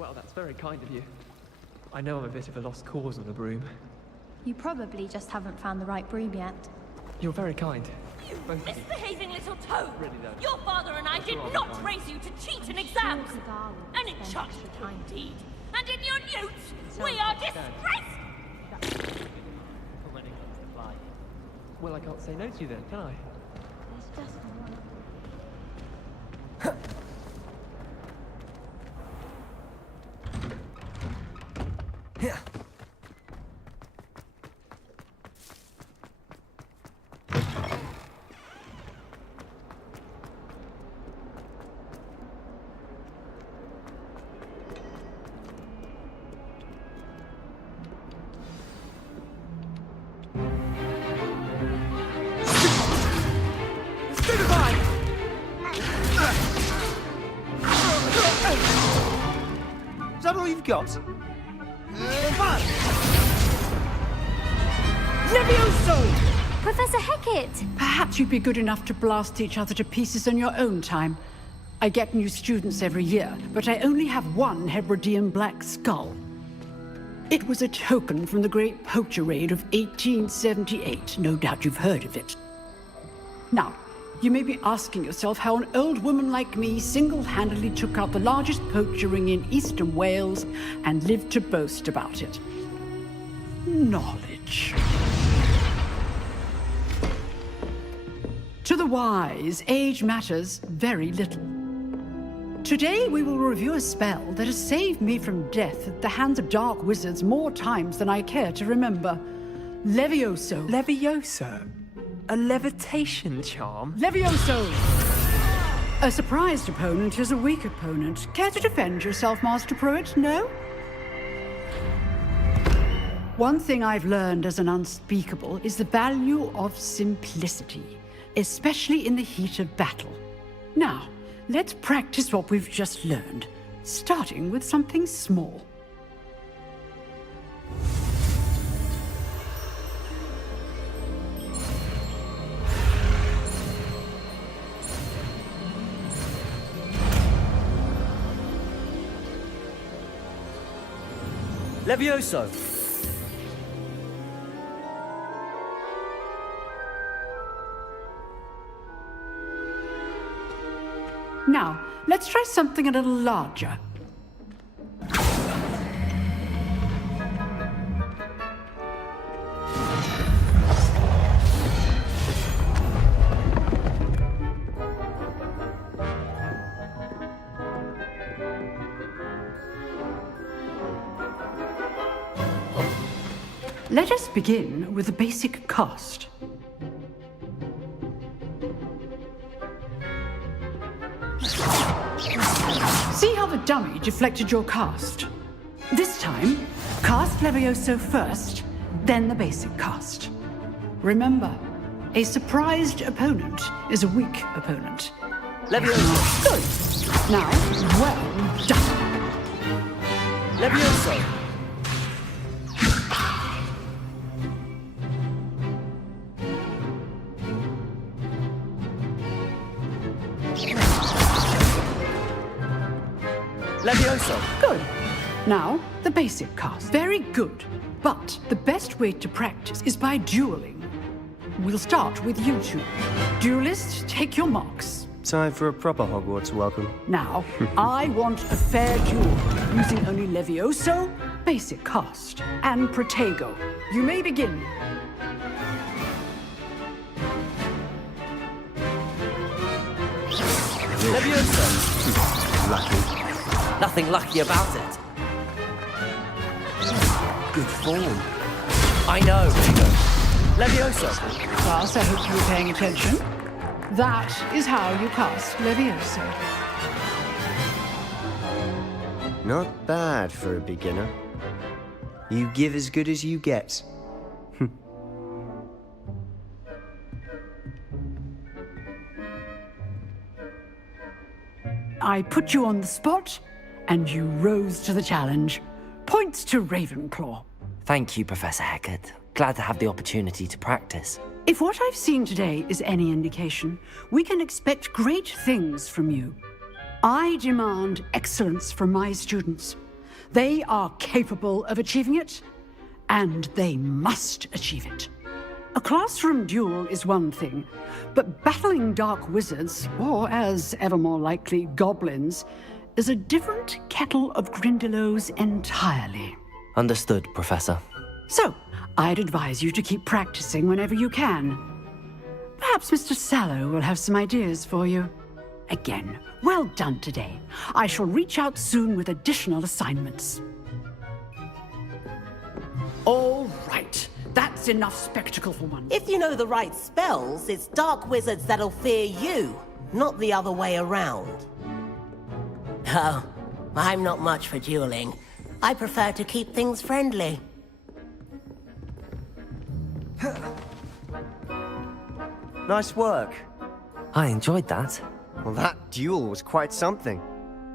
Well, that's very kind of you. I know I'm a bit of a lost cause on a broom. You probably just haven't found the right broom yet. You're very kind. You Both of you. misbehaving little toad! Really though. Your father and I did Sure, not fine. raise you to cheat in exams! Sure, Cigar will And in spend charge extra time. indeed! And in your newts, So we are understand. disgraced! When it comes to flying. Well, I can't say no to you then, can I? There's just one. Is that all you've got? Levioso! Professor Hecat! Perhaps you'd be good enough to blast each other to pieces on your own time. I get new students every year, but I only have one Hebridean black skull. It was a token from the Great Poacher Raid of 1878. No doubt you've heard of it. Now, you may be asking yourself how an old woman like me single-handedly took out the largest poacher ring in eastern Wales and lived to boast about it. Knowledge. To the wise, age matters very little. Today we will review a spell that has saved me from death at the hands of dark wizards more times than I care to remember. Levioso. Levioso? A levitation charm? Levioso! A surprised opponent is a weak opponent. Care to defend yourself, Master Pruitt? No? One thing I've learned as an unspeakable is the value of simplicity, especially in the heat of battle. Now, let's practice what we've just learned, starting with something small. Levioso! Now, let's try something a little larger. Let us begin with the basic cast. See how the dummy deflected your cast? This time, cast Levioso first, then the basic cast. Remember, a surprised opponent is a weak opponent. Levioso! Good. Now, well done. Levioso! Levioso! Good. Now, the basic cast. Very good. But the best way to practice is by dueling. We'll start with you two. Duelists, take your marks. Time for a proper Hogwarts welcome. Now, I want a fair duel, using only Levioso, basic cast, and Protego. You may begin. Levioso! Lucky. Nothing lucky about it. Good form. I know. Levioso! Class, I hope you were paying attention. That is how you cast Levioso. Not bad for a beginner. You give as good as you get. I put you on the spot, and you rose to the challenge. Points to Ravenclaw. Thank you, Professor Hecat. Glad to have the opportunity to practice. If what I've seen today is any indication, we can expect great things from you. I demand excellence from my students. They are capable of achieving it, and they must achieve it. A classroom duel is one thing, but battling dark wizards, or as ever more likely, goblins, is a different kettle of Grindylows entirely. Understood, Professor. So, I'd advise you to keep practicing whenever you can. Perhaps Mr. Sallow will have some ideas for you. Again, well done today. I shall reach out soon with additional assignments. All right. That's enough spectacle for one. If you know the right spells, it's dark wizards that'll fear you, not the other way around. Oh, I'm not much for dueling. I prefer to keep things friendly. Nice work. I enjoyed that. Well, that duel was quite something.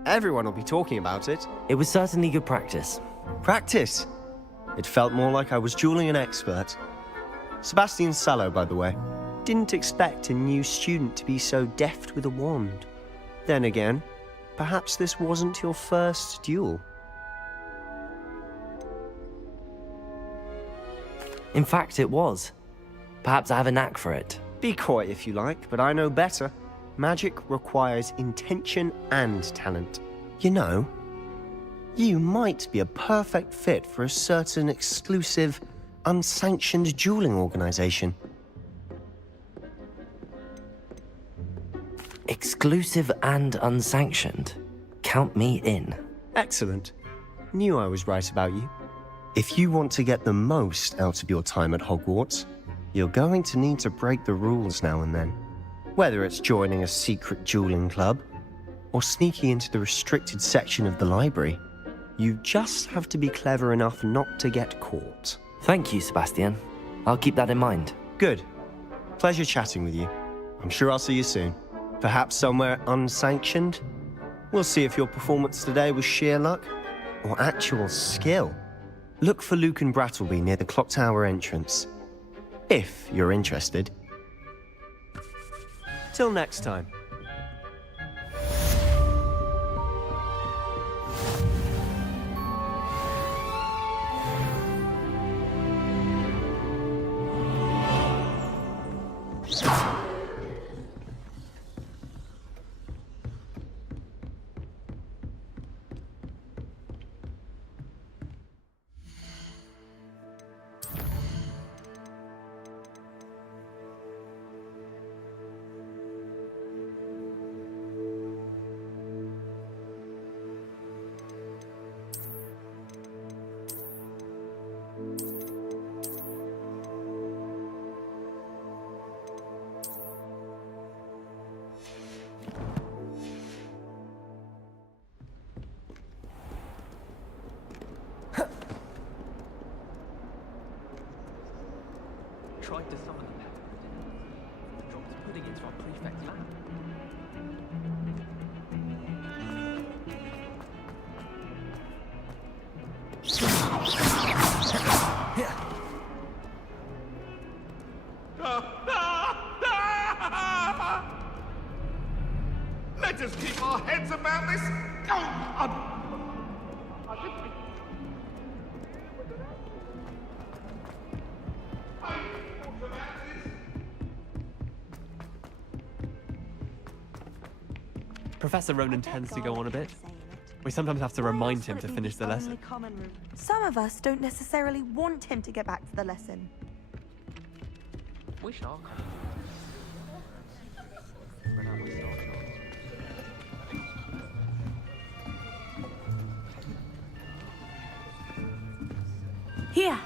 Everyone will be talking about it. It was certainly good practice. Practice? It felt more like I was dueling an expert. Sebastian Sallow, by the way. Didn't expect a new student to be so deft with a wand. Then again, perhaps this wasn't your first duel. In fact, it was. Perhaps I have a knack for it. Be coy if you like, but I know better. Magic requires intention and talent. You know, you might be a perfect fit for a certain exclusive, unsanctioned dueling organization. Exclusive and unsanctioned. Count me in. Excellent. Knew I was right about you. If you want to get the most out of your time at Hogwarts, you're going to need to break the rules now and then. Whether it's joining a secret dueling club, or sneaking into the restricted section of the library, you just have to be clever enough not to get caught. Thank you, Sebastian. I'll keep that in mind. Good. Pleasure chatting with you. I'm sure I'll see you soon. Perhaps somewhere unsanctioned? We'll see if your performance today was sheer luck or actual skill. Look for Luke and Brattleby near the clock tower entrance. If you're interested. Till next time. Tried to summon the pepper. Dropped pudding into our prefect's lap. Let us keep our heads about this. Professor Ronan tends to go on a bit. We sometimes have to remind him to finish the lesson. Some of us don't necessarily want him to get back to the lesson. Wish our Here,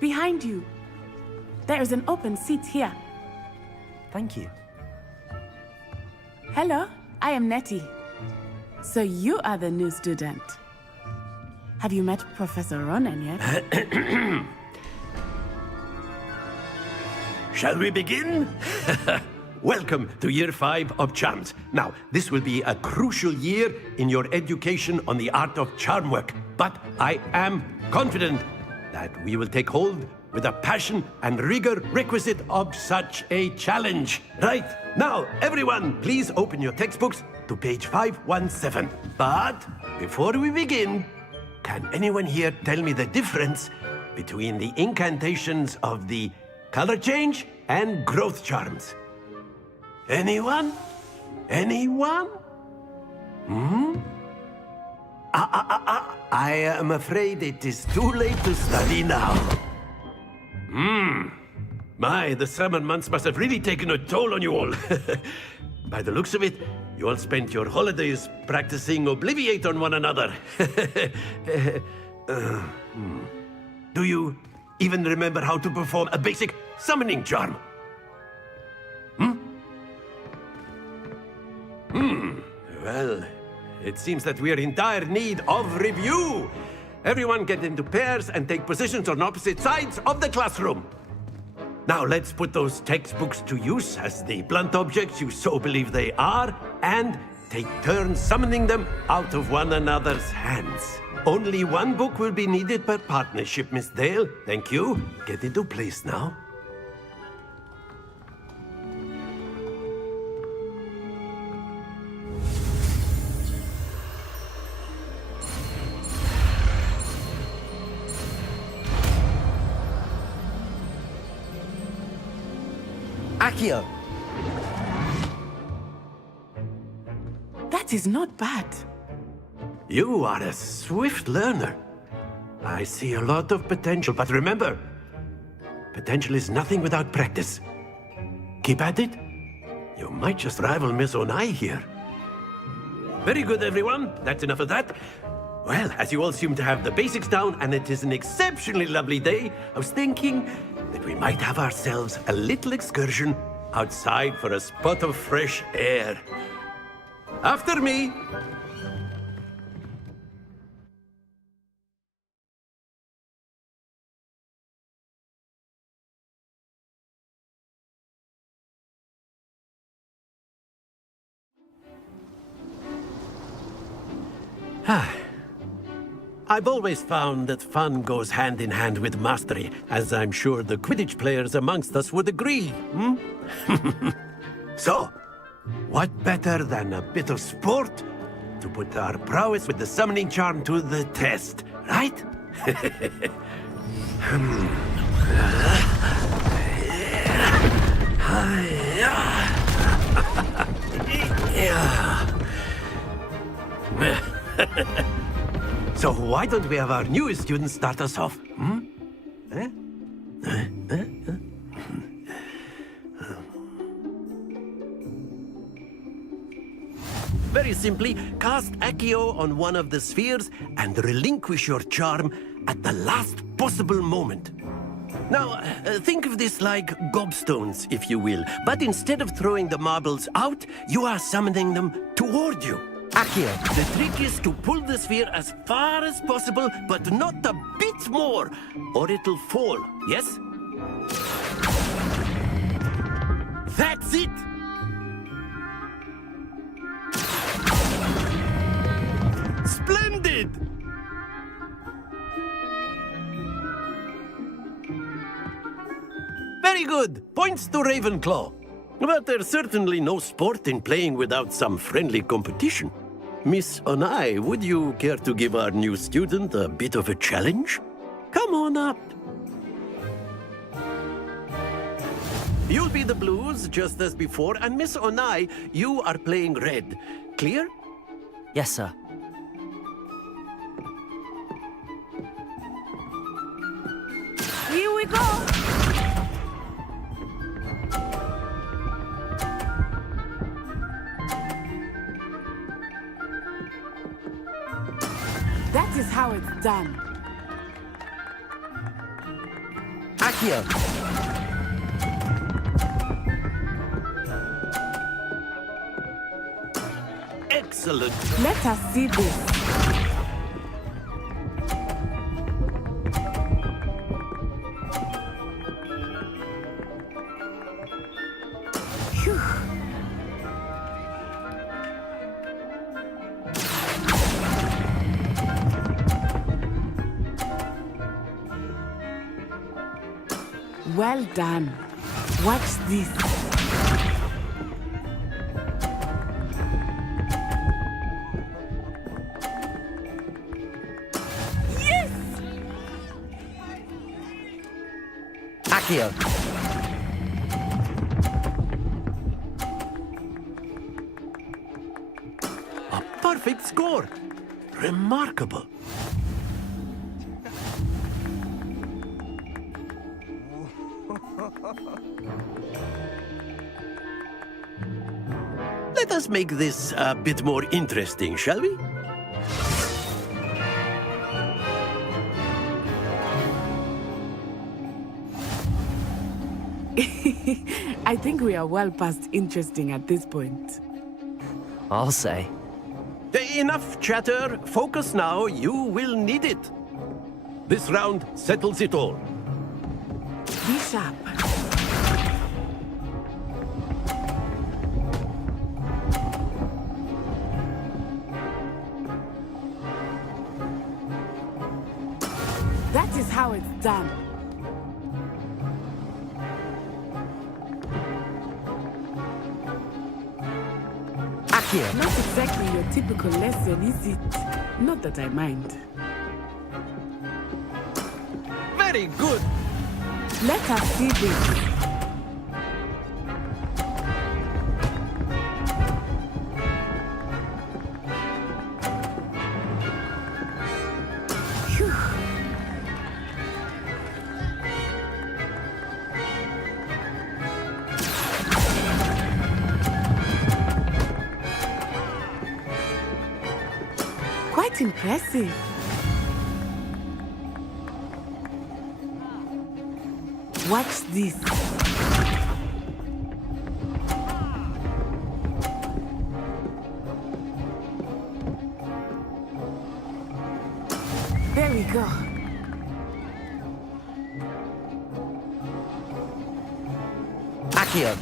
behind you. There is an open seat here. Thank you. Hello, I am Nettie. So you are the new student. Have you met Professor Ronan yet? Shall we begin? Welcome to Year 5 of Charms. Now, this will be a crucial year in your education on the art of charm work, but I am confident that we will take hold with the passion and rigor requisite of such a challenge. Right, now, everyone, please open your textbooks to page 517. But before we begin, can anyone here tell me the difference between the incantations of the color change and growth charms? Anyone? Anyone? I am afraid it is too late to study now. My, the summer months must have really taken a toll on you all. By the looks of it, you all spent your holidays practicing Obliviate on one another. Do you even remember how to perform a basic summoning charm? Well, it seems that we are in dire need of review. Everyone get into pairs and take positions on opposite sides of the classroom. Now let's put those textbooks to use as the blunt objects you so believe they are, and take turns summoning them out of one another's hands. Only one book will be needed per partnership, Miss Dale. Thank you. Get into place now. Accio! That is not bad. You are a swift learner. I see a lot of potential, but remember, potential is nothing without practice. Keep at it. You might just rival Miss Onai here. Very good, everyone. That's enough of that. Well, as you all seem to have the basics down, and it is an exceptionally lovely day, I was thinking that we might have ourselves a little excursion outside for a spot of fresh air. After me. I've always found that fun goes hand in hand with mastery, as I'm sure the Quidditch players amongst us would agree, So, what better than a bit of sport to put our prowess with the summoning charm to the test, right? So why don't we have our newest student start us off? Very simply, cast Accio on one of the spheres and relinquish your charm at the last possible moment. Now, think of this like gobstones, if you will, but instead of throwing the marbles out, you are summoning them toward you. Accio. The trick is to pull the sphere as far as possible, but not a bit more, or it'll fall, yes? That's it! Splendid! Very good. Points to Ravenclaw. But there's certainly no sport in playing without some friendly competition. Miss Onai, would you care to give our new student a bit of a challenge? Come on up. You'll be the blues, just as before, and Miss Onai, you are playing red. Clear? Yes, sir. Here we go! That is how it's done. Accio! Excellent. Let us see this. Phew. Well done. Watch this. Accio. A perfect score. Remarkable. Let us make this a bit more interesting, shall we? I think we are well past interesting at this point. I'll say. Enough chatter. Focus now. You will need it. This round settles it all. Be sharp. That is how it's done. Accio. Not exactly your typical lesson, is it? Not that I mind. Very good. Let us see this. Phew. Quite impressive. Watch this. There we go. Accio.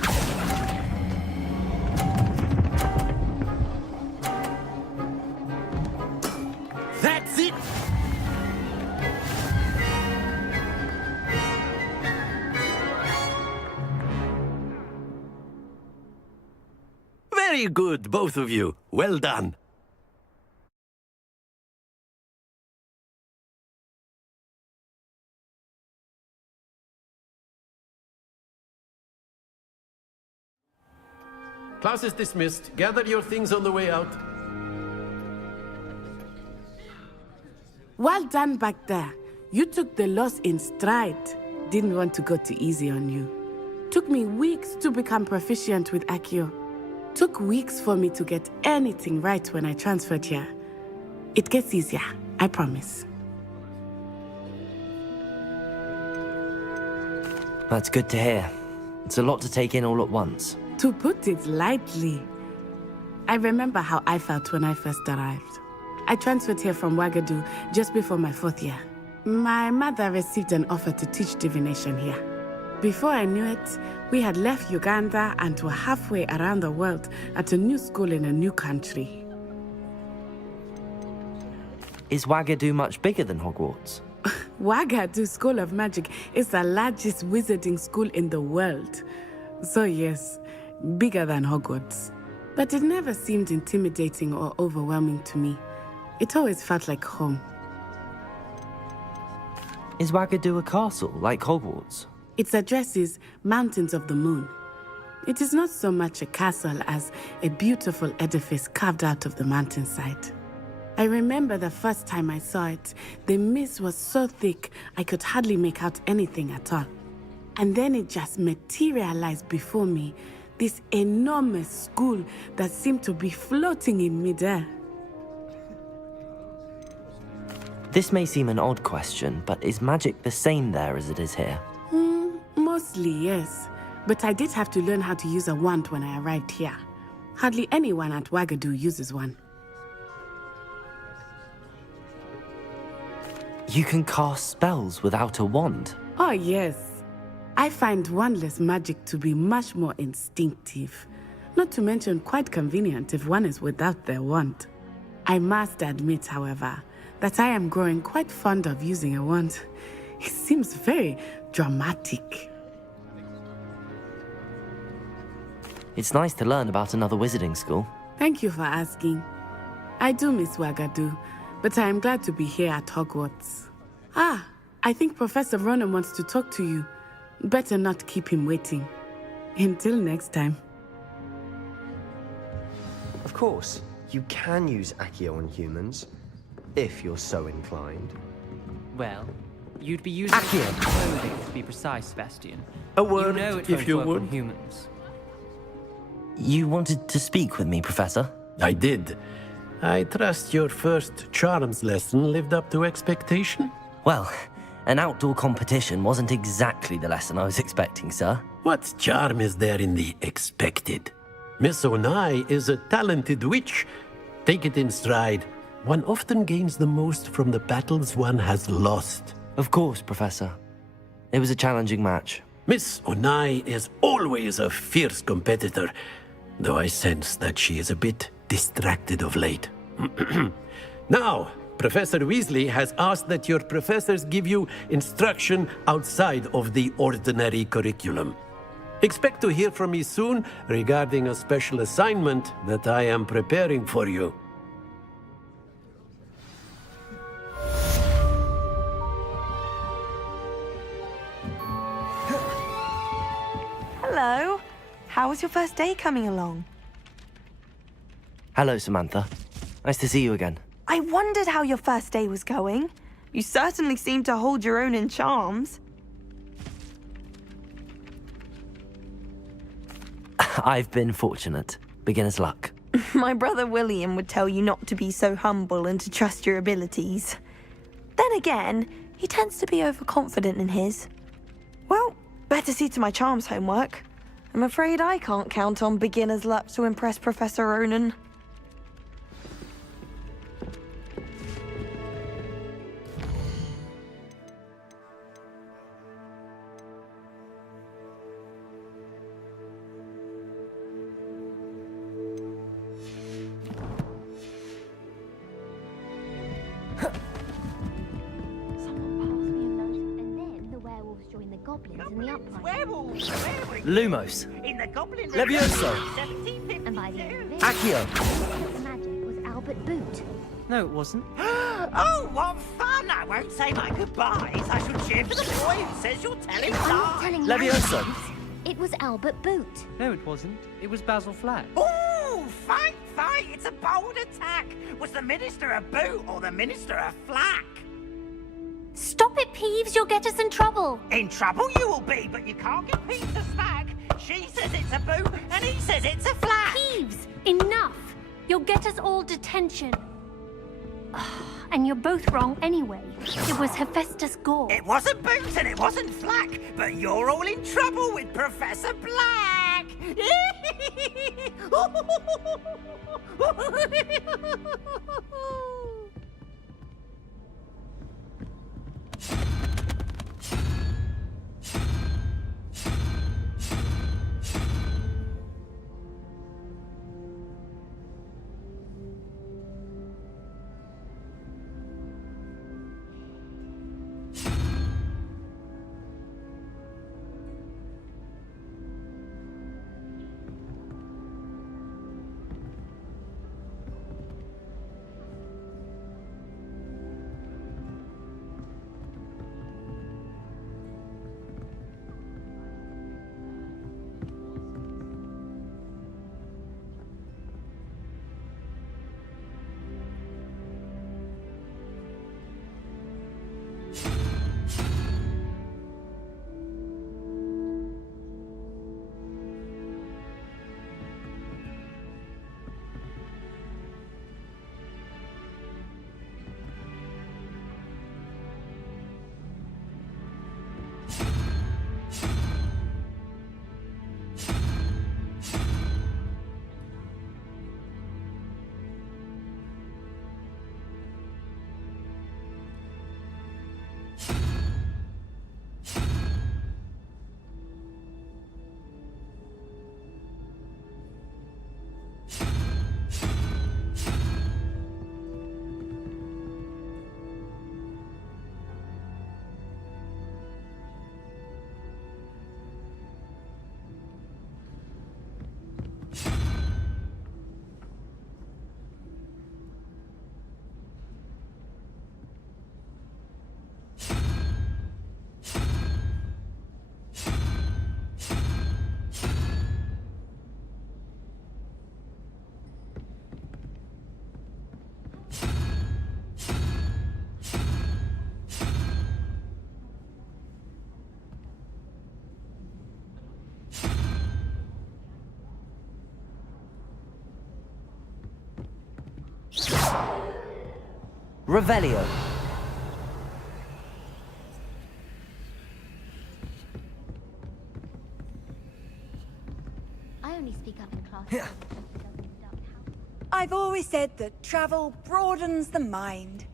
That's it. Very good, both of you. Well done. Class is dismissed. Gather your things on the way out. Well done back there. You took the loss in stride. Didn't want to go too easy on you. Took me weeks to become proficient with Accio. Took weeks for me to get anything right when I transferred here. It gets easier, I promise. That's good to hear. It's a lot to take in all at once. To put it lightly, I remember how I felt when I first arrived. I transferred here from Ouagadougou just before my 4th year. My mother received an offer to teach divination here. Before I knew it, we had left Uganda and were halfway around the world at a new school in a new country. Is Ouagadougou much bigger than Hogwarts? Ouagadougou School of Magic is the largest wizarding school in the world. So yes, bigger than Hogwarts. But it never seemed intimidating or overwhelming to me. It always felt like home. Is Ouagadougou a castle, like Hogwarts? Its address is Mountains of the Moon. It is not so much a castle as a beautiful edifice carved out of the mountainside. I remember the first time I saw it, the mist was so thick I could hardly make out anything at all. And then it just materialized before me, this enormous school that seemed to be floating in midair. This may seem an odd question, but is magic the same there as it is here? Mostly, yes. But I did have to learn how to use a wand when I arrived here. Hardly anyone at Ouagadougou uses one. You can cast spells without a wand? Oh, yes. I find wandless magic to be much more instinctive. Not to mention quite convenient if one is without their wand. I must admit, however, that I am growing quite fond of using a wand. It seems very dramatic. It's nice to learn about another wizarding school. Thank you for asking. I do miss Ouagadougou, but I am glad to be here at Hogwarts. Ah, I think Professor Ronan wants to talk to you. Better not keep him waiting. Until next time. Of course, you can use Accio on humans, if you're so inclined. Well, you'd be using clothing to be precise, Sebastian. A word, you know it if won't you work would. on humans. You wanted to speak with me, Professor? I did. I trust your first charms lesson lived up to expectation? Well, an outdoor competition wasn't exactly the lesson I was expecting, sir. What charm is there in the expected? Miss Onai is a talented witch. Take it in stride. One often gains the most from the battles one has lost. Of course, Professor. It was a challenging match. Miss Onai is always a fierce competitor, though I sense that she is a bit distracted of late. Now, Professor Weasley has asked that your professors give you instruction outside of the ordinary curriculum. Expect to hear from me soon regarding a special assignment that I am preparing for you. Hello. How was your first day coming along? Hello, Samantha. Nice to see you again. I wondered how your first day was going. You certainly seem to hold your own in charms. I've been fortunate. Beginner's luck. My brother William would tell you not to be so humble and to trust your abilities. Then again, he tends to be overconfident in his. Well, better see to my charms homework. I'm afraid I can't count on beginner's luck to impress Professor Ronan. Lumos. In the Goblin Levioso. 1752. And by the end of it, Accio. its magic was Albert Boot. No, it wasn't. Oh, what fun! I won't say my goodbyes. I shall cheer for the boy who says you're telling I'm not lies. telling Levioso. lies. It was Albert Boot. No, it wasn't. It was Basil Flat. Oh, fight, fight! It's a bold attack. Was the Minister a boot or the Minister a flack? Stop it, Peeves. You'll get us in trouble. In trouble you will be, but you can't get Pete to smack. She says it's a boot, and he says it's a flack. Peeves, enough. You'll get us all detention. And you're both wrong anyway. It was Hephaestus Gore. It wasn't boot and it wasn't flack, but you're all in trouble with Professor Black. Revelio. I only speak up in class. I've always said that travel broadens the mind.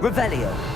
Revelio.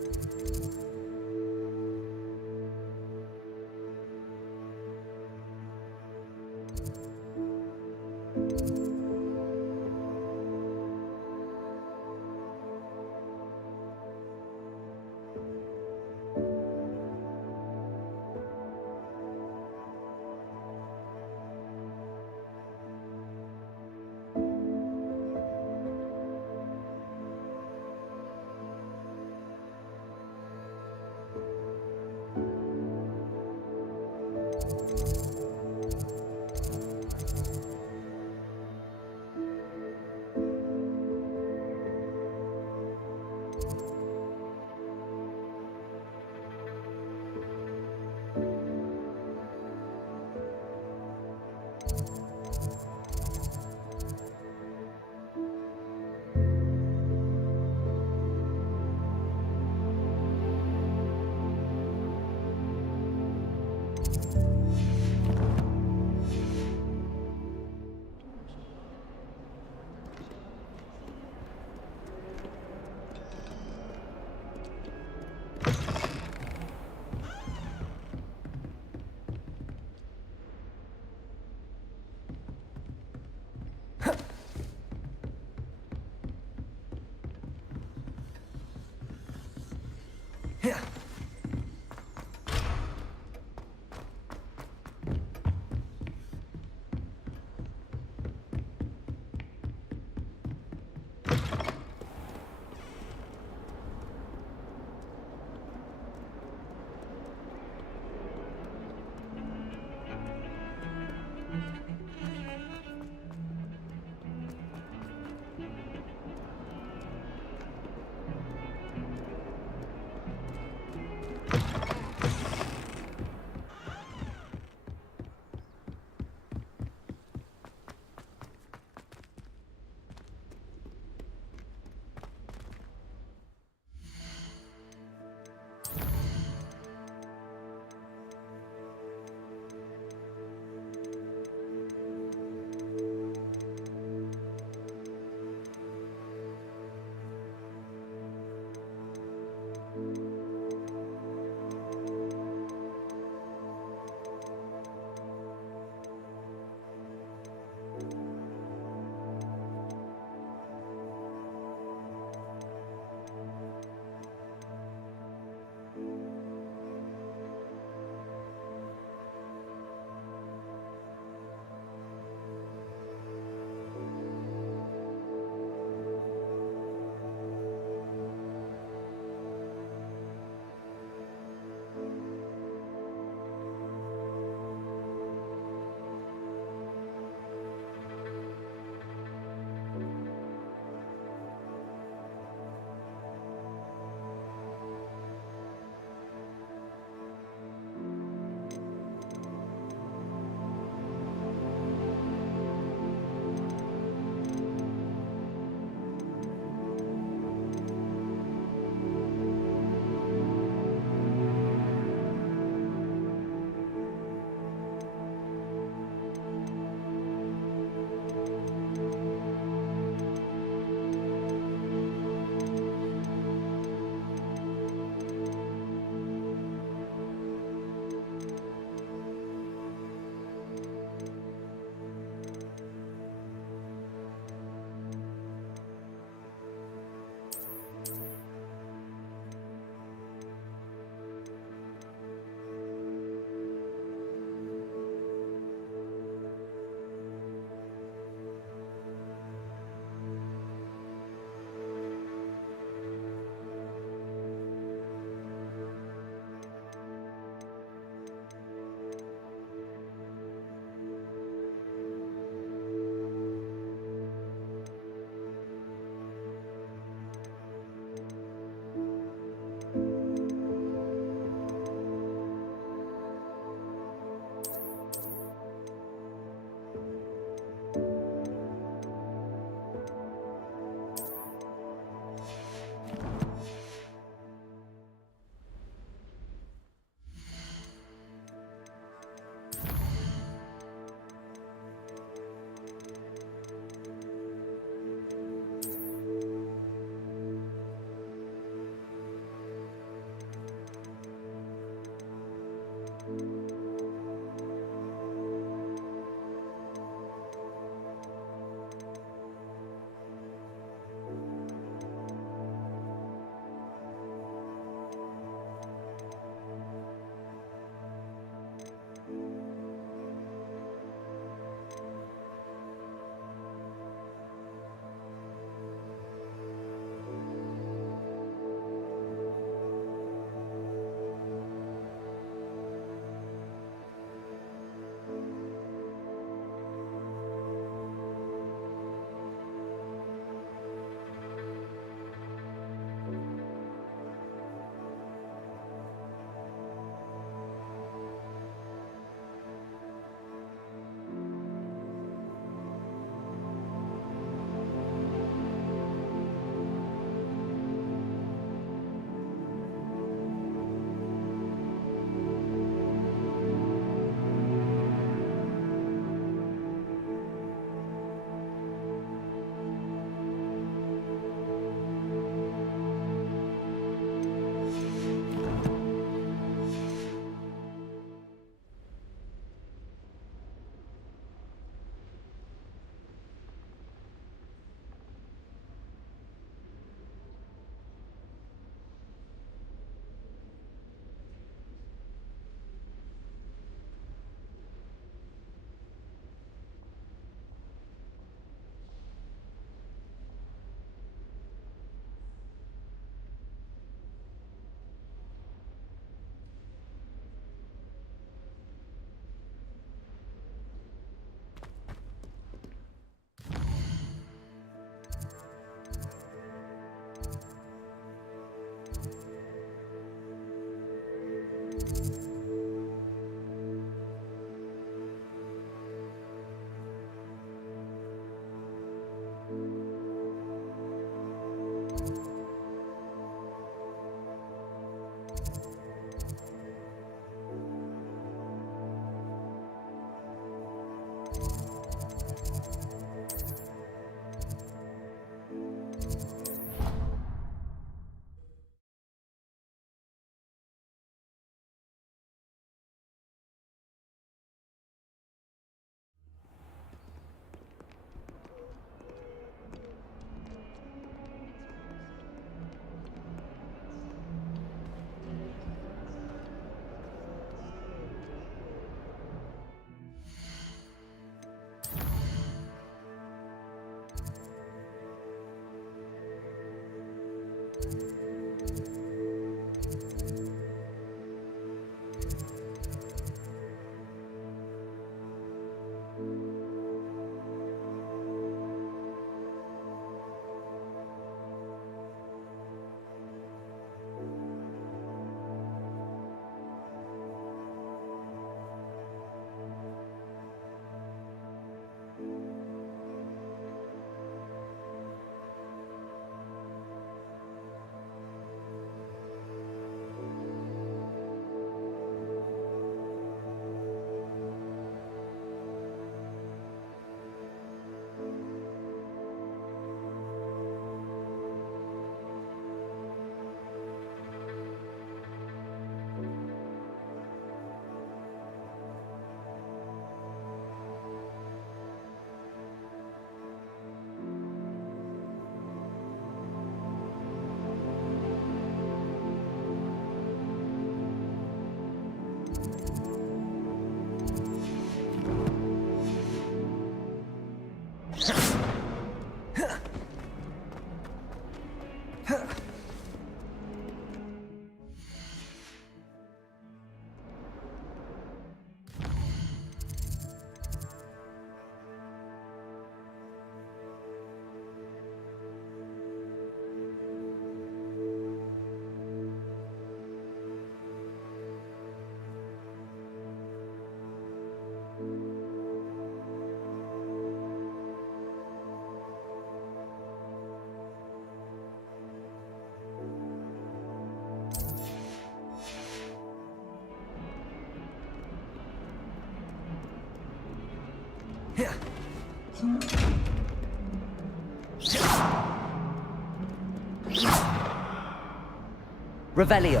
Revelio.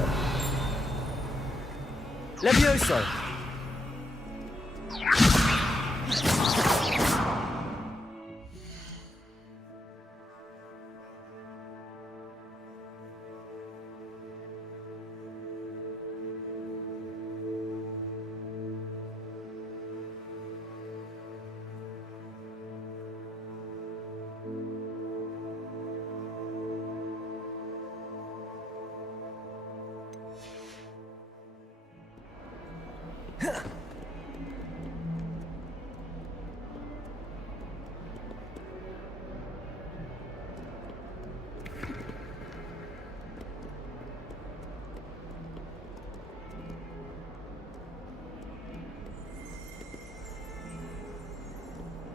Levioso.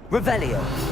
Revelio.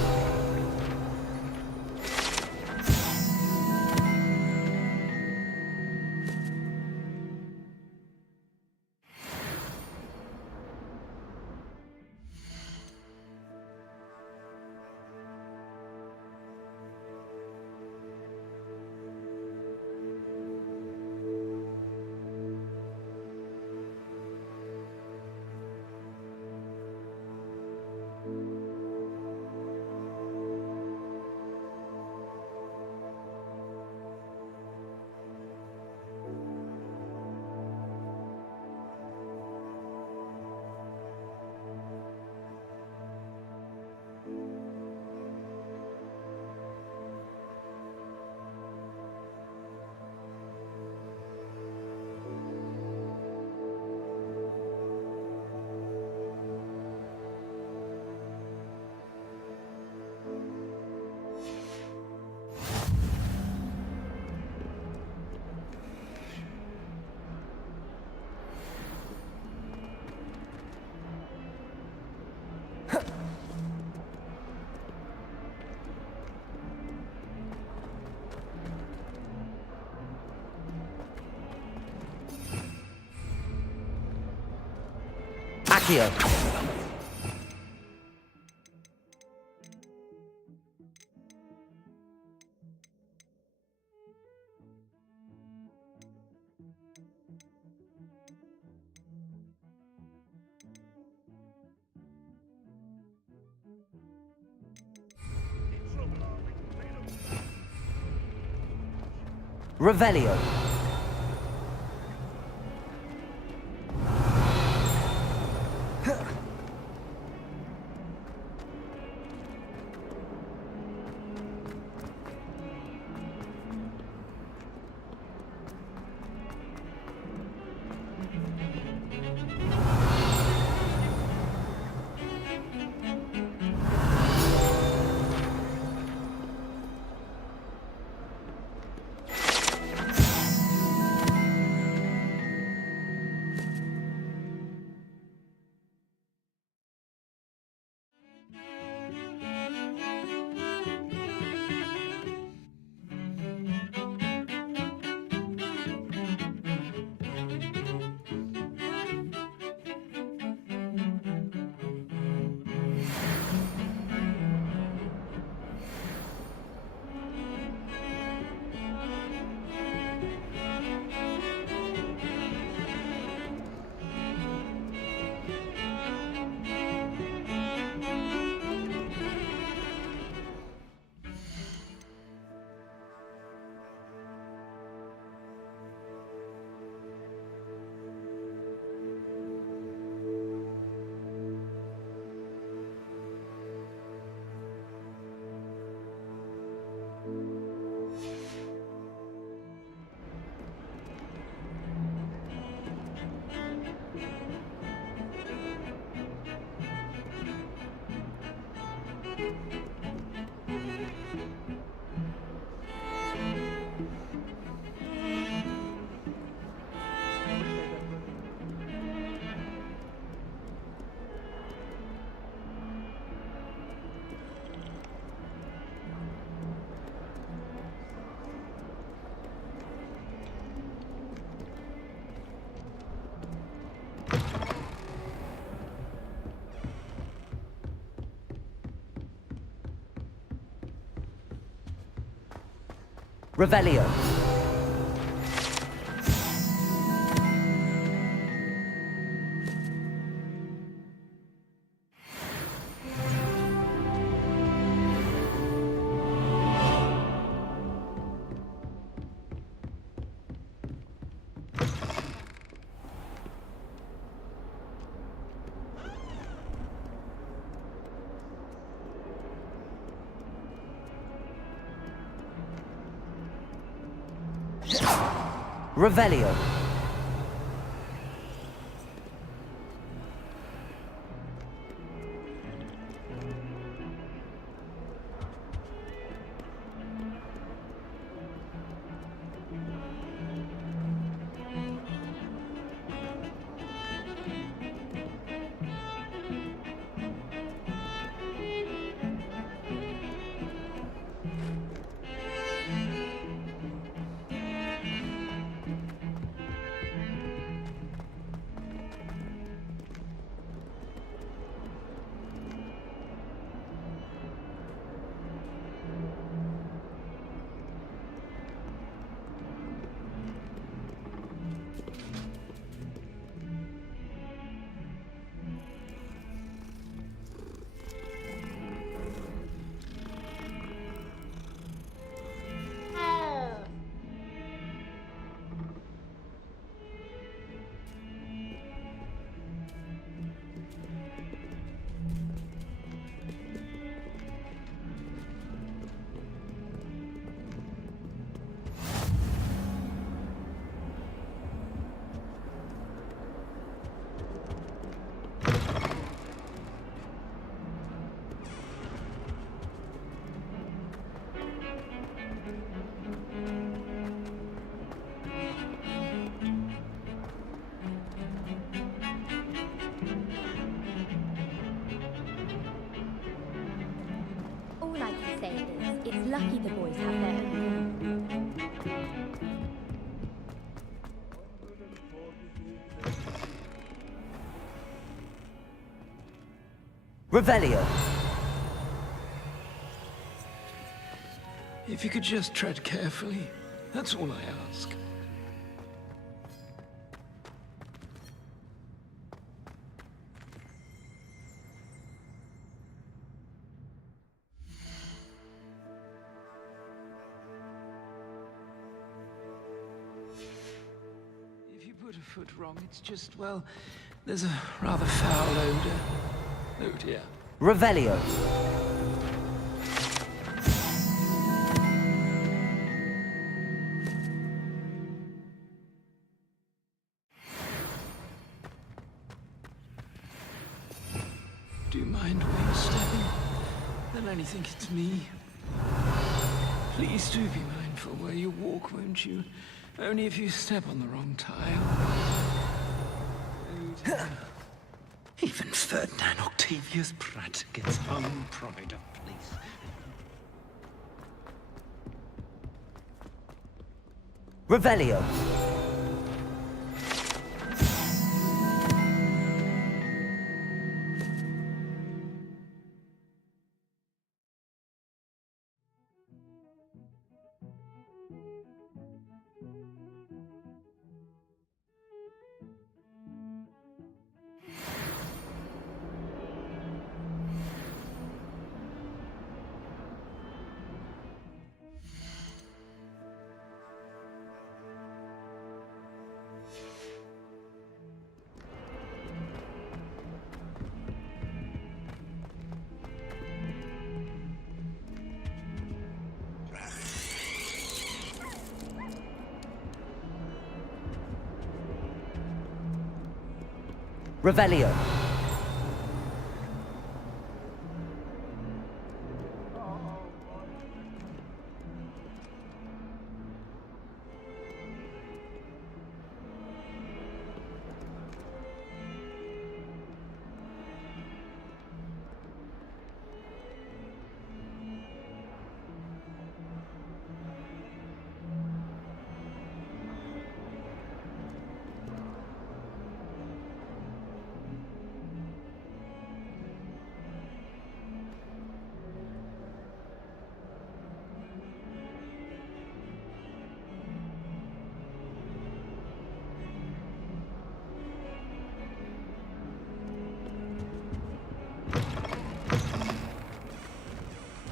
Accio. Revelio. Revelio. Revelio. It's lucky the boys have their own. Revelio. If you could just tread carefully, that's all I ask. If you put a foot wrong, it's just, well, there's a rather foul odor. Oh dear. Revelio. Do you mind where you're stepping? They'll only think it's me. Please do be mindful where you walk, won't you? Only if you step on the wrong tile. Even Ferdinand Octavius Pratt gets hung pride of place. Revelio. Revelio.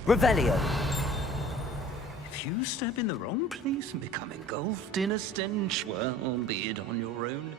Revelio. If you step in the wrong place and become engulfed in a stench, well, be it on your own.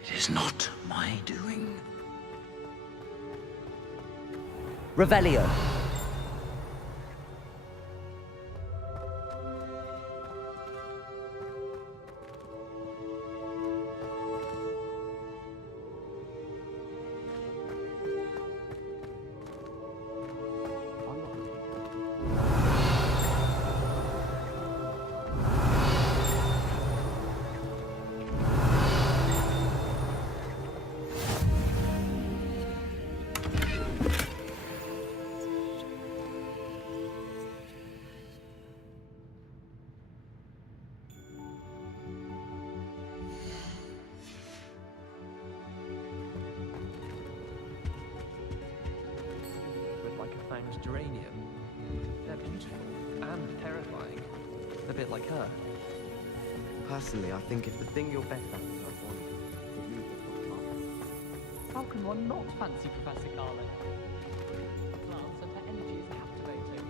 It is not my doing. Revelio. Fang's geranium. They're beautiful and terrifying. A bit like her. Personally, I think if the thing you're best at is ironic, it means it's not fun. How can one not fancy Professor Carlin? Her plants and her energy is captivating.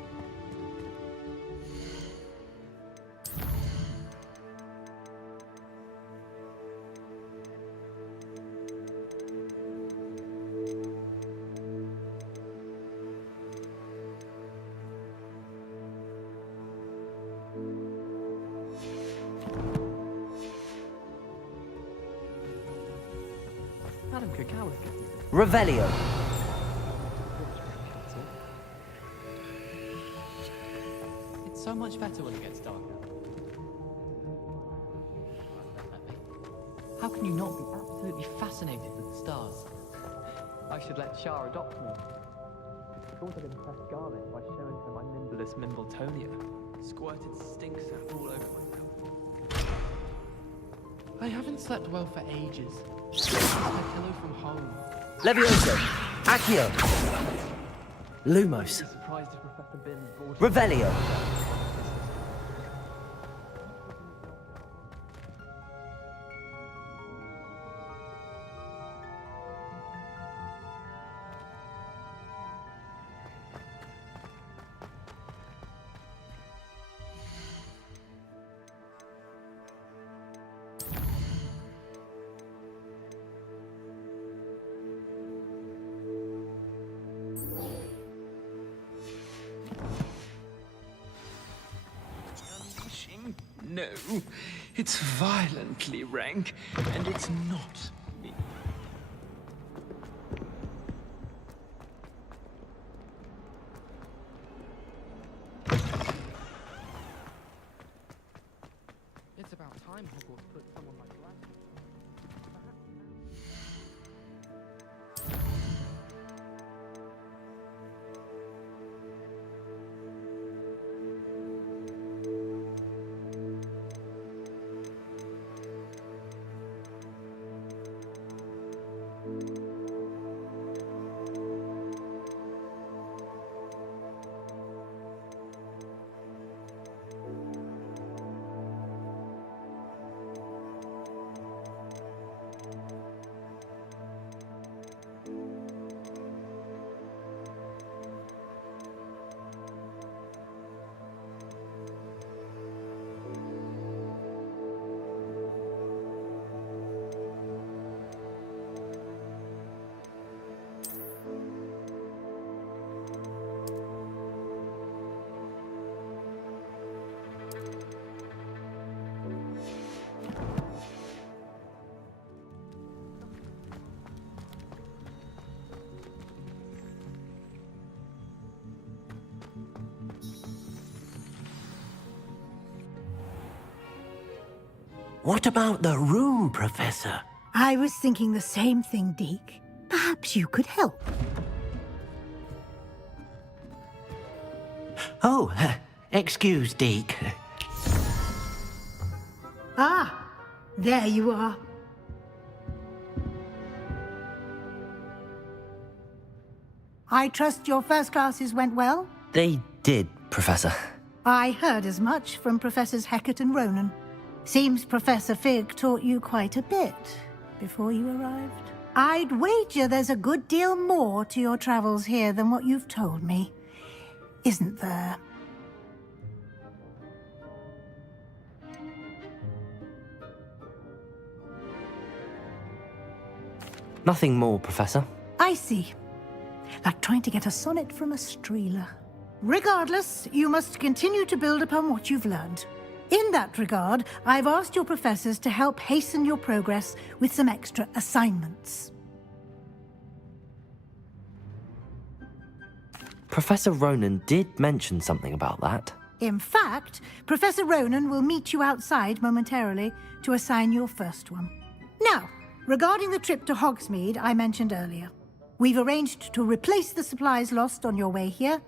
Madam Cacao is getting this. Revelio. It's so much better when it gets darker. How can you not be absolutely fascinated with the stars? I should let Shar adopt me. I thought I'd impress Scarlet by showing her my Nimblus Mimbletonia. Squirted stink sap all over myself. I haven't slept well for ages. It's my pillow from home. Levioso! Accio! Lumos! Surprised if Professor Bin brought Revelio! No, it's violently rank, and it's not me. It's about time Hogwarts put someone like that. What about the room, Professor? I was thinking the same thing, Deke. Perhaps you could help. Oh, excuse, Deke. Ah, there you are. I trust your first classes went well? They did, Professor. I heard as much from Professors Hecat and Ronan. Seems Professor Fig taught you quite a bit before you arrived. I'd wager there's a good deal more to your travels here than what you've told me. Isn't there? Nothing more, Professor. I see. Like trying to get a sonnet from a streeler. Regardless, you must continue to build upon what you've learned. In that regard, I've asked your professors to help hasten your progress with some extra assignments. Professor Ronan did mention something about that. In fact, Professor Ronan will meet you outside momentarily to assign your first one. Now, regarding the trip to Hogsmeade I mentioned earlier, we've arranged to replace the supplies lost on your way here,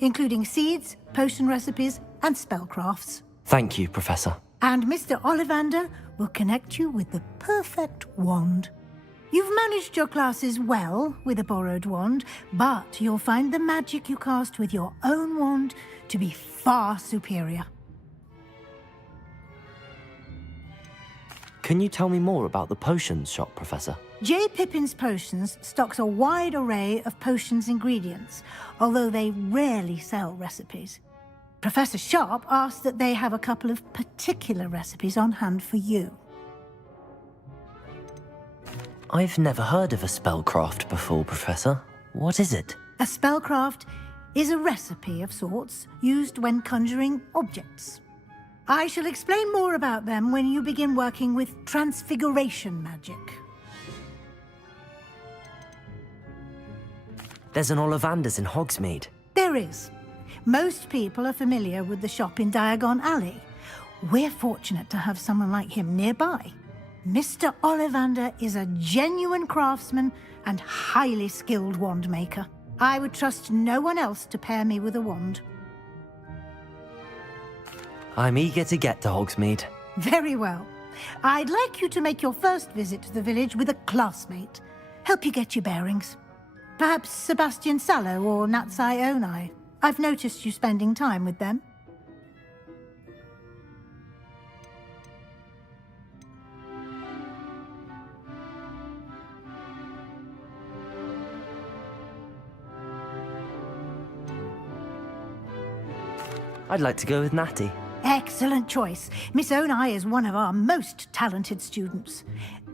including seeds, potion recipes, and spellcrafts. Thank you, Professor. And Mr. Ollivander will connect you with the perfect wand. You've managed your classes well with a borrowed wand, but you'll find the magic you cast with your own wand to be far superior. Can you tell me more about the potions shop, Professor? J. Pippin's Potions stocks a wide array of potions ingredients, although they rarely sell recipes. Professor Sharp asked that they have a couple of particular recipes on hand for you. I've never heard of a spellcraft before, Professor. What is it? A spellcraft is a recipe of sorts used when conjuring objects. I shall explain more about them when you begin working with transfiguration magic. There's an Ollivander's in Hogsmeade. There is. Most people are familiar with the shop in Diagon Alley. We're fortunate to have someone like him nearby. Mr. Ollivander is a genuine craftsman and highly skilled wand maker. I would trust no one else to pair me with a wand. I'm eager to get to Hogsmeade. Very well. I'd like you to make your first visit to the village with a classmate. Help you get your bearings. Perhaps Sebastian Sallow or Natsai Onai. I've noticed you spending time with them. I'd like to go with Natty. Excellent choice. Miss Onai is one of our most talented students.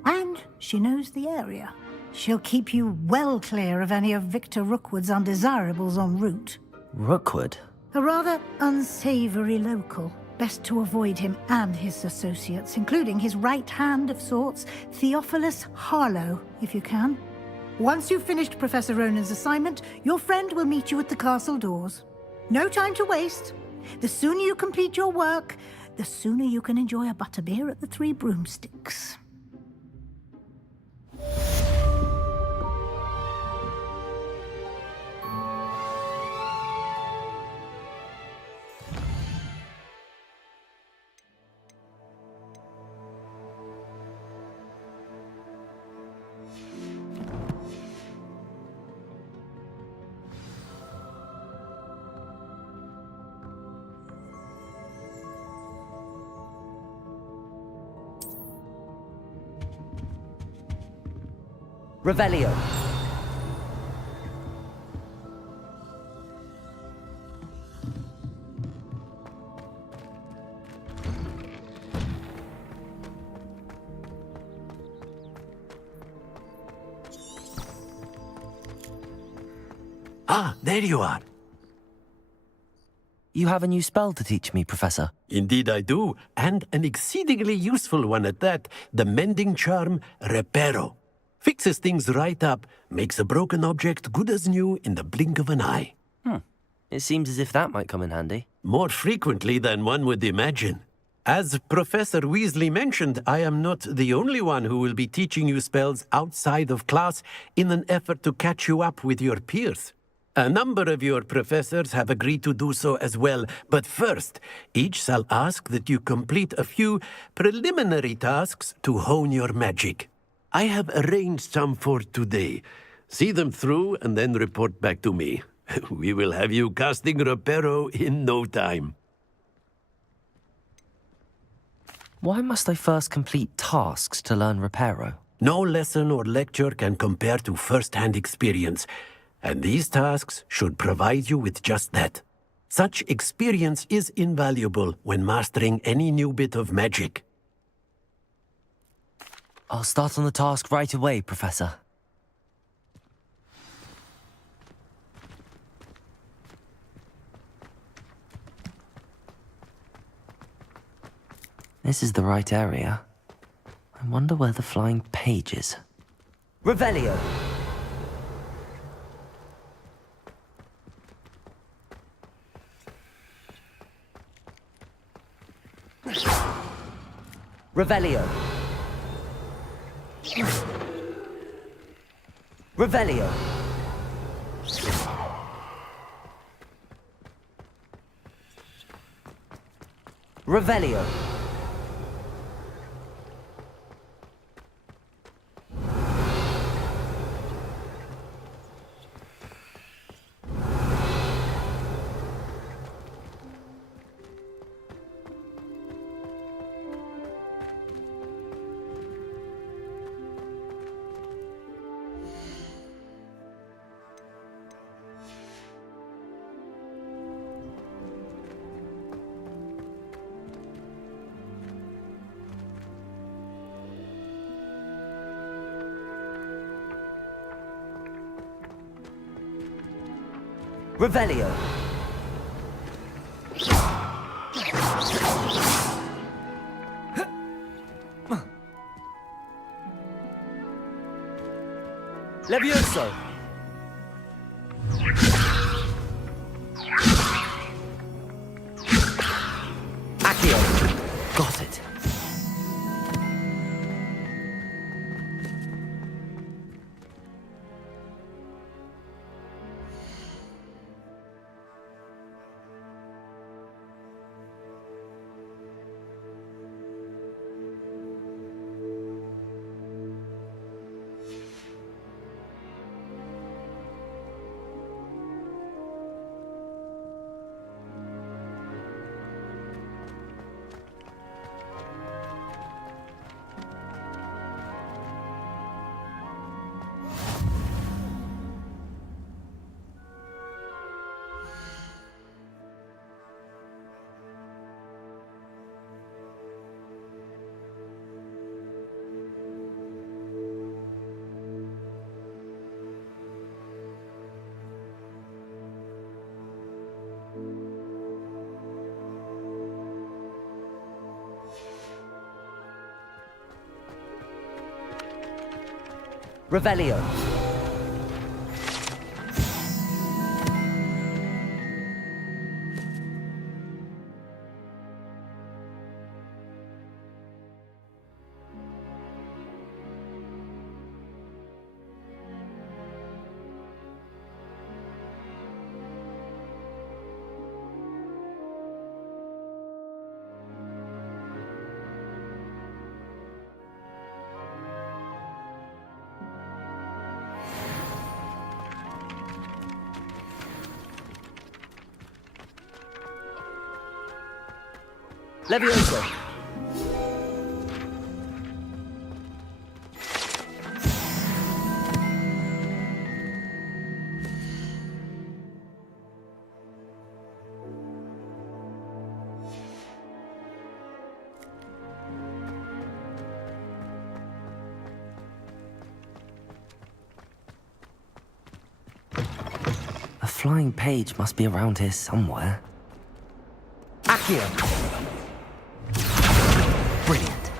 And she knows the area. She'll keep you well clear of any of Victor Rookwood's undesirables en route. Rookwood? A rather unsavory local. Best to avoid him and his associates, including his right hand of sorts, Theophilus Harlow, if you can. Once you've finished Professor Ronan's assignment, your friend will meet you at the castle doors. No time to waste. The sooner you complete your work, the sooner you can enjoy a butterbeer at the Three Broomsticks. Revelio. Ah, there you are. You have a new spell to teach me, Professor. Indeed I do, and an exceedingly useful one at that. The mending charm, Reparo. Fixes things right up, makes a broken object good as new in the blink of an eye. It seems as if that might come in handy. More frequently than one would imagine. As Professor Weasley mentioned, I am not the only one who will be teaching you spells outside of class in an effort to catch you up with your peers. A number of your professors have agreed to do so as well, but first, each shall ask that you complete a few preliminary tasks to hone your magic. I have arranged some for today. See them through and then report back to me. We will have you casting Reparo in no time. Why must I first complete tasks to learn Reparo? No lesson or lecture can compare to first-hand experience, and these tasks should provide you with just that. Such experience is invaluable when mastering any new bit of magic. I'll start on the task right away, Professor. This is the right area. I wonder where the flying page is. Revelio! Revelio! Revelio! Revelio! Revelio! Levioso! Revelio. Levioso. A flying page must be around here somewhere. Accio! Brilliant.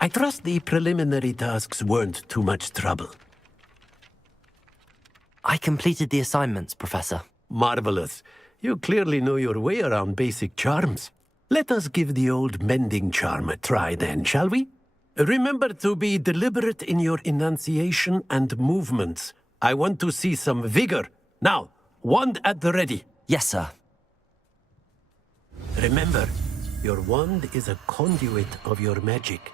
I trust the preliminary tasks weren't too much trouble. I completed the assignments, Professor. Marvelous. You clearly know your way around basic charms. Let us give the old mending charm a try then, shall we? Remember to be deliberate in your enunciation and movements. I want to see some vigor. Now, wand at the ready. Yes, sir. Remember, your wand is a conduit of your magic.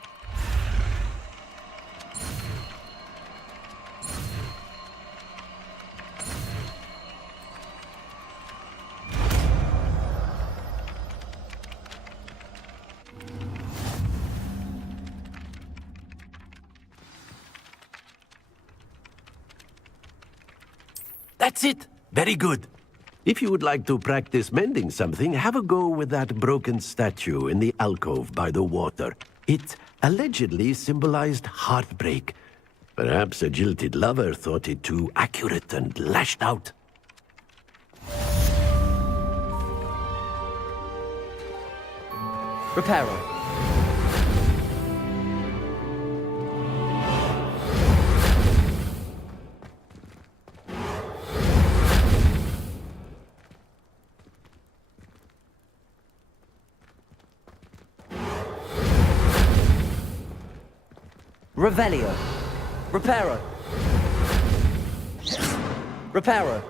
That's it! Very good. If you would like to practice mending something, have a go with that broken statue in the alcove by the water. It allegedly symbolized heartbreak. Perhaps a jilted lover thought it too accurate and lashed out. Reparo. Revelio. Reparo. Reparo.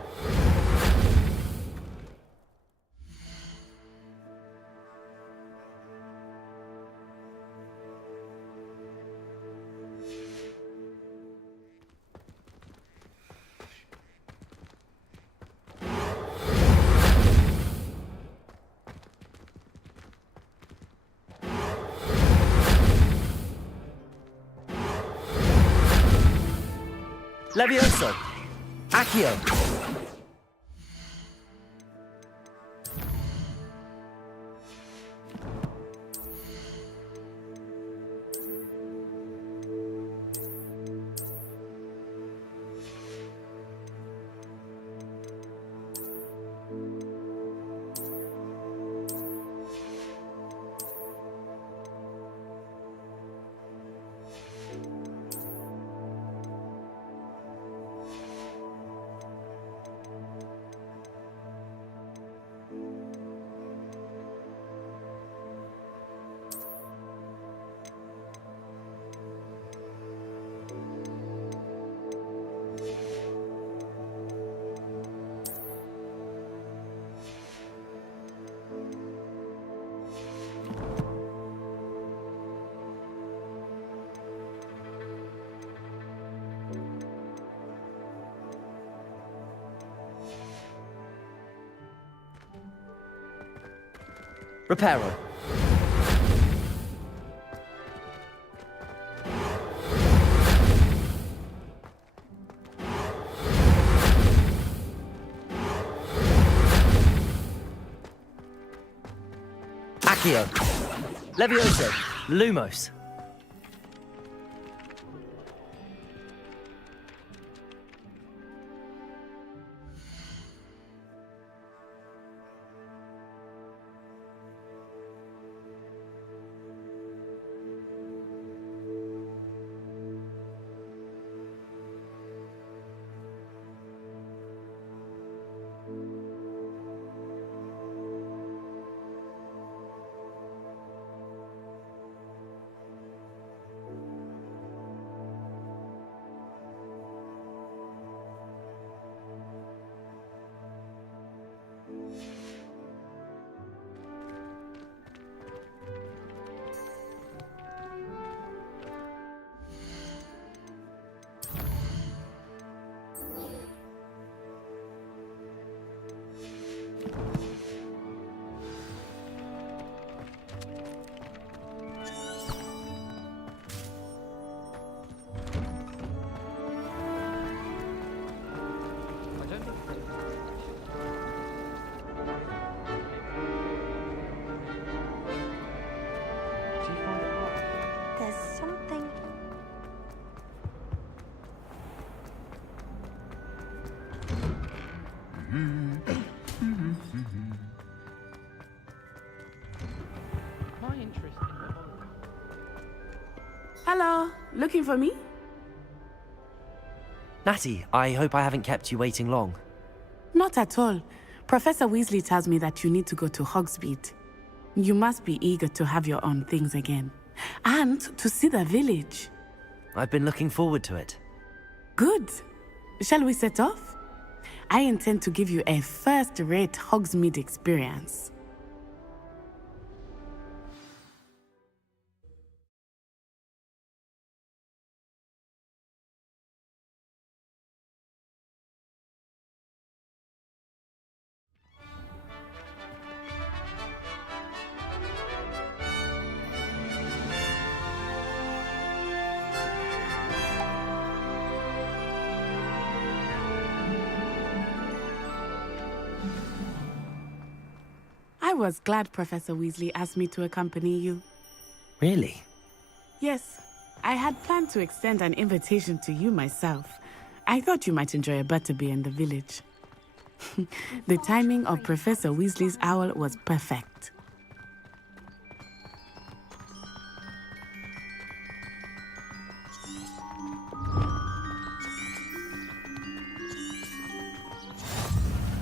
Levioso. Accio. Reparo. Accio. Levioso. Lumos. There's something... My interest in the Hello, looking for me? Natty, I hope I haven't kept you waiting long. Not at all. Professor Weasley tells me that you need to go to Hogsmeade. You must be eager to have your own things again. And to see the village. I've been looking forward to it. Good. Shall we set off? I intend to give you a first-rate Hogsmeade experience. I was glad Professor Weasley asked me to accompany you. Really? Yes, I had planned to extend an invitation to you myself. I thought you might enjoy a butterbeer in the village. The timing of Professor Weasley's owl was perfect.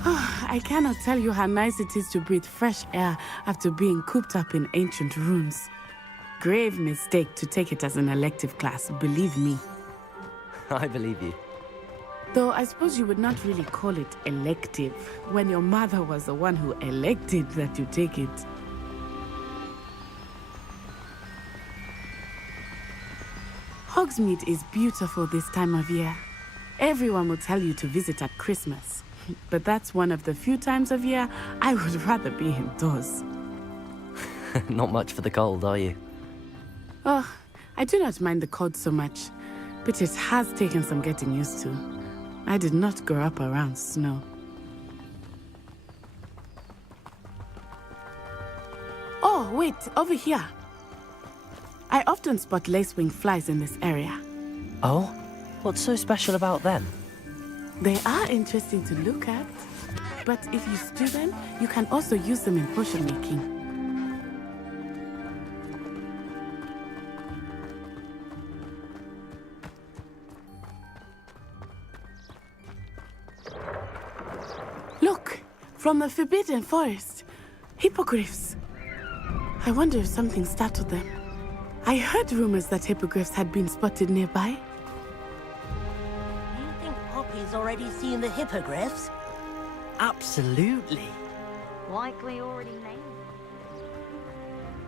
I cannot tell you how nice it is to breathe fresh air after being cooped up in ancient rooms. Grave mistake to take it as an elective class, believe me. I believe you. Though I suppose you would not really call it elective when your mother was the one who elected that you take it. Hogsmeade is beautiful this time of year. Everyone will tell you to visit at Christmas. But that's one of the few times of year I would rather be indoors. Not much for the cold, are you? Oh, I do not mind the cold so much, but it has taken some getting used to. I did not grow up around snow. Oh, wait, over here. I often spot lacewing flies in this area. Oh? What's so special about them? They are interesting to look at, but if you stew them, you can also use them in potion making. Look, from the Forbidden Forest, hippogriffs. I wonder if something startled them. I heard rumors that hippogriffs had been spotted nearby. Poppy's already seen the hippogriffs? Absolutely. Likely already named.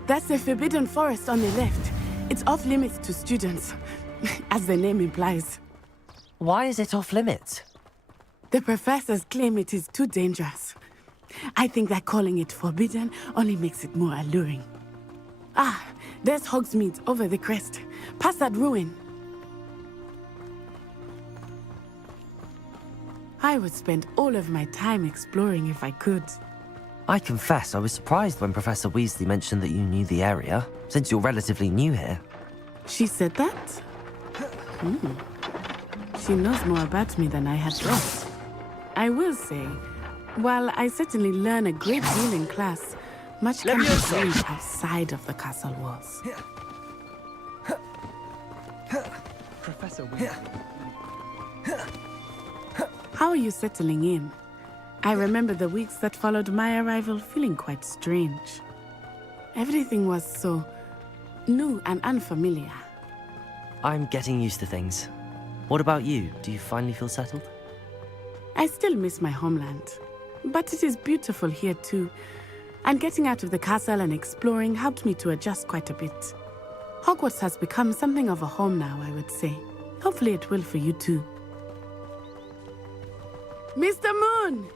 That's the Forbidden Forest on the left. It's off limits to students, as the name implies. Why is it off limits? The professors claim it is too dangerous. I think that calling it forbidden only makes it more alluring. Ah, there's Hogsmeade over the crest. Past that ruin. I would spend all of my time exploring if I could. I confess I was surprised when Professor Weasley mentioned that you knew the area, since you're relatively new here. She said that? She knows more about me than I had thought. I will say, while I certainly learn a great deal in class, much can be learned outside of the castle walls. Professor Weasley. How are you settling in? I remember the weeks that followed my arrival feeling quite strange. Everything was so new and unfamiliar. I'm getting used to things. What about you? Do you finally feel settled? I still miss my homeland, but it is beautiful here too. And getting out of the castle and exploring helped me to adjust quite a bit. Hogwarts has become something of a home now, I would say. Hopefully it will for you too. Mr. Moon!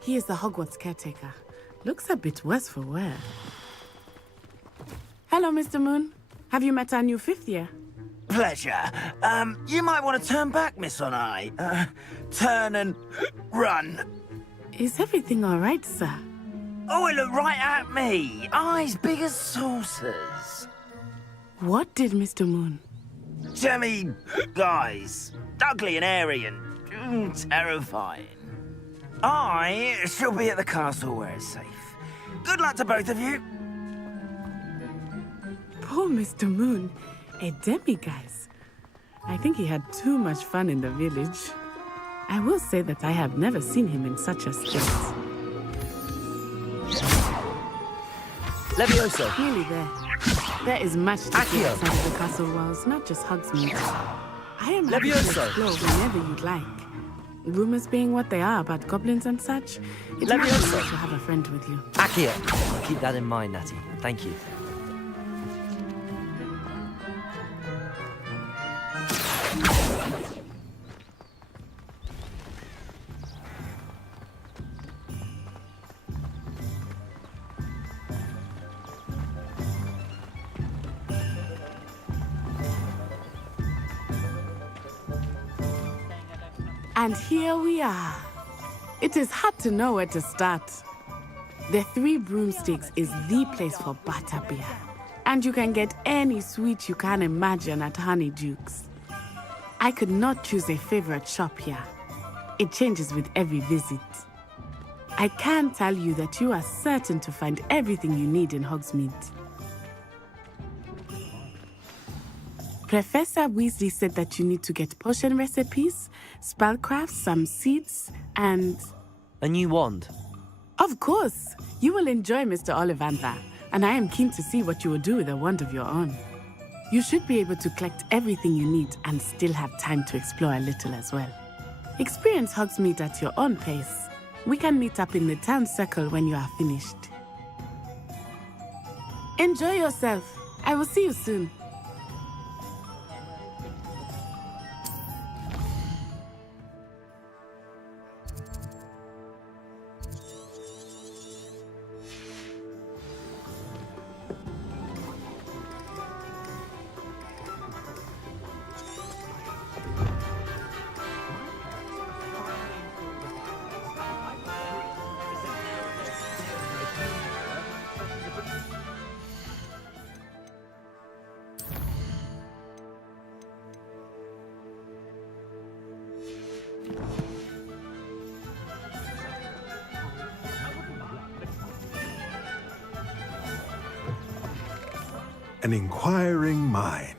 He is the Hogwarts caretaker. Looks a bit worse for wear. Hello, Mr. Moon. Have you met our new 5th year? Pleasure. You might want to turn back, Miss On-Eye. Turn and run. Is everything all right, sir? Oh, it looked right at me. Eyes big as saucers. What did Mr. Moon? Jemmy guys. Ugly and airy and terrifying. I shall be at the castle where it's safe. Good luck to both of you. Poor Mr. Moon. A demiguise. I think he had too much fun in the village. I will say that I have never seen him in such a state. Levioso! Nearly there. There is much to see outside of the castle walls, not just Hogsmeade. I am happy to explore whenever you'd like. Rumors being what they are about goblins and such, it's nice to have a friend with you. Accio! I'll keep that in mind, Natty. Thank you. And here we are. It is hard to know where to start. The Three Broomsticks is the place for butterbeer. And you can get any sweet you can imagine at Honeydukes. I could not choose a favorite shop here. It changes with every visit. I can tell you that you are certain to find everything you need in Hogsmeade. Professor Weasley said that you need to get potion recipes, spellcrafts, some seeds, and... A new wand? Of course! You will enjoy Mr. Ollivander, and I am keen to see what you will do with a wand of your own. You should be able to collect everything you need and still have time to explore a little as well. Experience Hogsmeade at your own pace. We can meet up in the town circle when you are finished. Enjoy yourself. I will see you soon. An inquiring mind.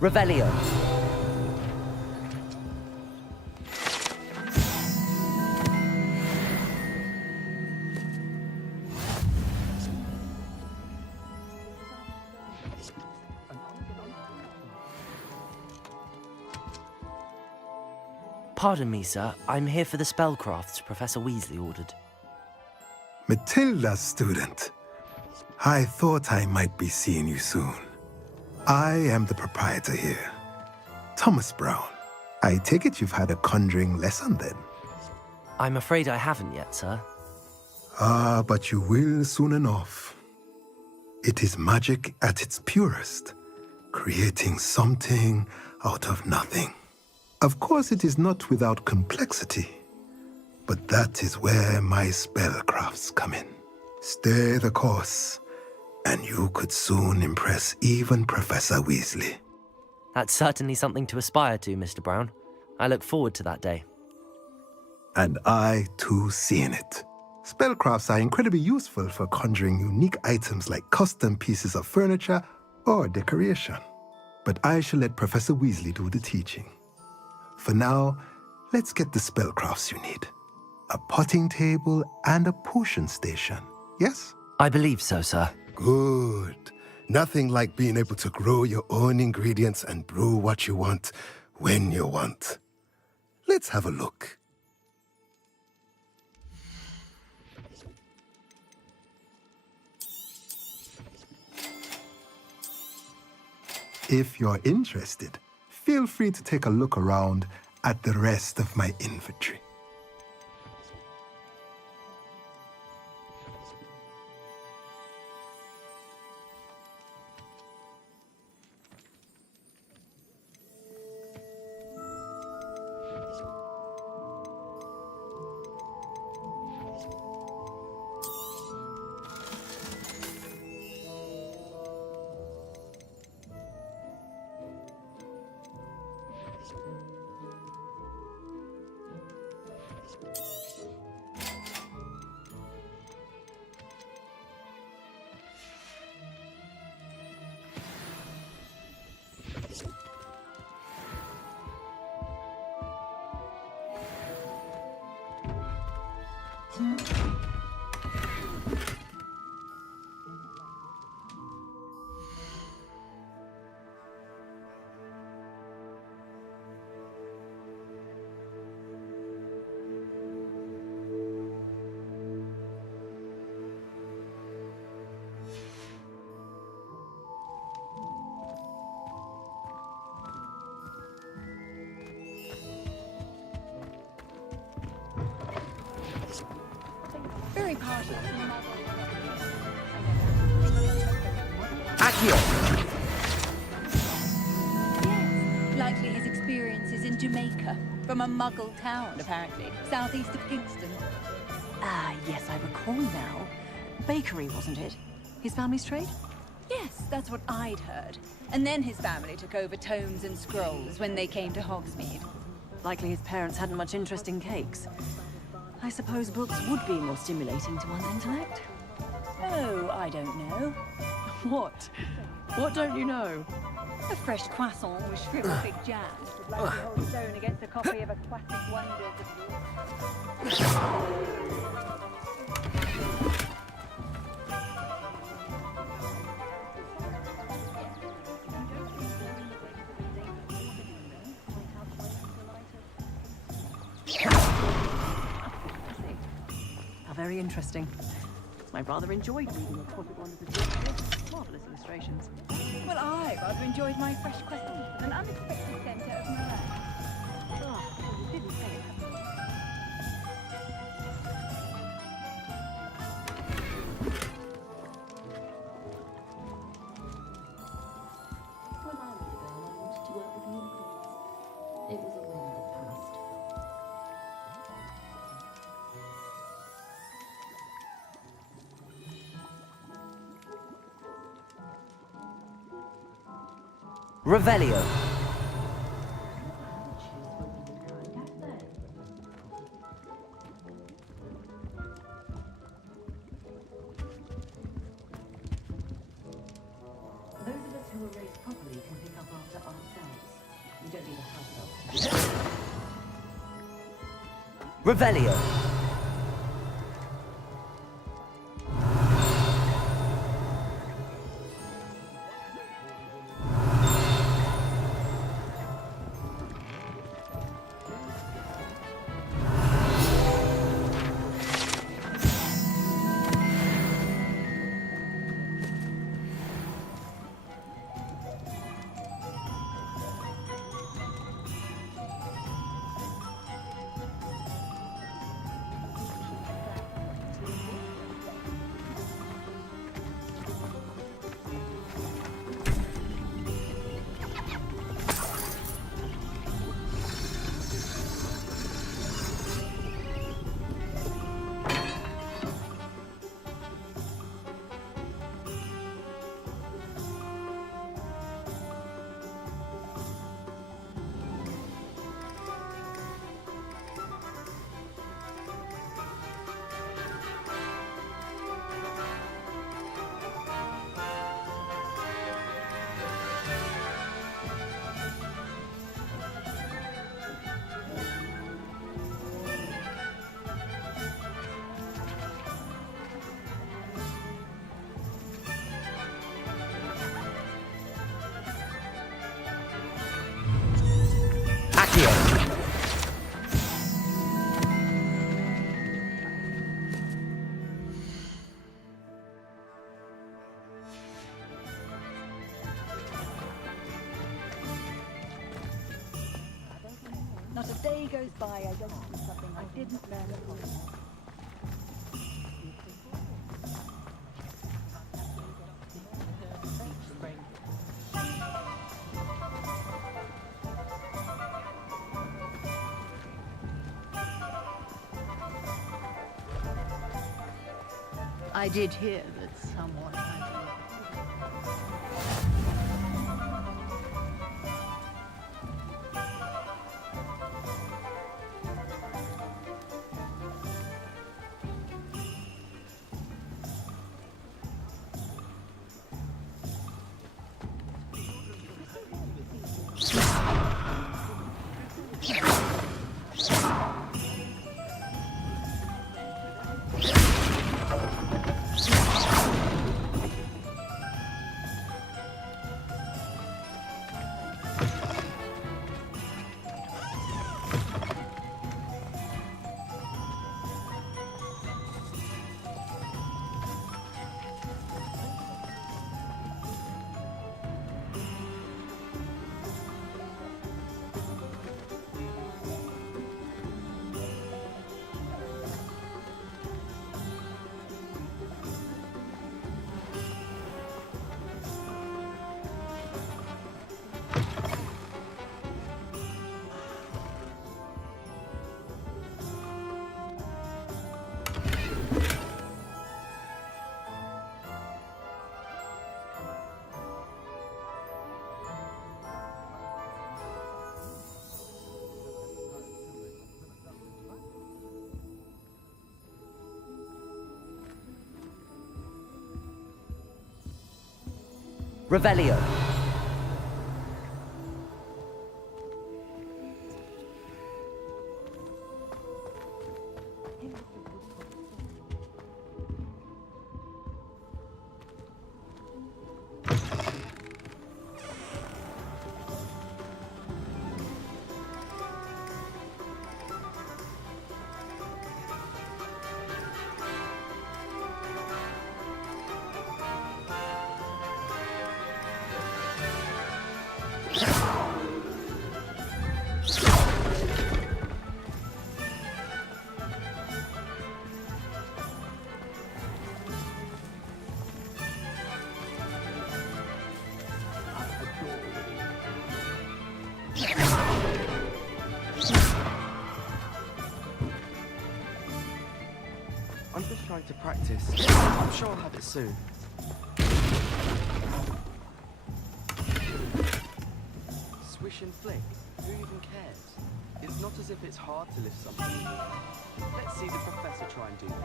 Revelio. Pardon me, sir. I'm here for the spellcrafts Professor Weasley ordered. Matilda's student. I thought I might be seeing you soon. I am the proprietor here, Thomas Brown. I take it you've had a conjuring lesson then? I'm afraid I haven't yet, sir. Ah, but you will soon enough. It is magic at its purest, creating something out of nothing. Of course, it is not without complexity, but that is where my spellcrafts come in. Stay the course, and you could soon impress even Professor Weasley. That's certainly something to aspire to, Mr. Brown. I look forward to that day. And I, too, seeing it. Spellcrafts are incredibly useful for conjuring unique items like custom pieces of furniture or decoration. But I shall let Professor Weasley do the teaching. For now, let's get the spellcrafts you need. A potting table and a potion station, yes? I believe so, sir. Good. Nothing like being able to grow your own ingredients and brew what you want when you want. Let's have a look. If you're interested, feel free to take a look around at the rest of my inventory. Very partial. Accio! Yes, likely his experiences in Jamaica. From a muggle town, apparently, southeast of Kingston. Ah, yes, I recall now. Bakery, wasn't it? His family's trade? Yes, that's what I'd heard. And then his family took over tomes and scrolls when they came to Hogsmeade. Likely his parents hadn't much interest in cakes. I suppose books would be more stimulating to one's intellect. Oh, I don't know. What? What don't you know? A fresh croissant with shriveled fig jam would likely hold its own against a copy of a classic wonders of How very interesting. I rather enjoyed reading the classic wonders of Hogsmeade. Marvelous illustrations. Well, I rather enjoyed my fresh croissant with an unexpected centre of meringue. Ah, you didn't say it. When I was a girl, I wanted to work with unicorns. It was a whim that passed. Revelio. Those of us who were raised properly can pick up after ourselves. don't need a house elf. Revelio. Not a day goes by I don't see something I didn't learn at home. I did hear that someone had you. Revelio. I'm just trying to practice. I'm sure I'll have it soon. Swish and flick. Who even cares? It's not as if it's hard to lift something. Let's see the professor try and do this.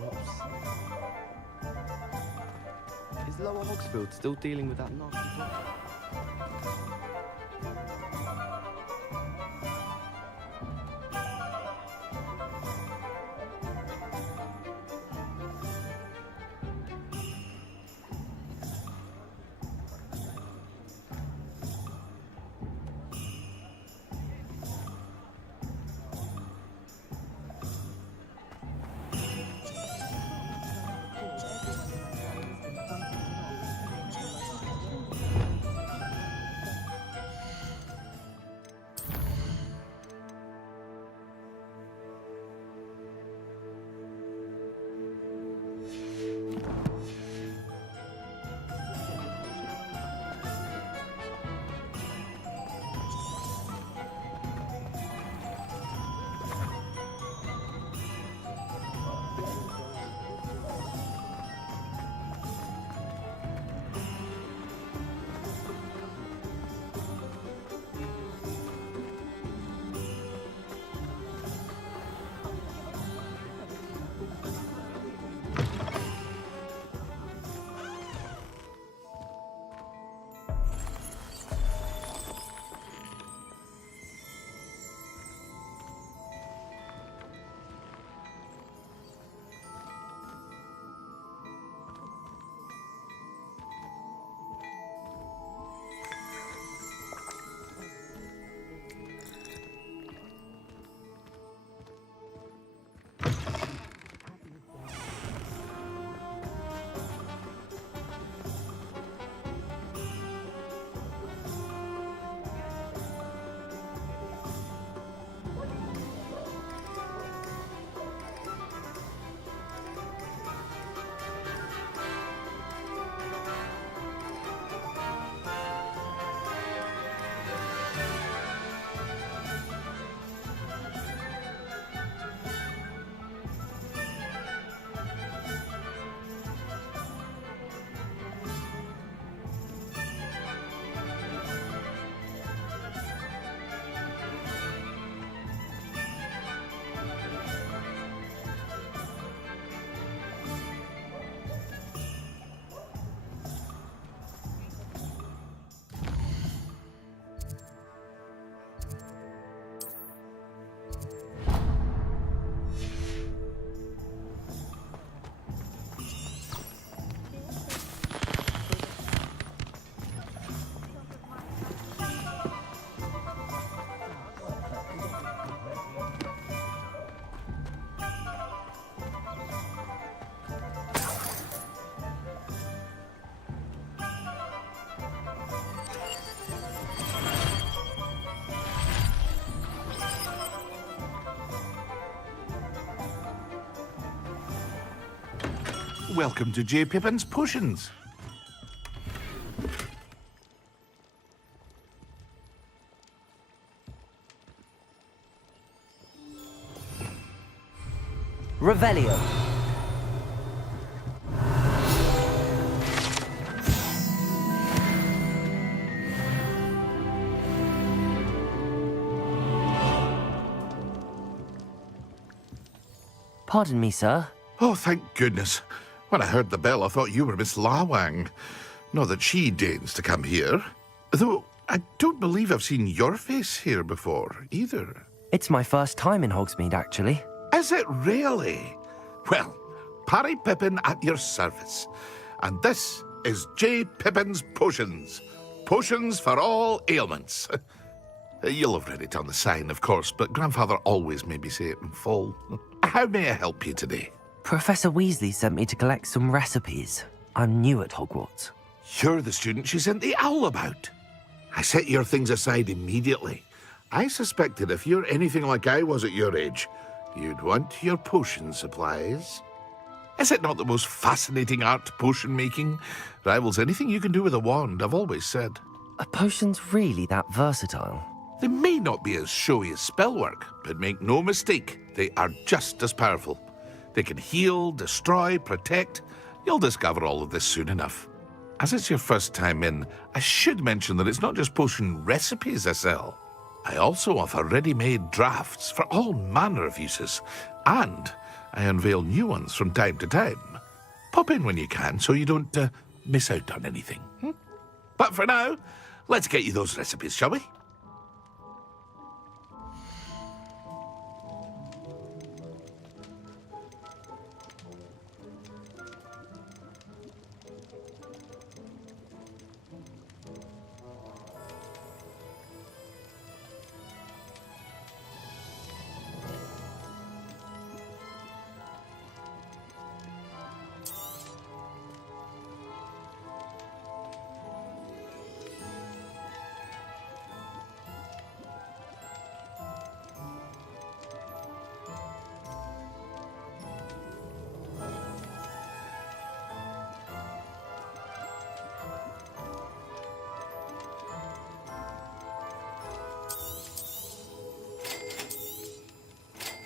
Whoops. Is Lower Hogsfield still dealing with that nasty plot? Welcome to J. Pippin's Potions. Revelio. Pardon me, sir. Oh, thank goodness. When I heard the bell, I thought you were Miss Lawang. Not that she deigns to come here. Though I don't believe I've seen your face here before, either. It's my first time in Hogsmeade, actually. Is it really? Well, Parry Pippin at your service. And this is J. Pippin's Potions. Potions for all ailments. You'll have read it on the sign, of course, but Grandfather always made me say it in full. How may I help you today? Professor Weasley sent me to collect some recipes. I'm new at Hogwarts. You're the student she sent the owl about. I set your things aside immediately. I suspected if you're anything like I was at your age, you'd want your potion supplies. Is it not the most fascinating art, potion making? Rivals anything you can do with a wand, I've always said. Are potions really that versatile? They may not be as showy as spellwork, but make no mistake, they are just as powerful. They can heal, destroy, protect. You'll discover all of this soon enough. As it's your first time in, I should mention that it's not just potion recipes I sell. I also offer ready-made drafts for all manner of uses, and I unveil new ones from time to time. Pop in when you can so you don't miss out on anything. But for now, let's get you those recipes, shall we?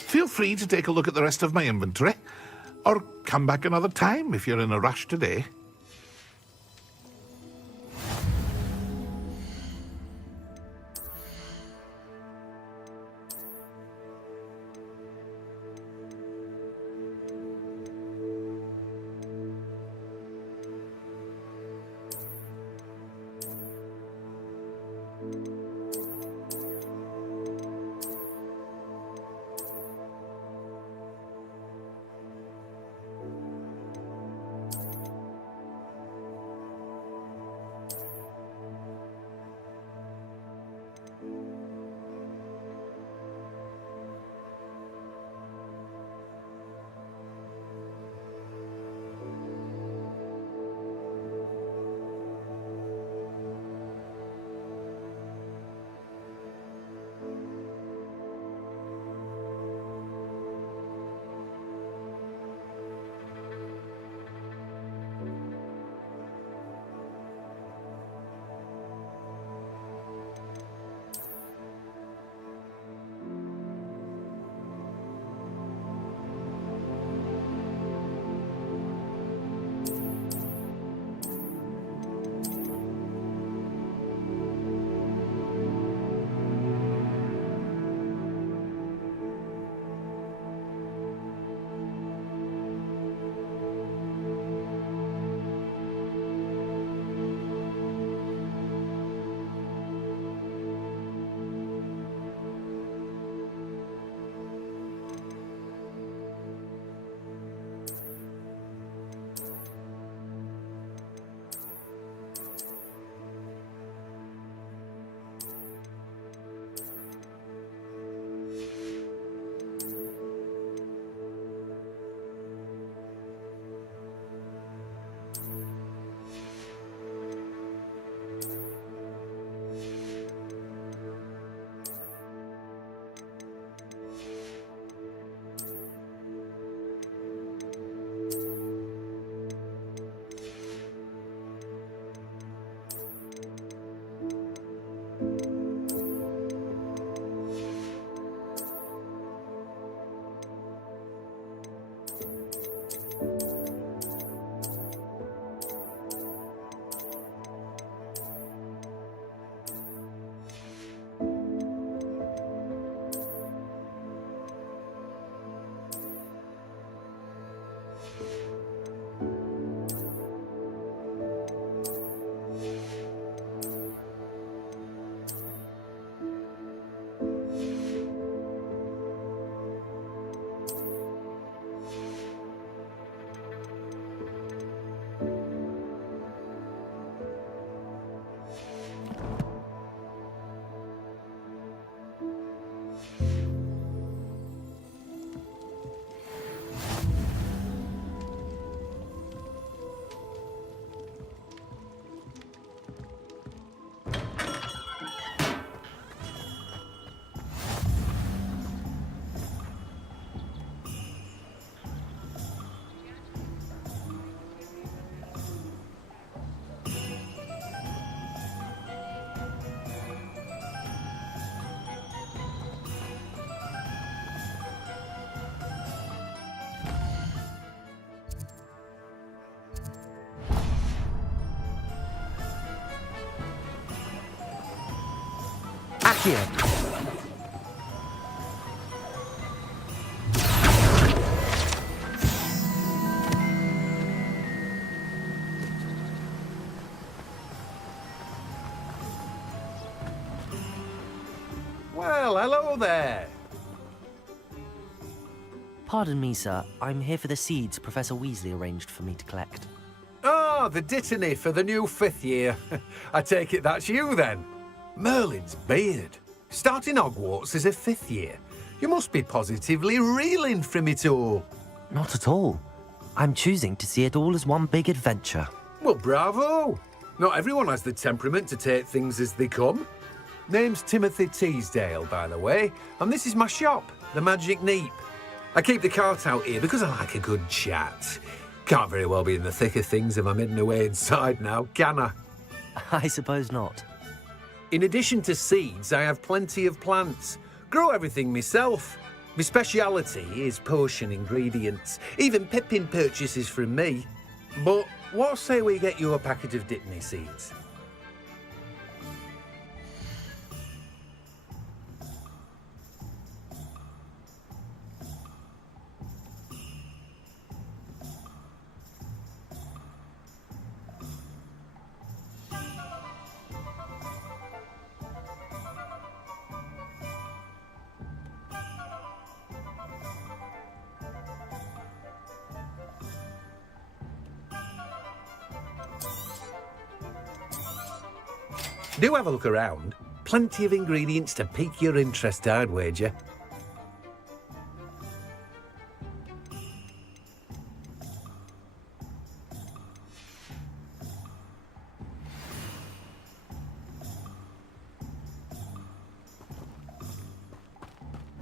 Feel free to take a look at the rest of my inventory, or come back another time if you're in a rush today. Here. Well, hello there. Pardon me, sir. I'm here for the seeds Professor Weasley arranged for me to collect. Oh, the dittany for the new 5th year. I take it that's you, then. Merlin's beard. Starting Hogwarts as a 5th year. You must be positively reeling from it all. Not at all. I'm choosing to see it all as one big adventure. Well, bravo. Not everyone has the temperament to take things as they come. Name's Timothy Teasdale, by the way, and this is my shop, the Magic Neep. I keep the cart out here because I like a good chat. Can't very well be in the thick of things if I'm hidden away inside now, can I? I suppose not. In addition to seeds, I have plenty of plants. Grow everything myself. My speciality is potion ingredients. Even Pippin purchases from me. But what say we get you a packet of dittany seeds? Do have a look around. Plenty of ingredients to pique your interest, I'd wager.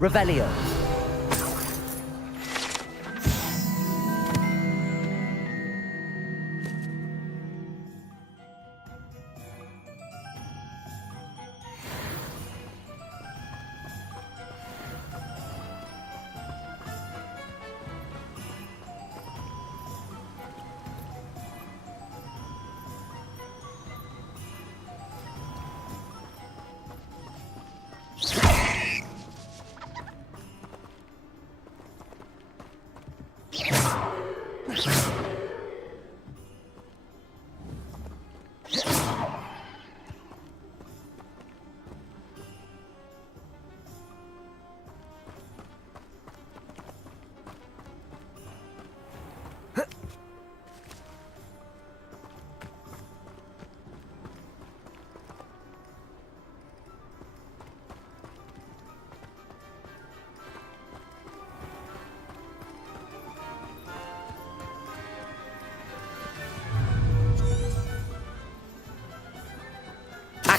Revelio.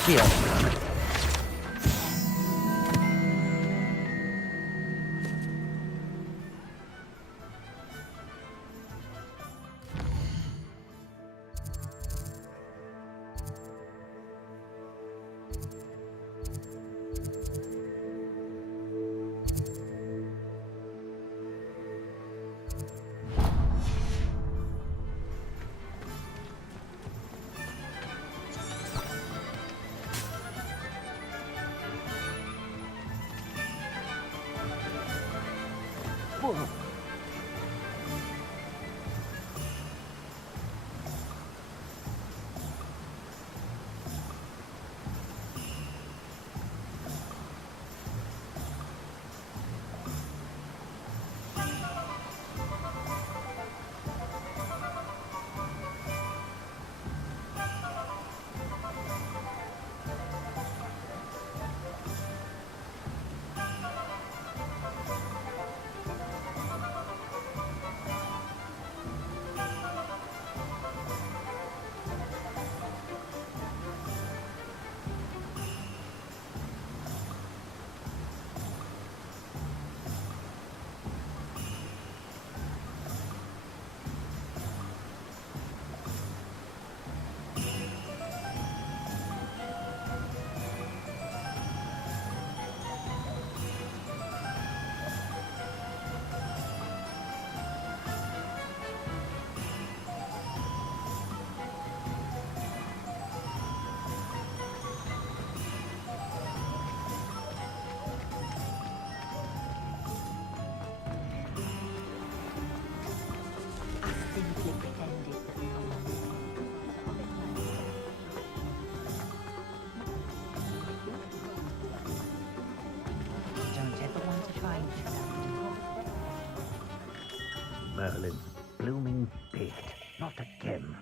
Accio. Merlin. Blooming dead. Not again.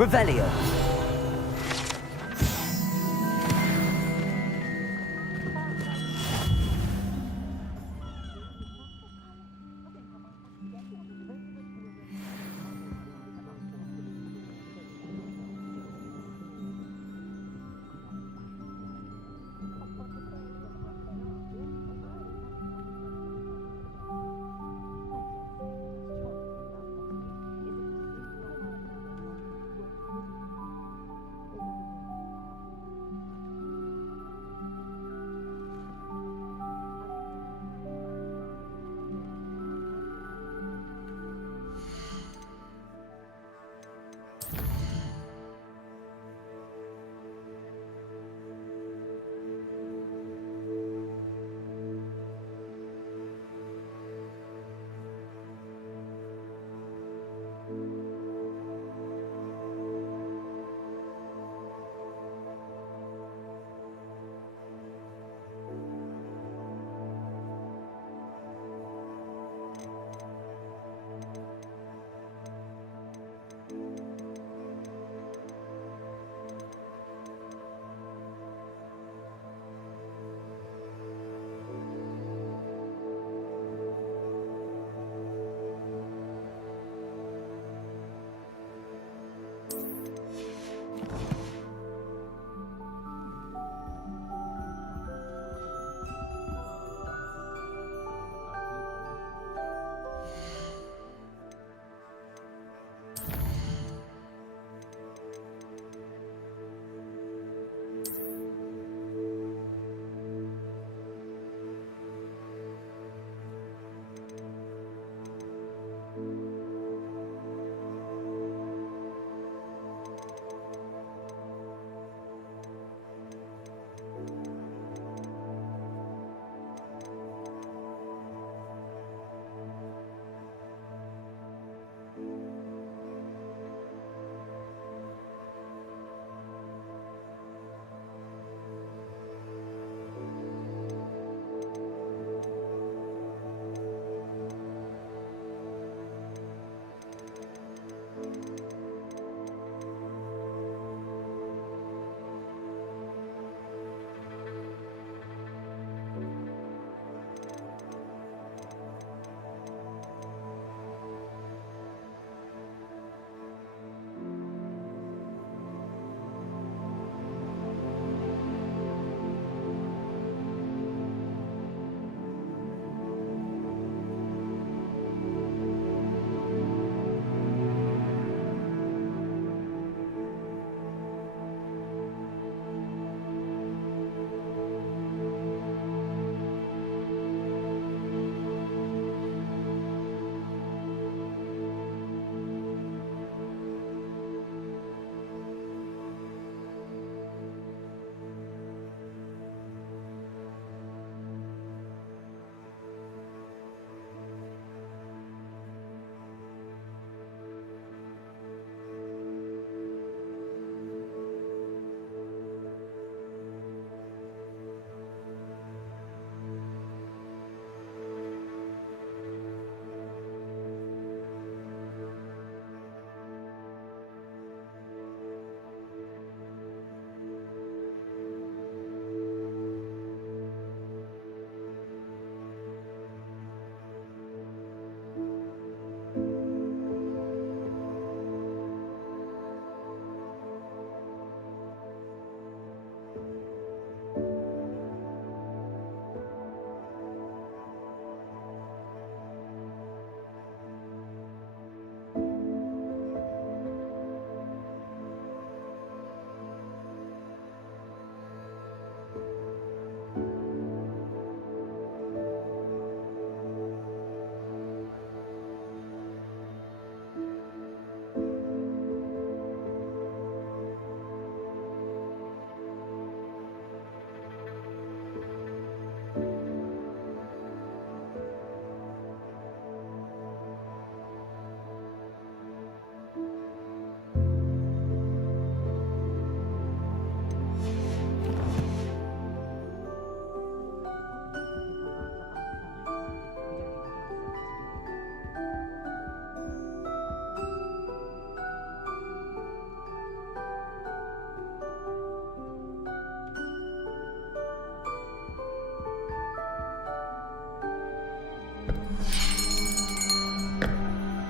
Revelio.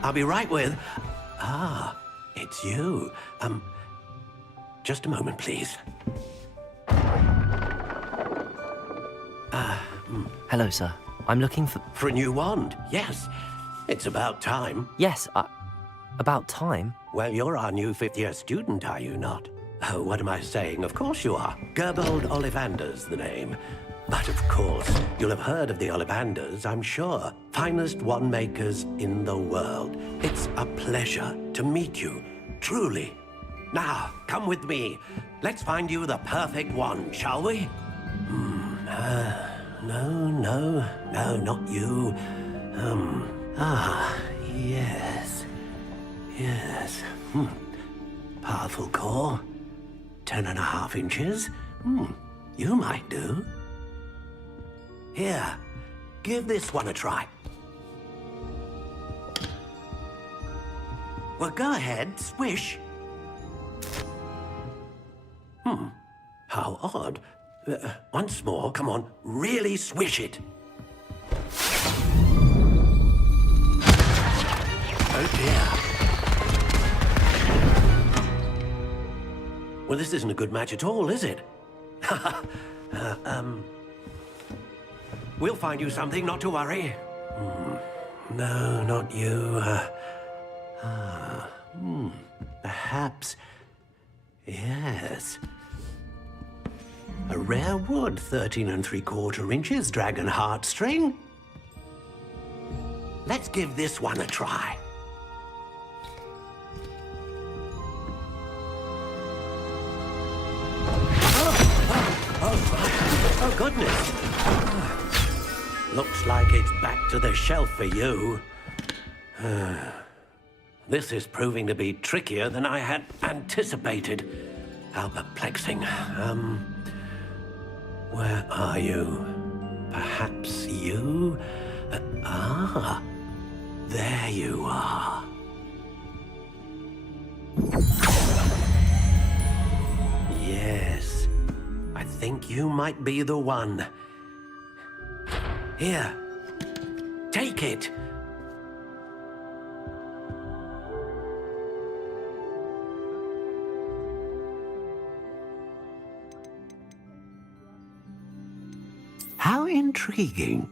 I'll be right with... Ah, it's you. Just a moment, please. Hello, sir. I'm looking for... For a new wand, yes. It's about time. Yes, about time? Well, you're our new fifth-year student, are you not? Oh, what am I saying? Of course you are. Gerbold Ollivander's the name. But of course, you'll have heard of the Ollivanders, I'm sure. Finest wand makers in the world. It's a pleasure to meet you, truly. Now, come with me. Let's find you the perfect wand, shall we? No, not you. Yes. Powerful core. 10.5 inches. You might do. Here, give this one a try. Well, go ahead, swish. How odd. Once more, come on, really swish it. Oh dear. Well, this isn't a good match at all, is it? We'll find you something, not to worry. No, not you. Perhaps... Yes. A rare wood, 13 3/4 inches, dragon heartstring. Let's give this one a try. Oh, goodness. Looks like it's back to the shelf for you. This is proving to be trickier than I had anticipated. How perplexing. Where are you? Perhaps you? There you are. Yes, I think you might be the one. Here, take it. How intriguing.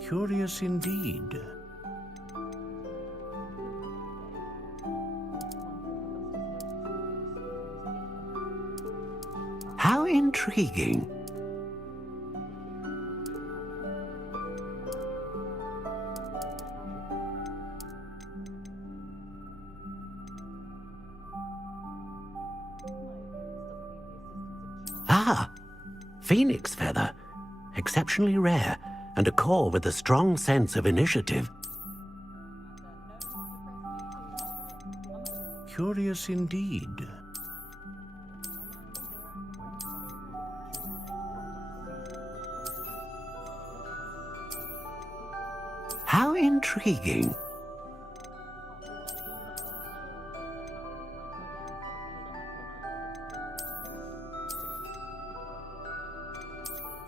Curious indeed. How intriguing. Ah, phoenix feather. Exceptionally rare, and a core with a strong sense of initiative. Curious indeed. How intriguing.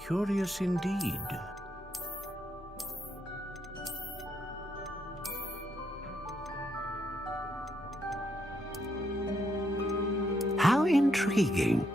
Curious indeed. How intriguing.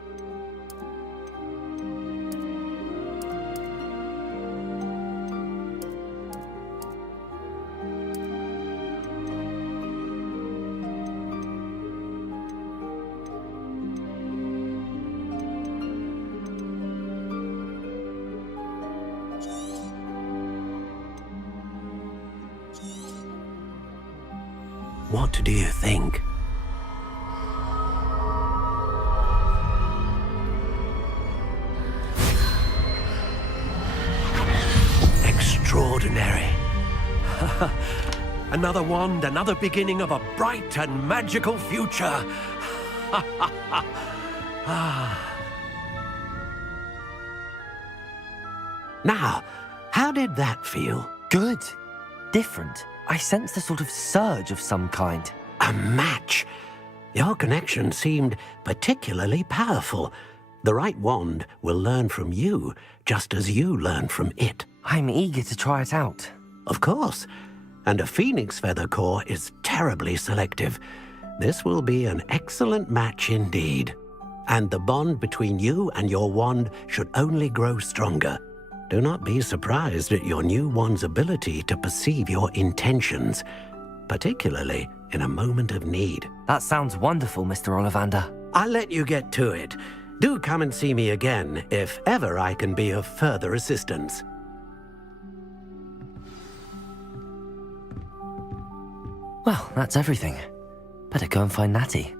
What do you think? Extraordinary. Another wand, another beginning of a bright and magical future. Now, how did that feel? Good. Different. I sensed a sort of surge of some kind. A match. Your connection seemed particularly powerful. The right wand will learn from you, just as you learn from it. I'm eager to try it out. Of course. And a phoenix feather core is terribly selective. This will be an excellent match indeed. And the bond between you and your wand should only grow stronger. Do not be surprised at your new wand's ability to perceive your intentions, particularly in a moment of need. That sounds wonderful, Mr. Ollivander. I'll let you get to it. Do come and see me again if ever I can be of further assistance. Well, that's everything. Better go and find Natty.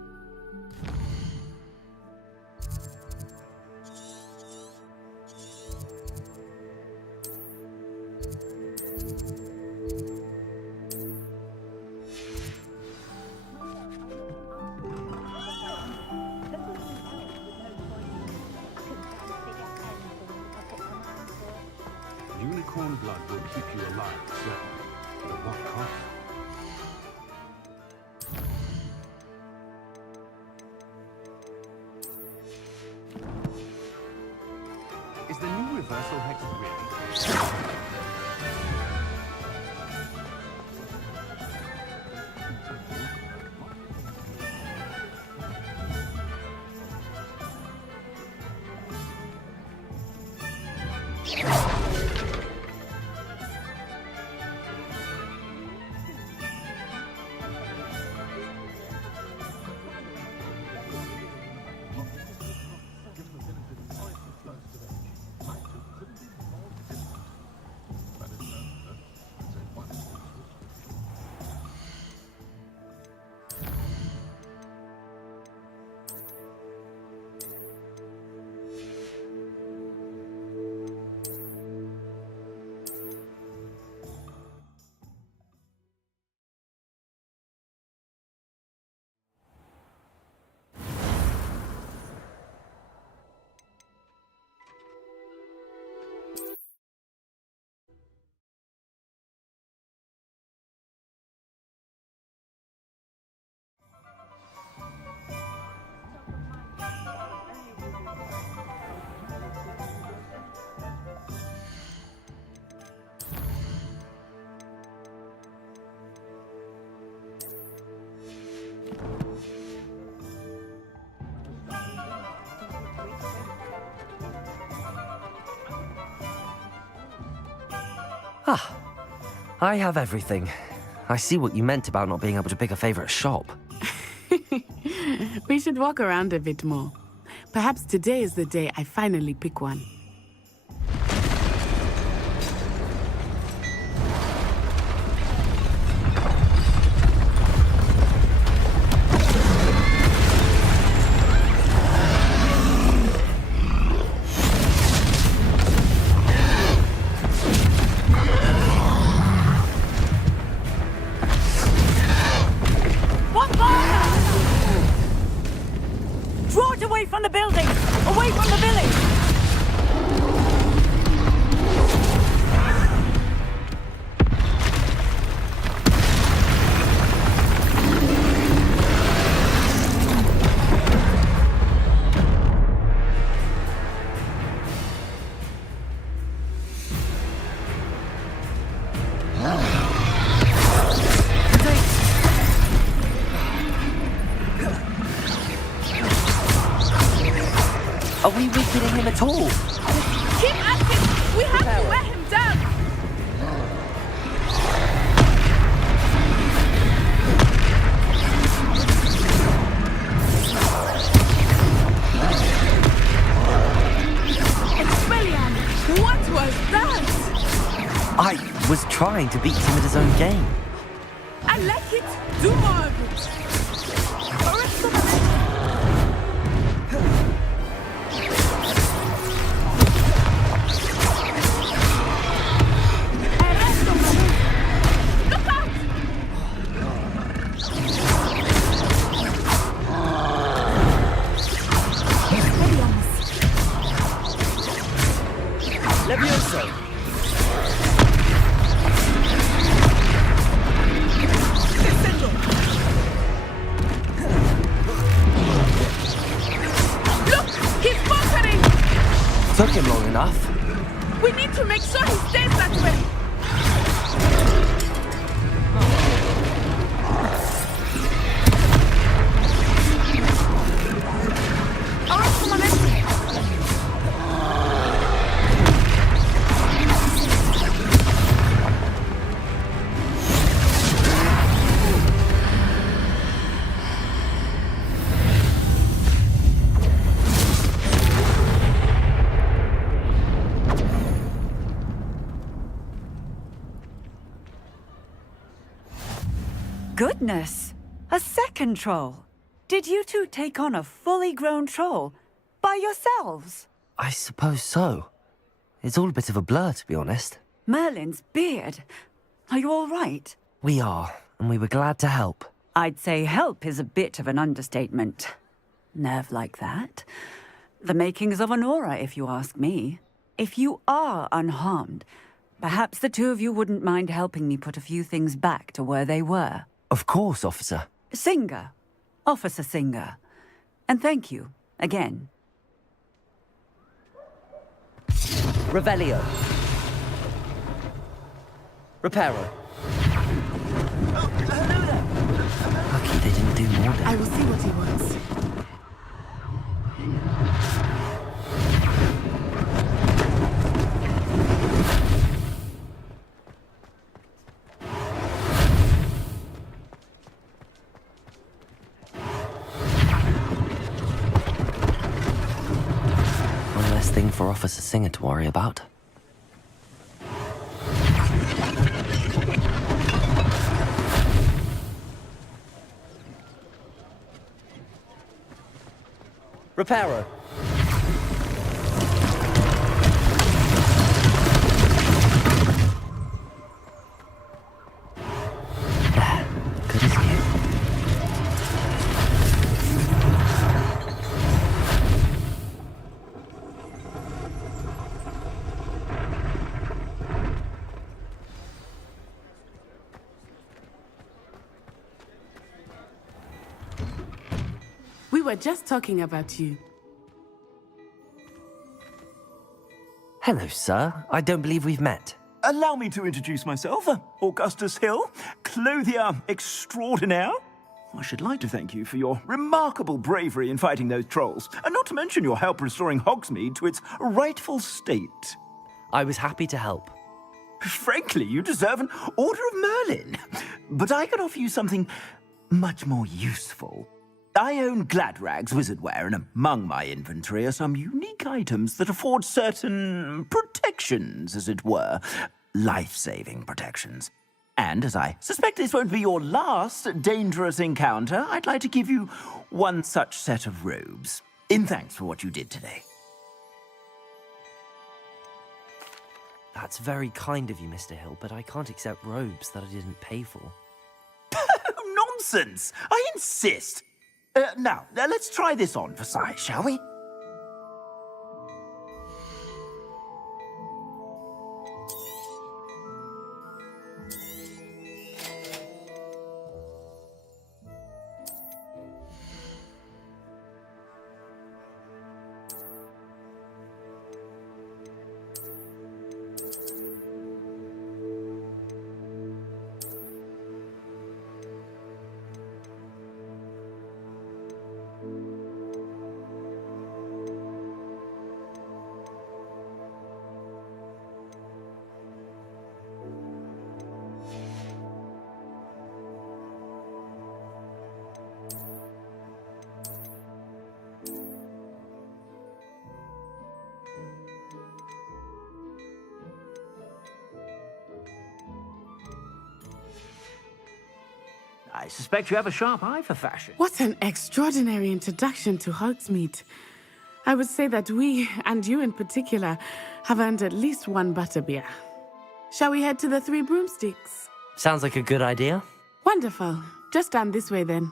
Unicorn blood will keep you alive, certainly. But at what cost? Is the new reversal hex really? Ah, I have everything. I see what you meant about not being able to pick a favorite shop. We should walk around a bit more. Perhaps today is the day I finally pick one. Are we weakening him at all? Keep at him! We have to wear him down! Expelliarmus! What was that? I was trying to beat him at his own game. I like it! Do more of it! Took him long enough. We need to make sure he stays that way. All right, come on, let's see. Goodness! A second troll! Did you two take on a fully grown troll? By yourselves? I suppose so. It's all a bit of a blur, to be honest. Merlin's beard. Are you all right? We are, and we were glad to help. I'd say help is a bit of an understatement. Nerve like that. The makings of an aura, if you ask me. If you are unharmed, perhaps the two of you wouldn't mind helping me put a few things back to where they were. Of course, officer. Singer. Officer Singer. And thank you, again. Revelio. Reparo. Lucky they didn't do more damage. I will see what he wants. One less thing for Officer Singer to worry about. Reparo. Good as new. We were just talking about you. Hello, sir. I don't believe we've met. Allow me to introduce myself, Augustus Hill, clothier extraordinaire. I should like to thank you for your remarkable bravery in fighting those trolls, and not to mention your help restoring Hogsmeade to its rightful state. I was happy to help. Frankly, you deserve an Order of Merlin. But I can offer you something much more useful. I own Gladrag's wizardware, and among my inventory are some unique items that afford certain protections, as it were. Life-saving protections. And as I suspect this won't be your last dangerous encounter, I'd like to give you one such set of robes, in thanks for what you did today. That's very kind of you, Mr. Hill, but I can't accept robes that I didn't pay for. Nonsense! I insist! Now, let's try this on for size, shall we? I suspect you have a sharp eye for fashion. What an extraordinary introduction to Hogsmeade. I would say that we, and you in particular, have earned at least one butterbeer. Shall we head to the Three Broomsticks? Sounds like a good idea. Wonderful. Just down this way then.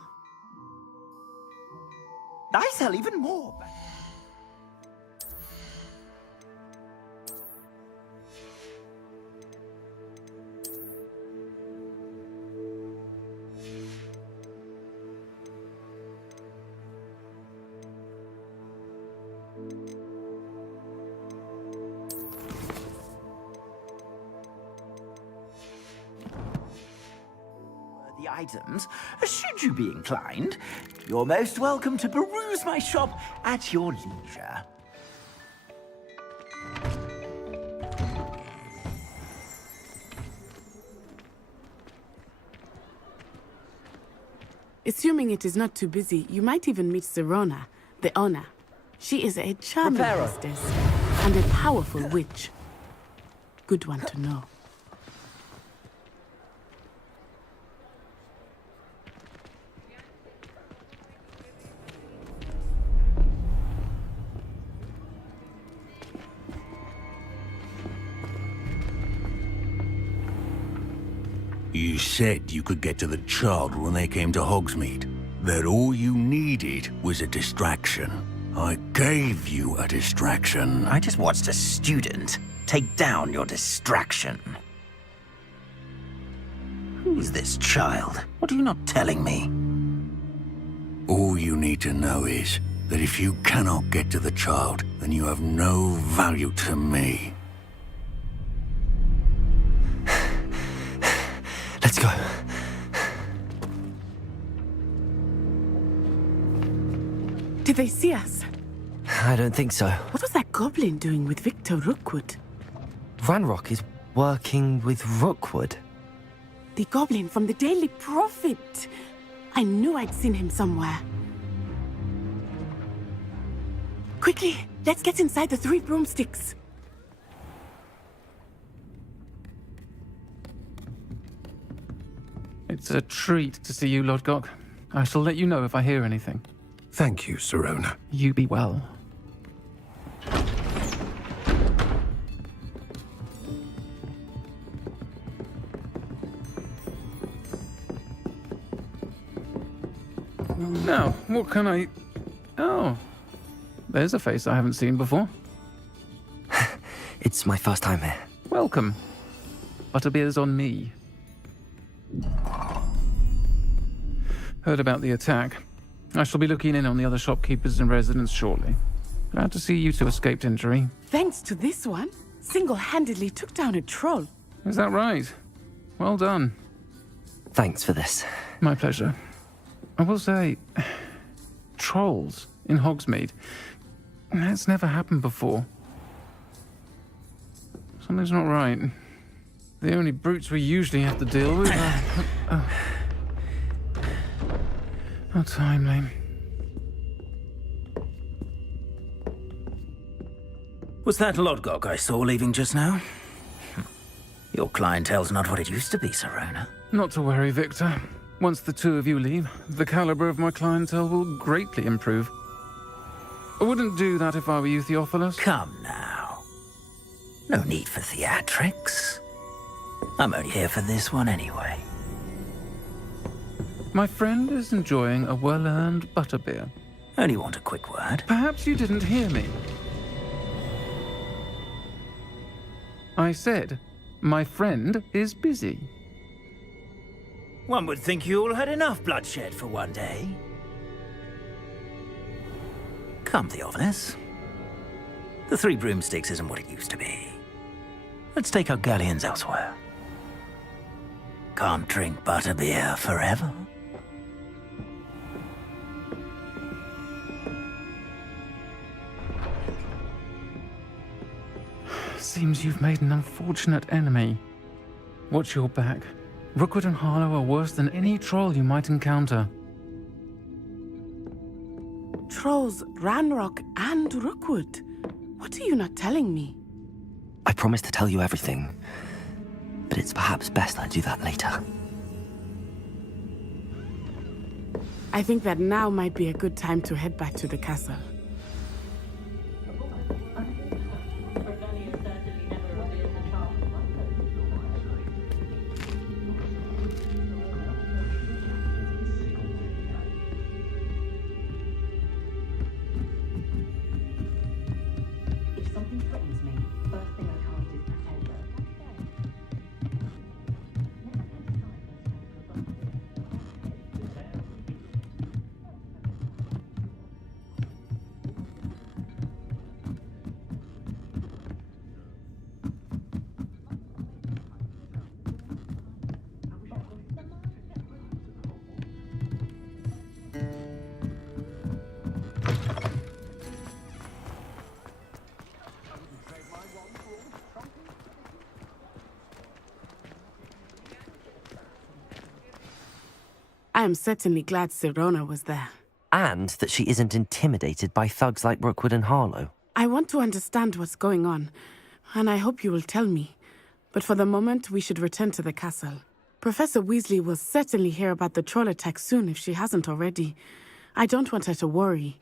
I sell even more. items, should you be inclined, you're most welcome to peruse my shop at your leisure. Assuming it is not too busy, you might even meet Serona, the owner. She is a charming hostess and a powerful witch. Good one to know. You said you could get to the child when they came to Hogsmeade. That all you needed was a distraction. I gave you a distraction. I just watched a student take down your distraction. Who's this child? What are you not telling me? All you need to know is that if you cannot get to the child, then you have no value to me. Let's go. Did they see us? I don't think so. What was that goblin doing with Victor Rookwood? Ranrock is working with Rookwood. The goblin from the Daily Prophet. I knew I'd seen him somewhere. Quickly, let's get inside the 3 broomsticks. It's a treat to see you, Lodgok. I shall let you know if I hear anything. Thank you, Serona. You be well. Now, what can I... Oh, there's a face I haven't seen before. It's my first time here. Welcome. Butterbeer's on me. Heard about the attack. I shall be looking in on the other shopkeepers and residents shortly. Glad to see you two escaped injury. Thanks to this one, single-handedly took down a troll. Is that right? Well done. Thanks for this. My pleasure. I will say, trolls in Hogsmeade. That's never happened before. Something's not right. The only brutes we usually have to deal with are... How timely. Was that Lodgok I saw leaving just now? Your clientele's not what it used to be, Serona. Not to worry, Victor. Once the two of you leave, the caliber of my clientele will greatly improve. I wouldn't do that if I were you, Theophilus. Come now. No need for theatrics. I'm only here for this one anyway. My friend is enjoying a well-earned butterbeer. Only want a quick word. Perhaps you didn't hear me. I said, my friend is busy. One would think you all had enough bloodshed for one day. Come, Theophilus. The 3 broomsticks isn't what it used to be. Let's take our galleons elsewhere. Can't drink butterbeer forever. Seems you've made an unfortunate enemy. Watch your back. Rookwood and Harlow are worse than any troll you might encounter. Trolls, Ranrock, and Rookwood. What are you not telling me? I promised to tell you everything, but it's perhaps best I do that later. I think that now might be a good time to head back to the castle. I am certainly glad Sirona was there. And that she isn't intimidated by thugs like Rookwood and Harlow. I want to understand what's going on, and I hope you will tell me. But for the moment, we should return to the castle. Professor Weasley will certainly hear about the troll attack soon if she hasn't already. I don't want her to worry.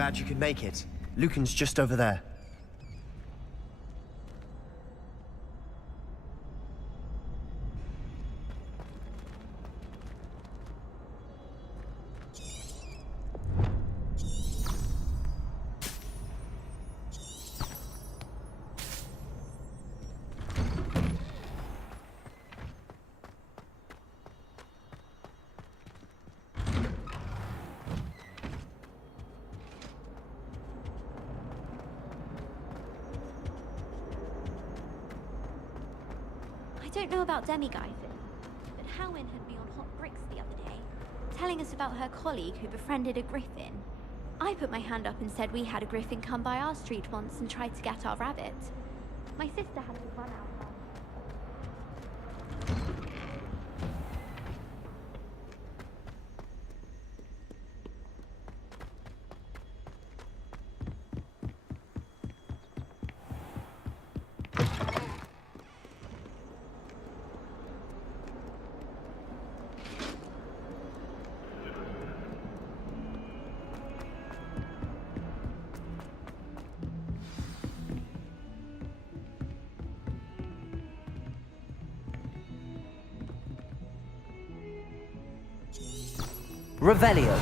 Glad you could make it. Lucan's just over there. don't know about demi-guises, but Howin had me on hot bricks the other day, telling us about her colleague who befriended a griffin. I put my hand up and said we had a griffin come by our street once and tried to get our rabbit. My sister had to run out. Revelio.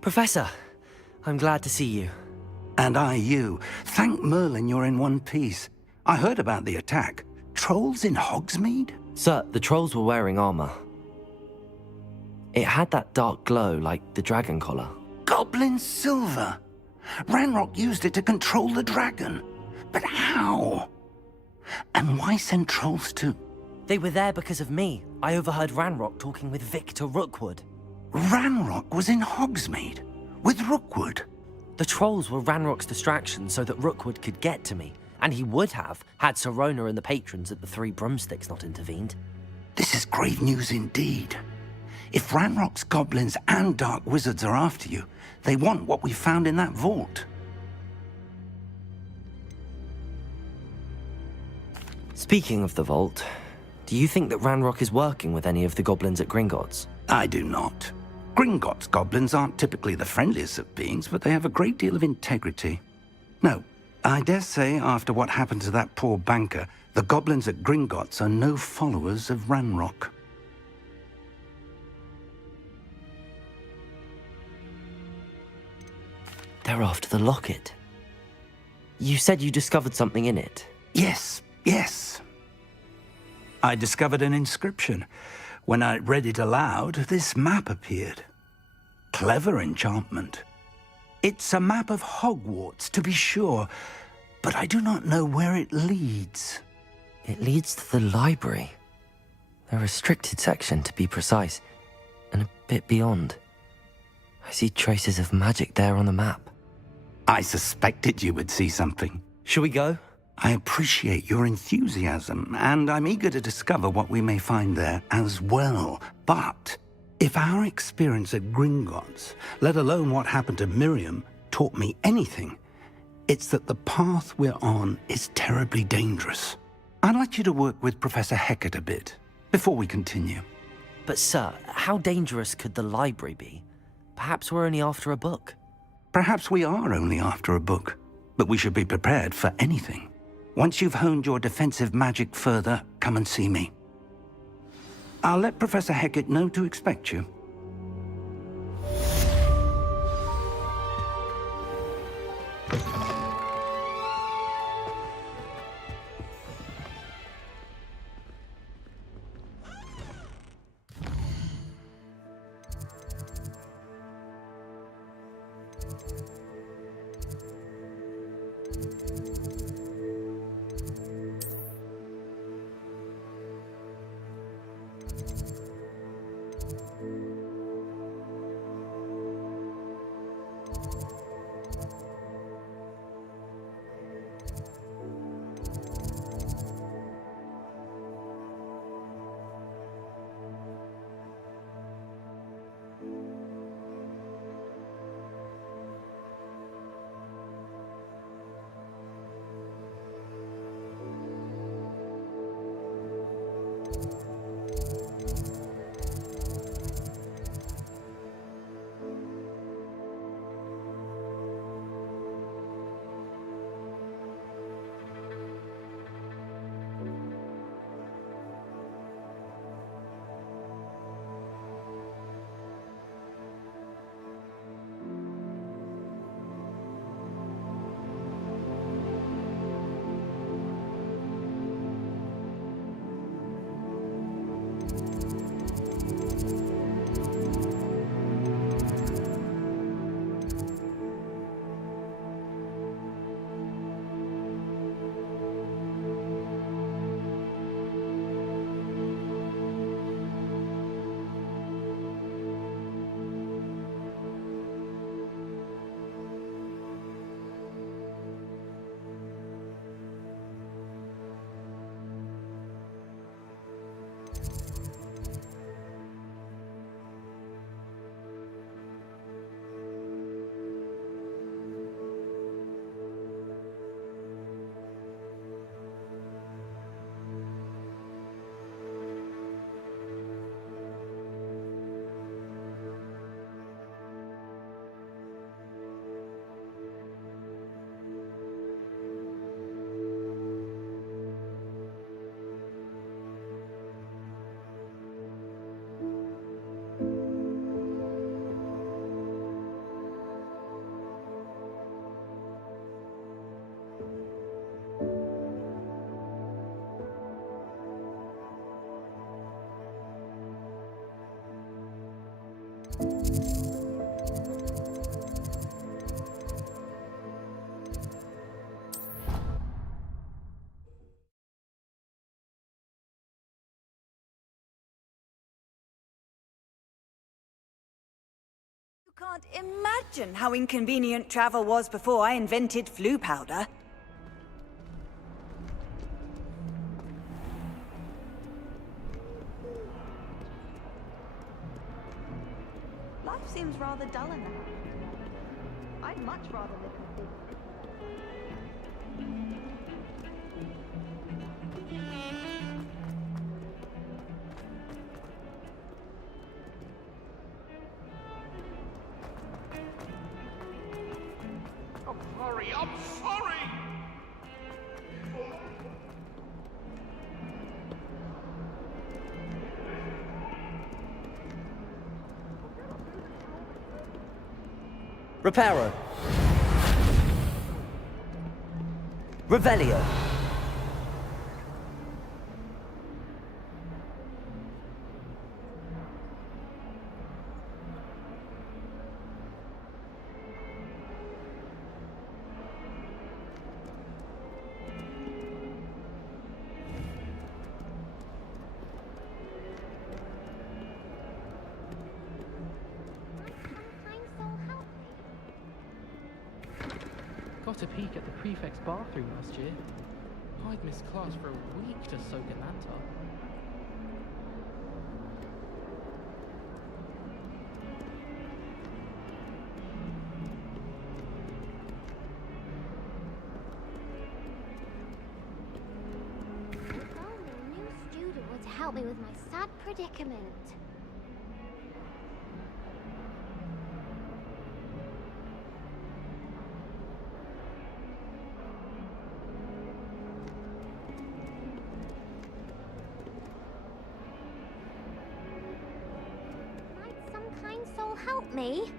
Professor, I'm glad to see you. And I you. Thank Merlin you're in one piece. I heard about the attack. Trolls in Hogsmeade? Sir, the trolls were wearing armor. It had that dark glow like the dragon collar. Goblin silver! Ranrock used it to control the dragon. But how? And why send trolls to... They were there because of me. I overheard Ranrock talking with Victor Rookwood. Ranrock was in Hogsmeade? With Rookwood? The trolls were Ranrock's distraction so that Rookwood could get to me. And he would have, had Sirona and the patrons at the Three Broomsticks not intervened. This is grave news indeed. If Ranrock's goblins and dark wizards are after you, they want what we found in that vault. Speaking of the vault, do you think that Ranrock is working with any of the goblins at Gringotts? I do not. Gringotts goblins aren't typically the friendliest of beings, but they have a great deal of integrity. No, I dare say after what happened to that poor banker, the goblins at Gringotts are no followers of Ranrock. They're after the locket. You said you discovered something in it. Yes. I discovered an inscription. When I read it aloud, this map appeared. Clever enchantment. It's a map of Hogwarts, to be sure, but I do not know where it leads. It leads to the library. A restricted section, to be precise, and a bit beyond. I see traces of magic there on the map. I suspected you would see something. Shall we go? I appreciate your enthusiasm, and I'm eager to discover what we may find there as well. But if our experience at Gringotts, let alone what happened to Miriam, taught me anything, it's that the path we're on is terribly dangerous. I'd like you to work with Professor Hecat a bit before we continue. But sir, how dangerous could the library be? Perhaps we're only after a book. Perhaps we are only after a book, but we should be prepared for anything. Once you've honed your defensive magic further, come and see me. I'll let Professor Hecat know to expect you. Can't imagine how inconvenient travel was before I invented Floo powder. Life seems rather dull in the house. I'd much rather live in a big city. I'm sorry! Reparo. Revelio. Got a peek at the prefect's bathroom last year. I'd missed class for a week to soak in that tub. If only a new student were to help me with my sad predicament. Might some kind soul help me?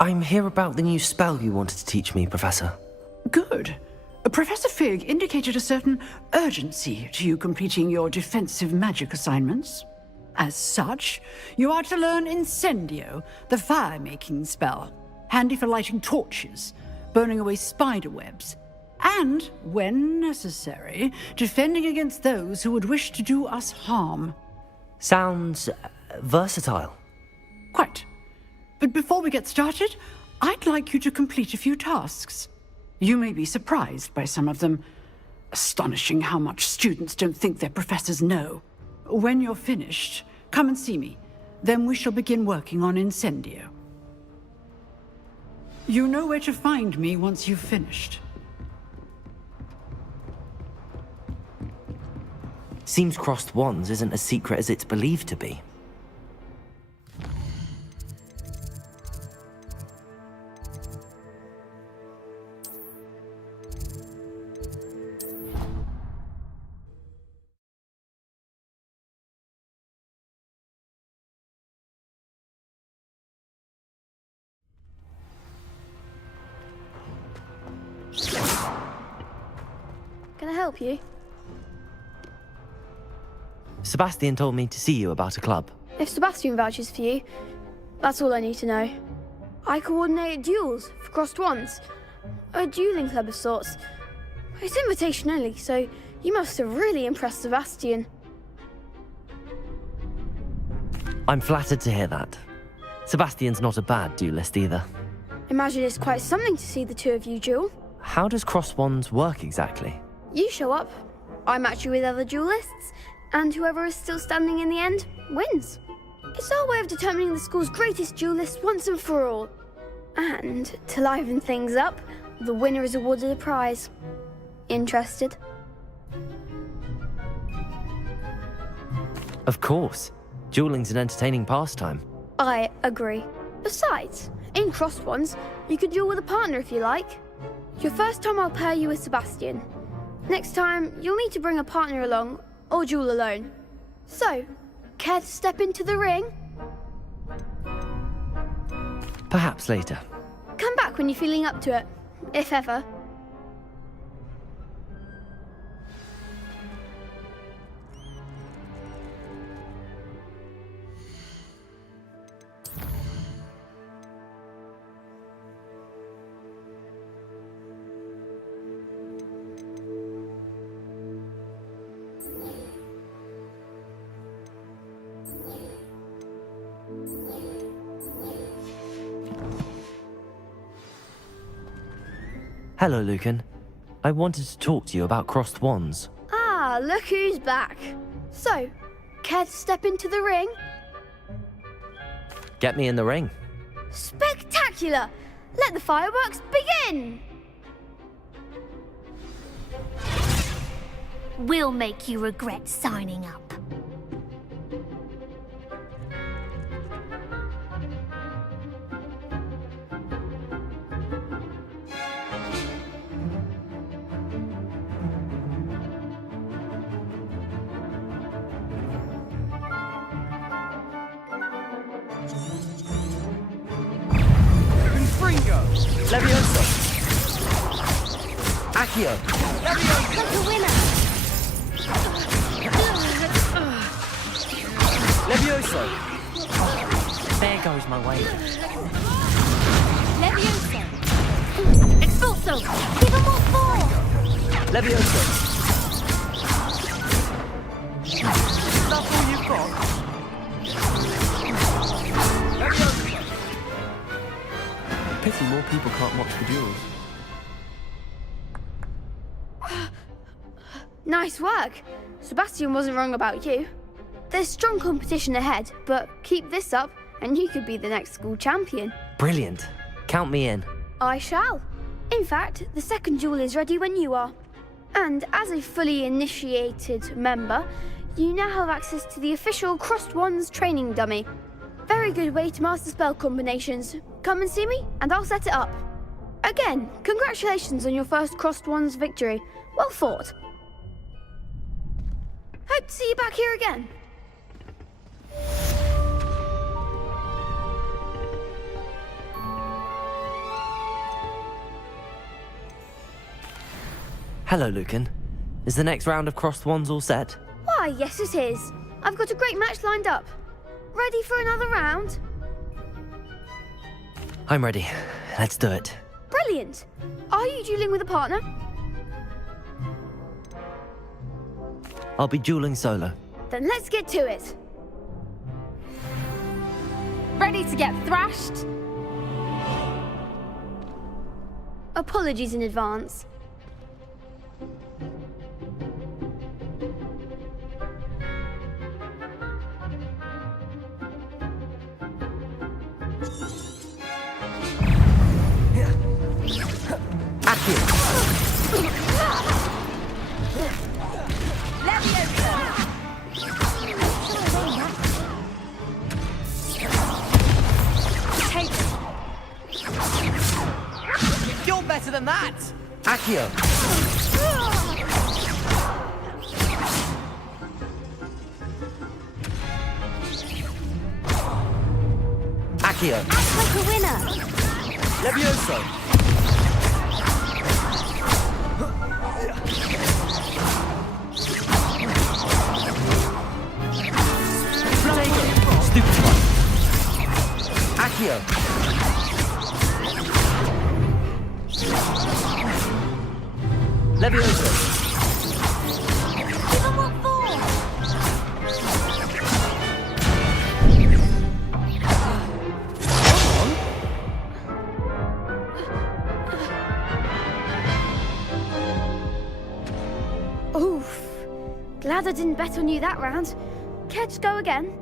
I'm here about the new spell you wanted to teach me, Professor. Good. Professor Fig indicated a certain urgency to you completing your defensive magic assignments. As such, you are to learn Incendio, the fire-making spell, handy for lighting torches, burning away spider webs, and, when necessary, defending against those who would wish to do us harm. Sounds versatile. Quite. But before we get started, I'd like you to complete a few tasks. You may be surprised by some of them. Astonishing how much students don't think their professors know. When you're finished, come and see me. Then we shall begin working on Incendio. You know where to find me once you've finished. Seems crossed wands isn't as secret as it's believed to be. Can I help you? Sebastian told me to see you about a club. If Sebastian vouches for you, that's all I need to know. I coordinate duels for crossed wands. A dueling club of sorts. It's invitation only, so you must have really impressed Sebastian. I'm flattered to hear that. Sebastian's not a bad duelist either. Imagine it's quite something to see the two of you duel. How does cross wands work exactly? You show up, I match you with other duelists, and whoever is still standing in the end wins. It's our way of determining the school's greatest duelist once and for all. And to liven things up, the winner is awarded a prize. Interested? Of course. Dueling's an entertaining pastime. I agree. Besides, in crossed ones, you could duel with a partner if you like. Your first time I'll pair you with Sebastian. Next time, you'll need to bring a partner along, or duel alone. So, care to step into the ring? Perhaps later. Come back when you're feeling up to it, if ever. Hello, Lucan. I wanted to talk to you about crossed wands. Ah, look who's back. So, care to step into the ring? Get me in the ring. Spectacular! Let the fireworks begin! We'll make you regret signing up. Levioso! Accio! Like a winner! Levioso! There goes my way. Levioso! Expulso! Give him more force! Levioso! That's all you've got? Levioso! Pity more people can't watch the duels. Nice work. Sebastian wasn't wrong about you. There's strong competition ahead, but keep this up and you could be the next school champion. Brilliant. Count me in. I shall. In fact, the second duel is ready when you are. And as a fully initiated member, you now have access to the official Crossed Wands training dummy. Very good way to master spell combinations. Come and see me, and I'll set it up. Again, congratulations on your first Crossed Wands victory. Well fought. Hope to see you back here again. Hello, Lucan. Is the next round of crossed wands all set? Why, yes it is. I've got a great match lined up. Ready for another round? I'm ready. Let's do it. Brilliant. Are you dueling with a partner? I'll be dueling solo. Then let's get to it. Ready to get thrashed? Apologies in advance. You're better than that! Accio! Accio! Act like a winner! Levioso! Accio! Leviosa! Give 'em what for? Oof. Glad I didn't bet on you that round. Care to go again?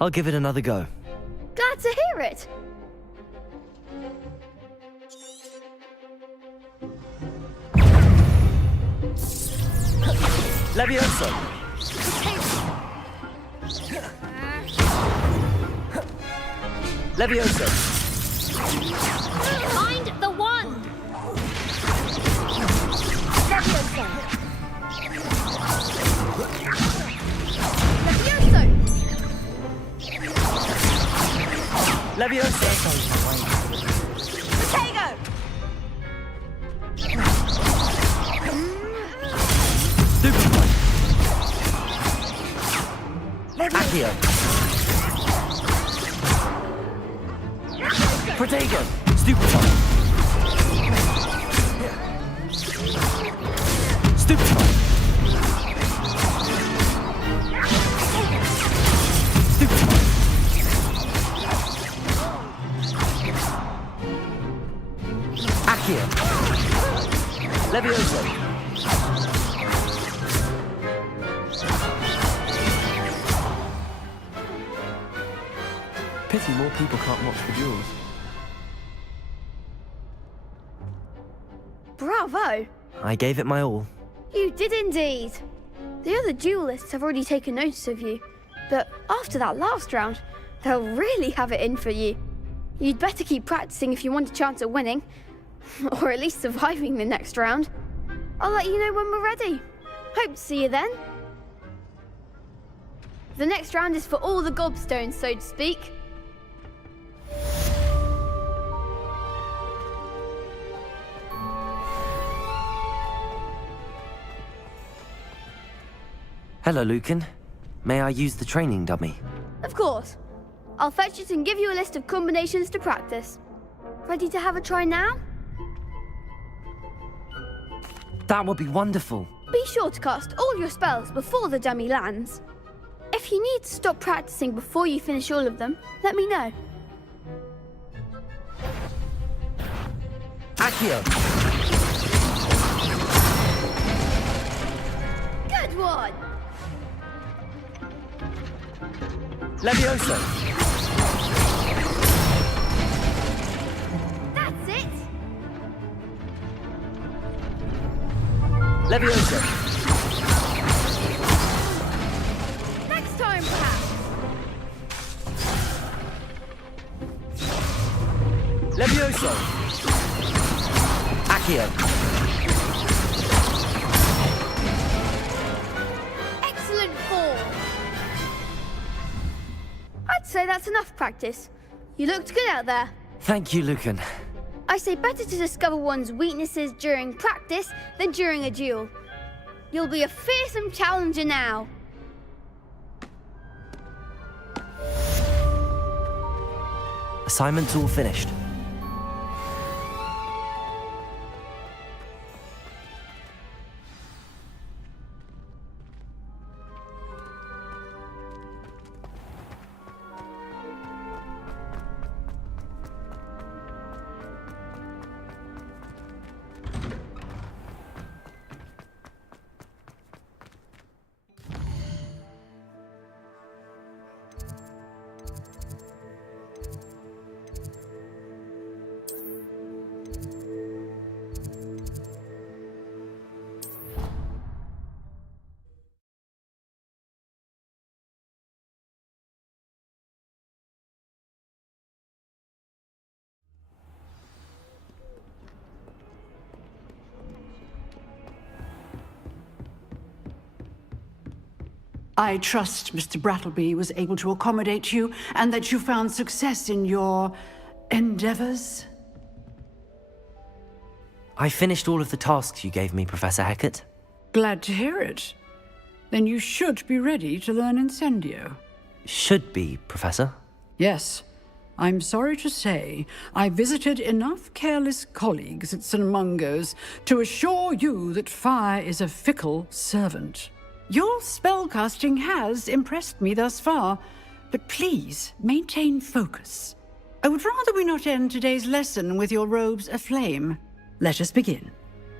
I'll give it another go. Glad to hear it. Leviosa! Leviosa! Find the wand! Levioso! Levioso! Leviosa! Potato! Stupefy! Accio! Protego! Stupefy! Stupefy! Stupefy! Accio! Leviosa! Pity more people can't watch the duels. Bravo! I gave it my all. You did indeed. The other duelists have already taken notice of you, but after that last round, they'll really have it in for you. You'd better keep practicing if you want a chance at winning, or at least surviving the next round. I'll let you know when we're ready. Hope to see you then. The next round is for all the gobstones, so to speak. Hello, Lucan. May I use the training dummy? Of course. I'll fetch it and give you a list of combinations to practice. Ready to have a try now? That would be wonderful. Be sure to cast all your spells before the dummy lands. If you need to stop practicing before you finish all of them, let me know. Accio! Good one! Leviosa! That's it! Leviosa! Next time, perhaps! Leviosa! Accio! Excellent form! I'd say that's enough practice. You looked good out there. Thank you, Lucan. I say better to discover one's weaknesses during practice than during a duel. You'll be a fearsome challenger now. Assignment's all finished. I trust Mr. Brattleby was able to accommodate you and that you found success in your endeavors. I finished all of the tasks you gave me, Professor Hecat. Glad to hear it. Then you should be ready to learn Incendio. Should be, Professor. Yes, I'm sorry to say I visited enough careless colleagues at St. Mungo's to assure you that fire is a fickle servant. Your spellcasting has impressed me thus far, but please maintain focus. I would rather we not end today's lesson with your robes aflame. Let us begin.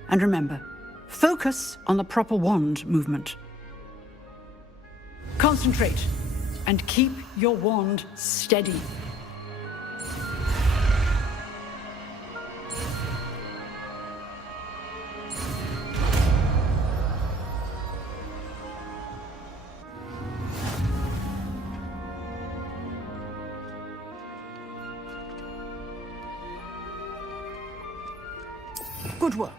And remember, focus on the proper wand movement. Concentrate, and keep your wand steady. Good work.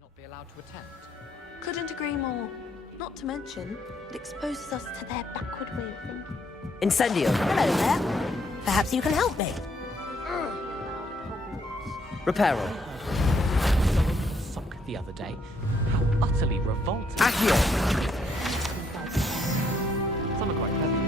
Not be allowed to attend. Couldn't agree more. Not to mention, it exposes us to their backward way of thinking. Incendio. Hello there. Perhaps you can help me. Reparo. Sock the other day. How utterly revolting. Accio. Some are quite clever.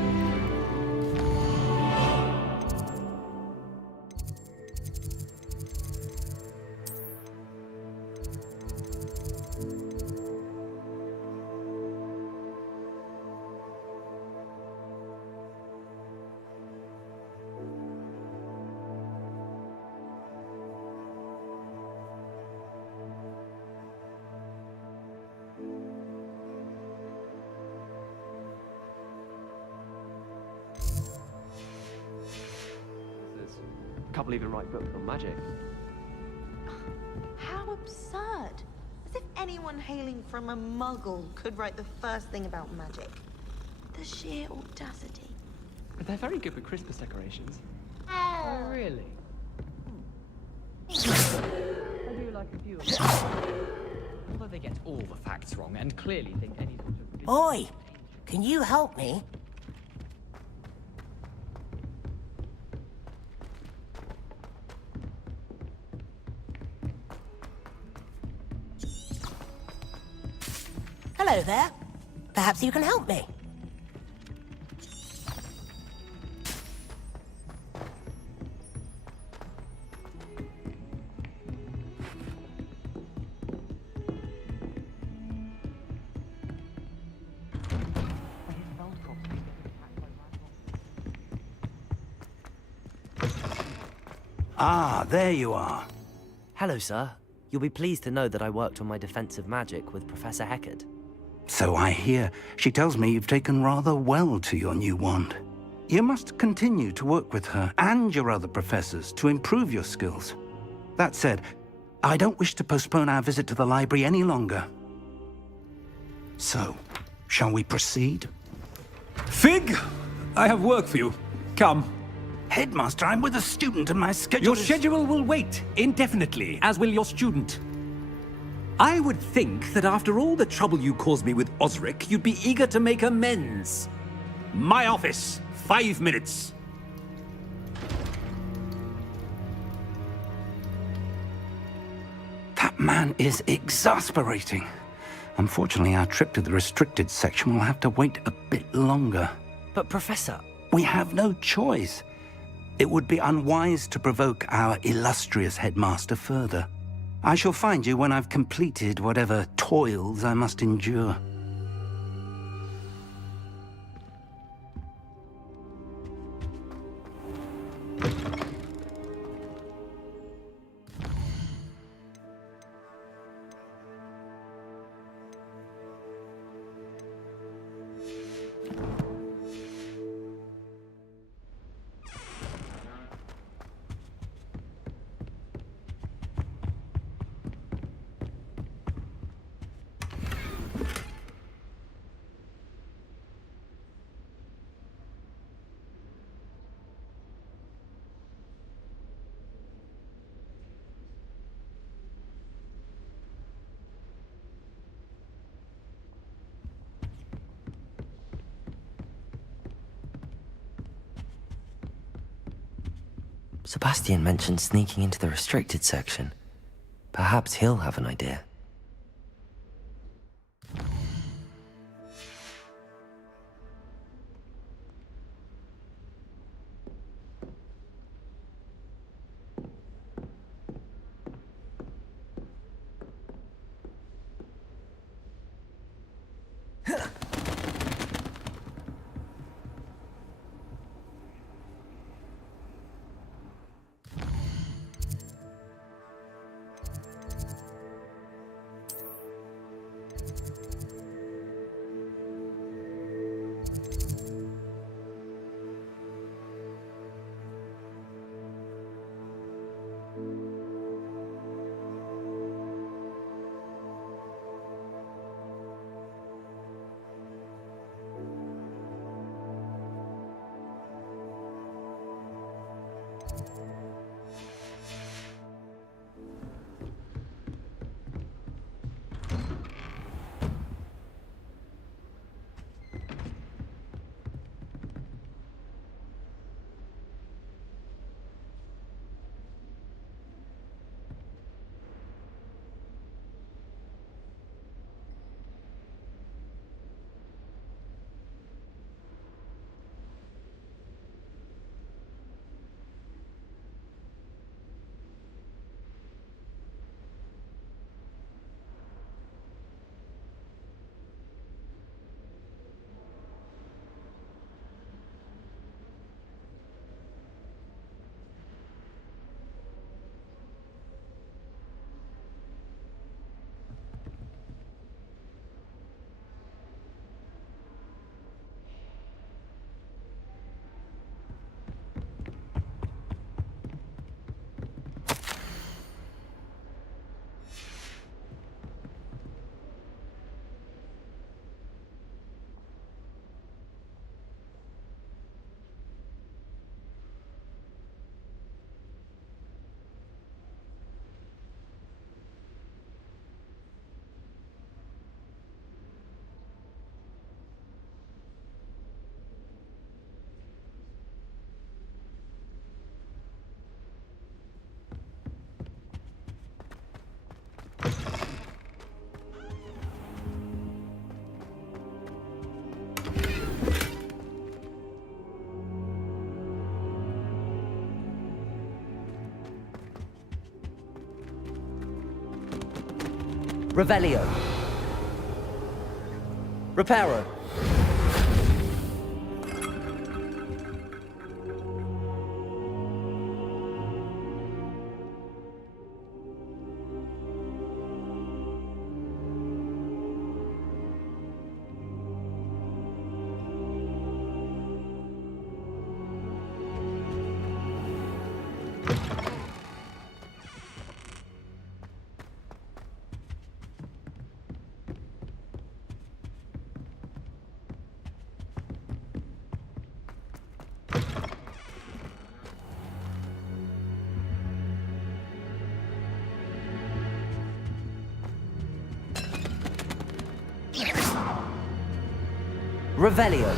Can't believe you write books on magic. How absurd! As if anyone hailing from a muggle could write the first thing about magic. The sheer audacity. But they're very good with Christmas decorations. Oh, really? I do like a few of them. Although they get all the facts wrong and clearly think any sort of... Oi! Can you help me? Hello there. Perhaps you can help me. Ah, there you are. Hello, sir. You'll be pleased to know that I worked on my defensive magic with Professor Heckard. So I hear. She tells me you've taken rather well to your new wand. You must continue to work with her and your other professors to improve your skills. That said, I don't wish to postpone our visit to the library any longer. So, shall we proceed? Fig! I have work for you. Come. Headmaster, I'm with a student and my schedule Your schedule will wait indefinitely, as will your student. I would think that after all the trouble you caused me with Osric, you'd be eager to make amends. My office, 5 minutes. That man is exasperating. Unfortunately, our trip to the restricted section will have to wait a bit longer. But Professor... We have no choice. It would be unwise to provoke our illustrious headmaster further. I shall find you when I've completed whatever toils I must endure. Sebastian mentioned sneaking into the restricted section. Perhaps he'll have an idea. Revelio. Reparo. Revelio.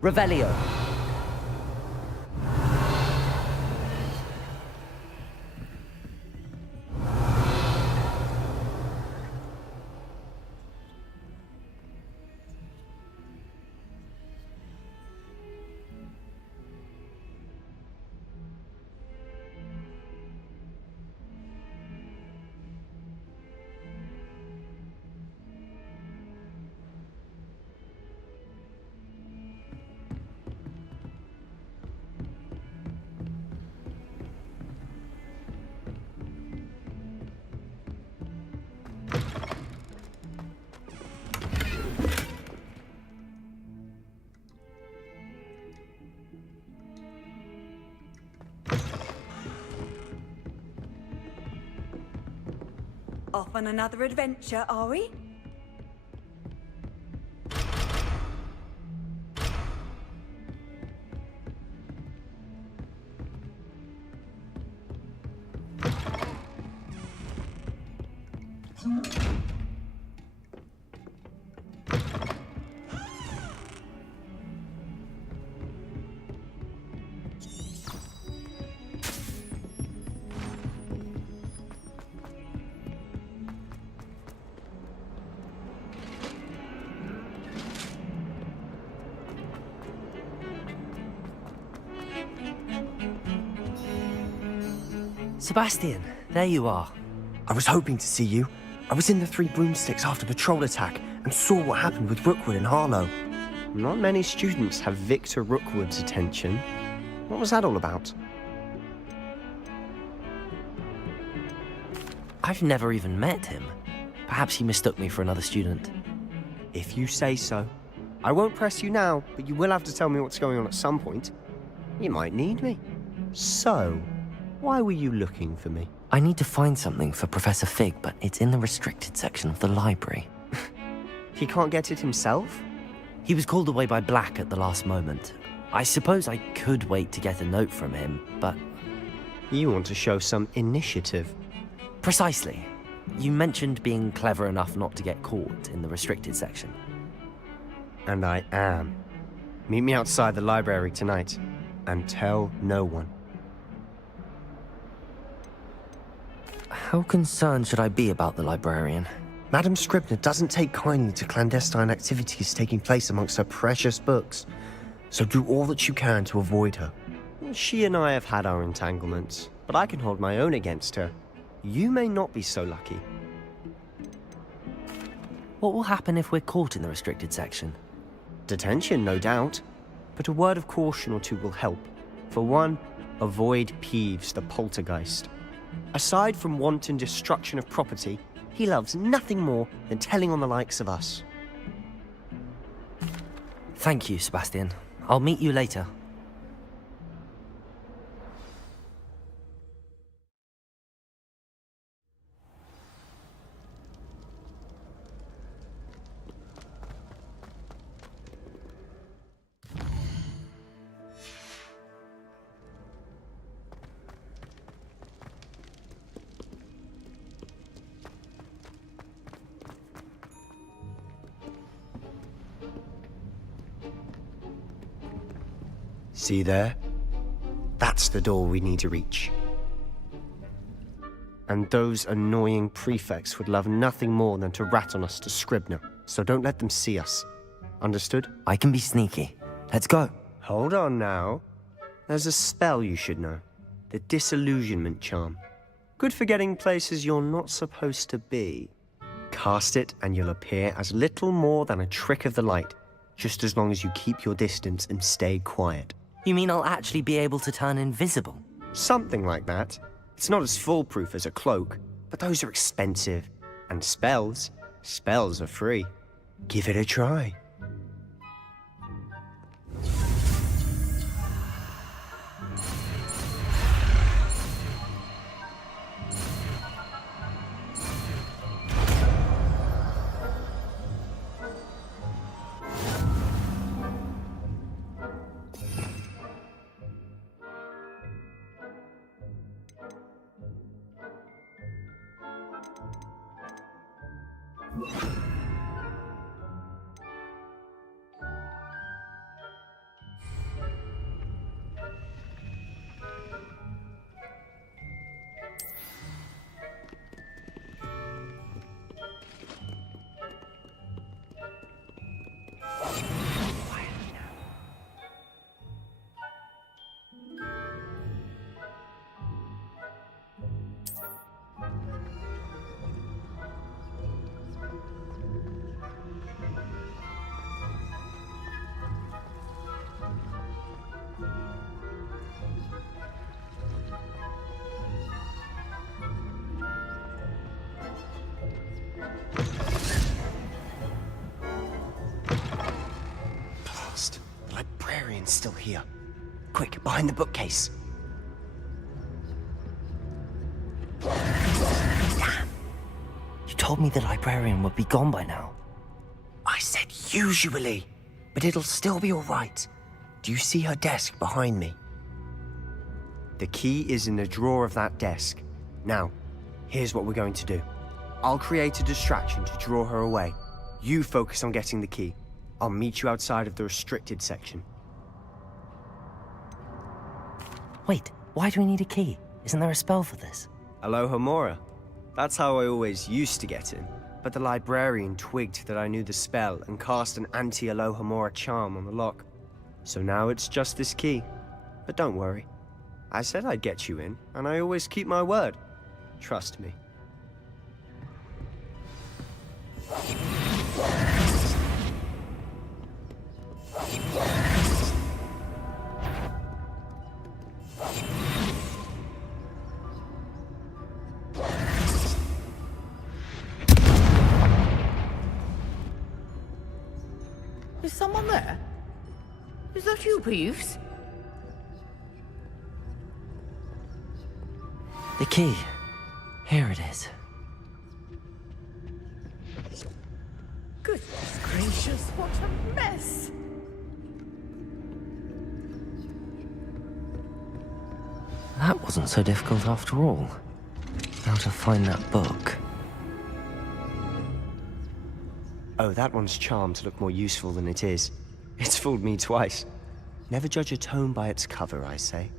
Revelio. Off on another adventure, are we? Sebastian, there you are. I was hoping to see you. I was in the Three Broomsticks after the troll attack and saw what happened with Rookwood and Harlow. Not many students have Victor Rookwood's attention. What was that all about? I've never even met him. Perhaps he mistook me for another student. If you say so. I won't press you now, but you will have to tell me what's going on at some point. You might need me. So, why were you looking for me? I need to find something for Professor Fig, but it's in the restricted section of the library. He can't get it himself? He was called away by Black at the last moment. I suppose I could wait to get a note from him, but... You want to show some initiative. Precisely. You mentioned being clever enough not to get caught in the restricted section. And I am. Meet me outside the library tonight, and tell no one. How concerned should I be about the librarian? Madame Scribner doesn't take kindly to clandestine activities taking place amongst her precious books, so do all that you can to avoid her. She and I have had our entanglements, but I can hold my own against her. You may not be so lucky. What will happen if we're caught in the restricted section? Detention, no doubt, but a word of caution or two will help. For one, avoid Peeves, the poltergeist. Aside from wanton destruction of property, he loves nothing more than telling on the likes of us. Thank you, Sebastian. I'll meet you later. See there? That's the door we need to reach. And those annoying prefects would love nothing more than to rat on us to Scribner, so don't let them see us. Understood? I can be sneaky. Let's go. Hold on now. There's a spell you should know. The Disillusionment Charm. Good for getting places you're not supposed to be. Cast it and you'll appear as little more than a trick of the light, just as long as you keep your distance and stay quiet. You mean I'll actually be able to turn invisible? Something like that. It's not as foolproof as a cloak, but those are expensive. And spells are free. Give it a try. Someone's still here. Quick, behind the bookcase. Damn. You told me the librarian would be gone by now. I said usually, but it'll still be all right. Do you see her desk behind me? The key is in the drawer of that desk. Now, here's what we're going to do. I'll create a distraction to draw her away. You focus on getting the key. I'll meet you outside of the restricted section. Wait, why do we need a key? Isn't there a spell for this? Alohomora. That's how I always used to get in. But the librarian twigged that I knew the spell and cast an anti-Alohomora charm on the lock. So now it's just this key. But don't worry. I said I'd get you in, and I always keep my word. Trust me. Is someone there? Is that you, Peeves? The key. Here it is. Goodness gracious, what a mess! That wasn't so difficult after all. Now to find that book. Oh, that one's charmed to look more useful than it is. It's fooled me twice. Never judge a tome by its cover, I say.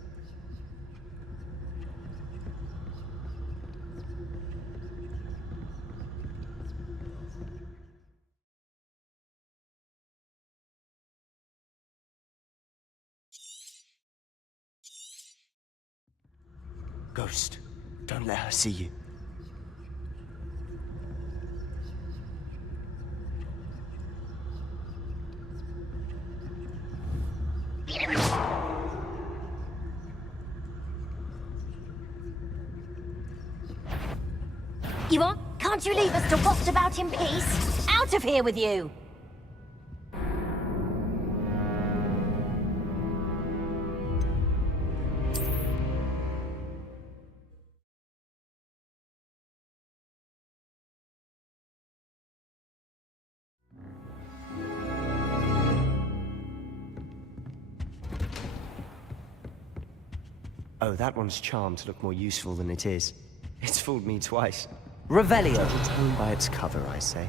Ghost, don't let her see you. You are? Can't you leave us to waft about in peace? Out of here with you! Oh, that one's charmed to look more useful than it is. It's fooled me twice. Revelio. Judge a tome by its cover, I say.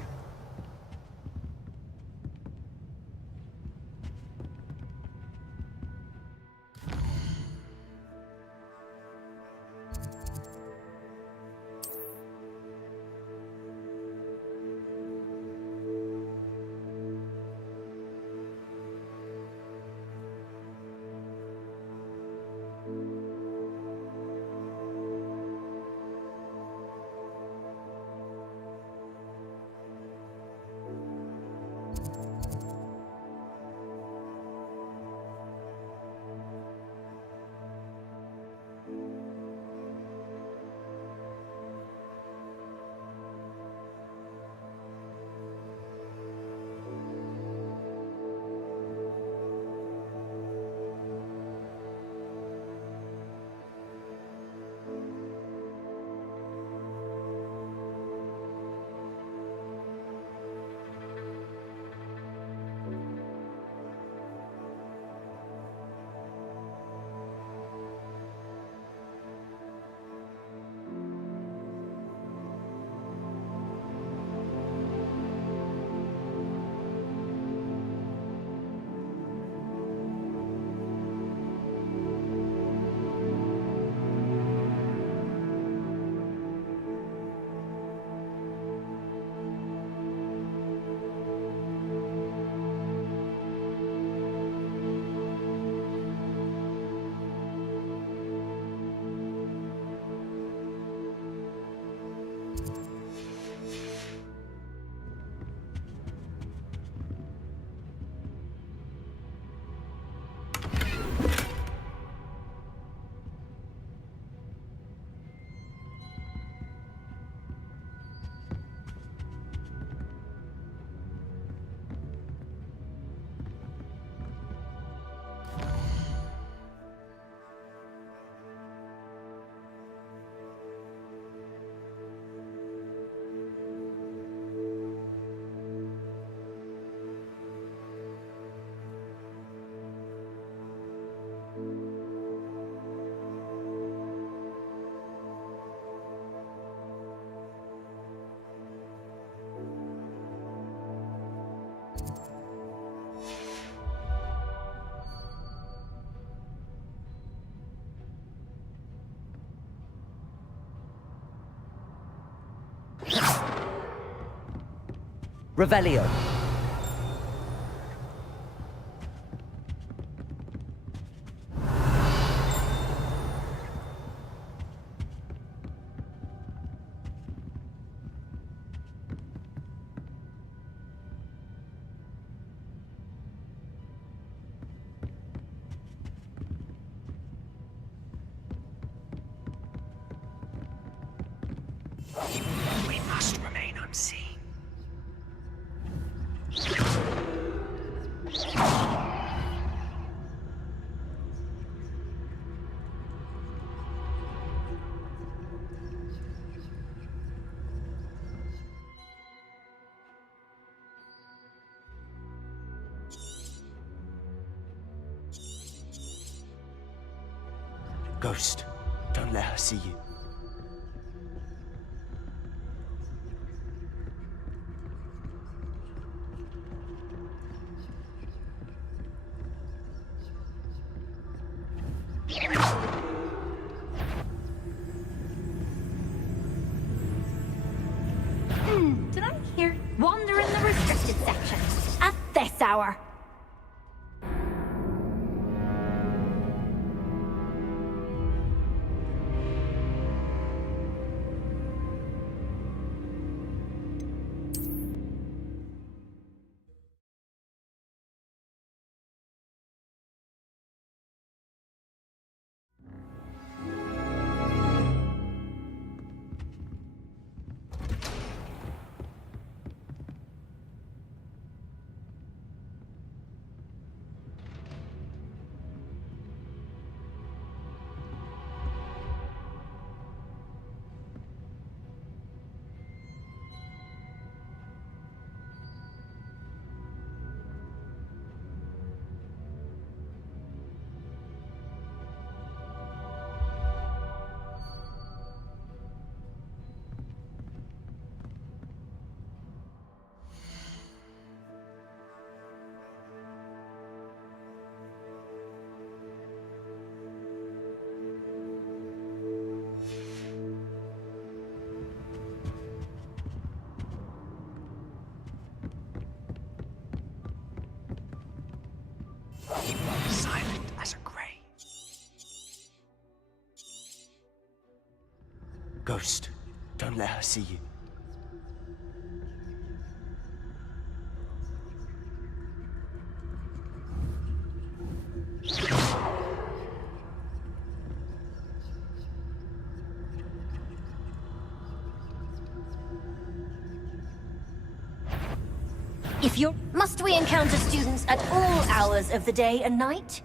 Revelio. We must remain unseen. Ghost, don't let her see you. Did I hear wander in the restricted section at this hour? Silent as a grave. Ghost, don't let her see you. If you're... Must we encounter students at all hours of the day and night?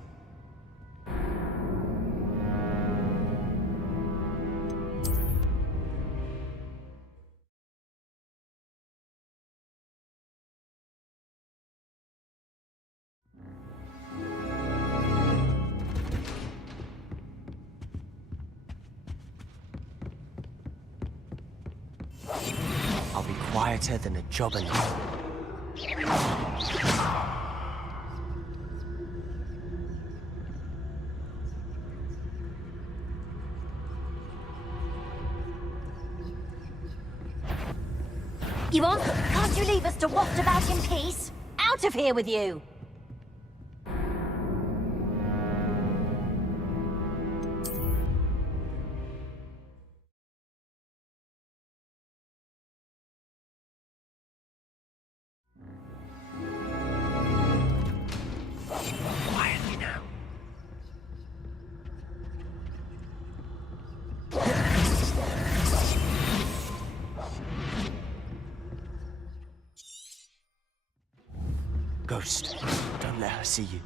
I'll be quieter than a job and You won't? Can't you leave us to waft about in peace? Out of here with you! quietly now. Ghost, don't let her see you.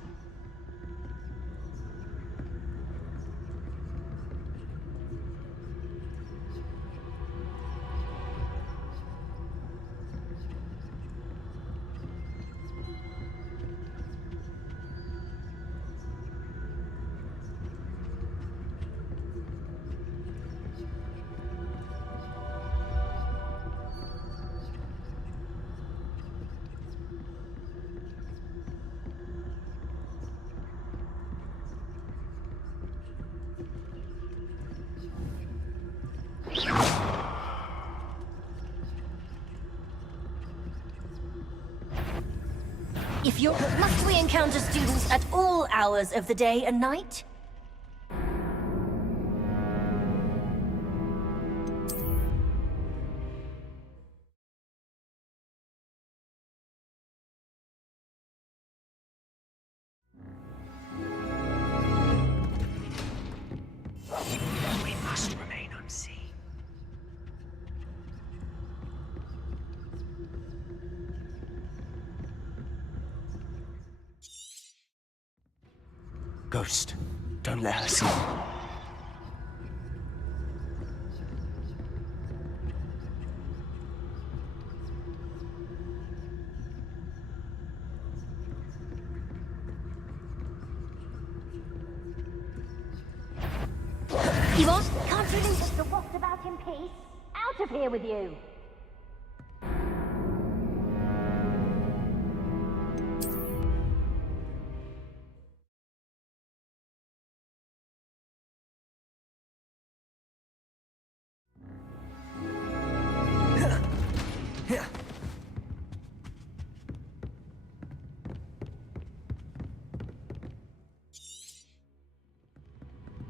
If you're... Must we encounter students at all hours of the day and night? We must remain unseen. Ghost, don't let her see you. You what? Can't you leave us to waft about in peace? Out of here with you!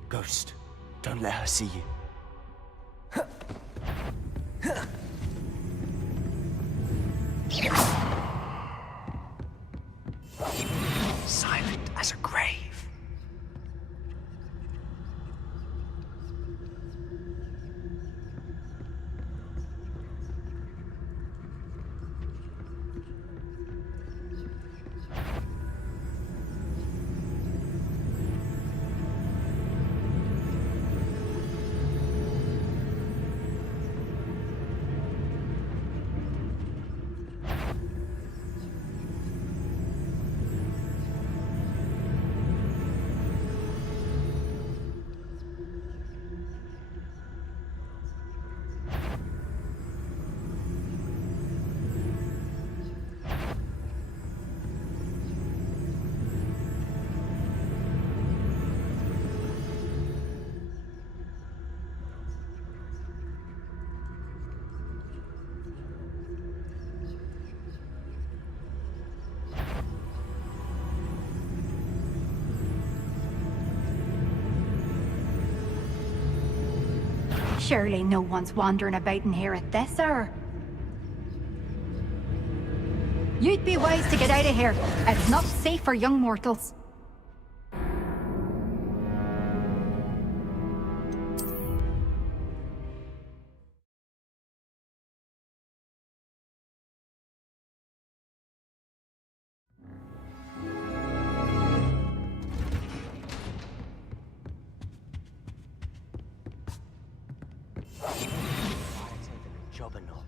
Ghost, don't let her see you. Silent as a grave. Surely no one's wandering about in here at this hour. You'd be wise to get out of here. It's not safe for young mortals. Job or not?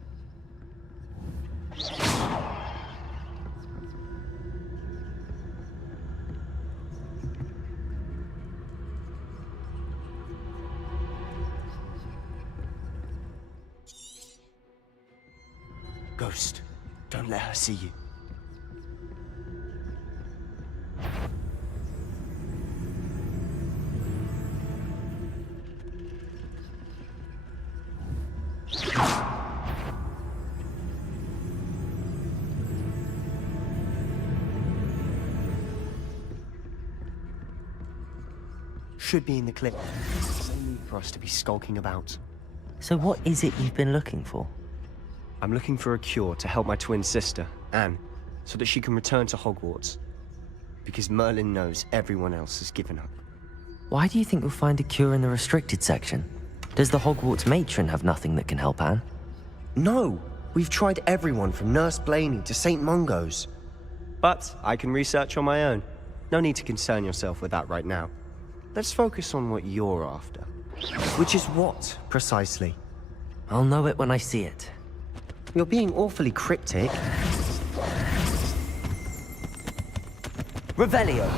Ghost, don't let her see you. Should be in the clip. No need for us to be skulking about. So what is it you've been looking for? I'm looking for a cure to help my twin sister, Anne, so that she can return to Hogwarts. Because Merlin knows everyone else has given up. Why do you think you'll find a cure in the restricted section? Does the Hogwarts matron have nothing that can help Anne? No! We've tried everyone from Nurse Blaney to St. Mungo's. But I can research on my own. No need to concern yourself with that right now. Let's focus on what you're after. Which is what, precisely? I'll know it when I see it. You're being awfully cryptic. Revelio!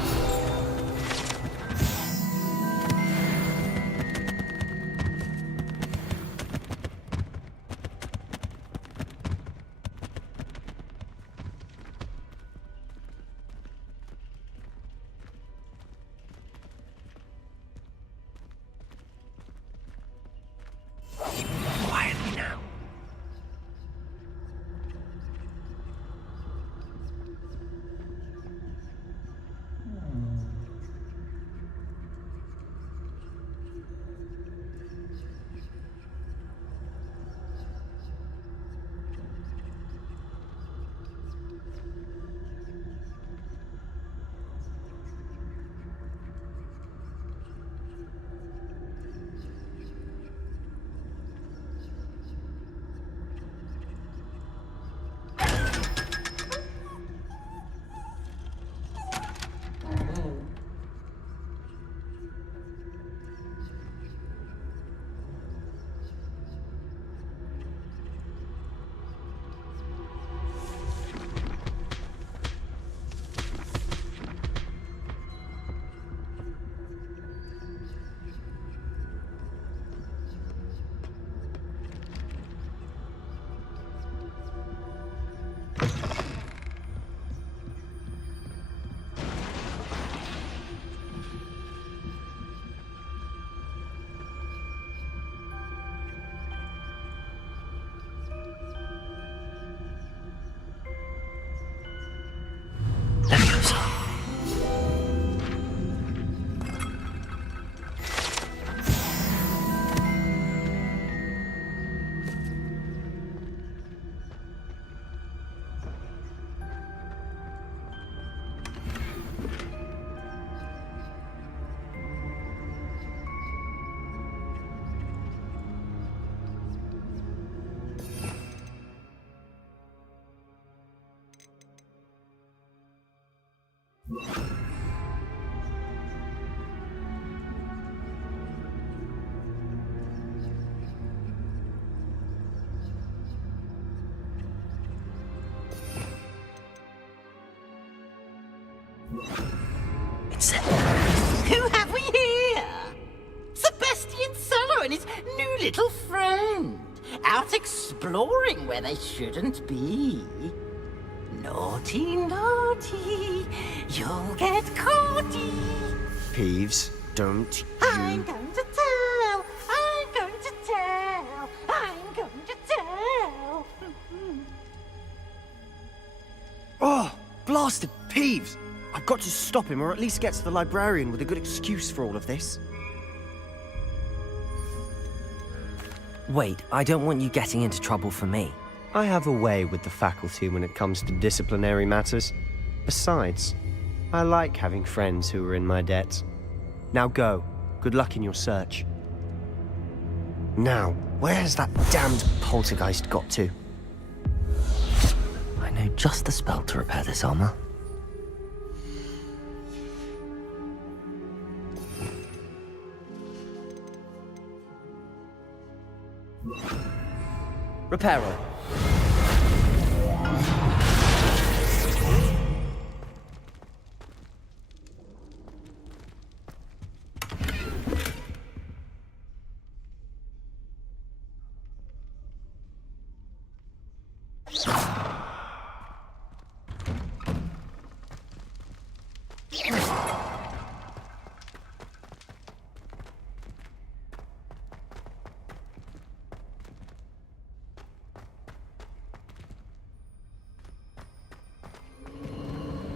Quietly now. Hogwarts. Who have we here? Sebastian Cello and his new little friend. Out exploring where they shouldn't be. Naughty, naughty, you'll get caughty. Peeves, don't I'm you... going to tell, I'm going to tell, I'm going to tell. Oh, blasted Peeves! I've got to stop him, or at least get to the librarian with a good excuse for all of this. Wait, I don't want you getting into trouble for me. I have a way with the faculty when it comes to disciplinary matters. Besides, I like having friends who are in my debt. Now go. Good luck in your search. Now, where's that damned poltergeist got to? I know just the spell to repair this armor. Reparo.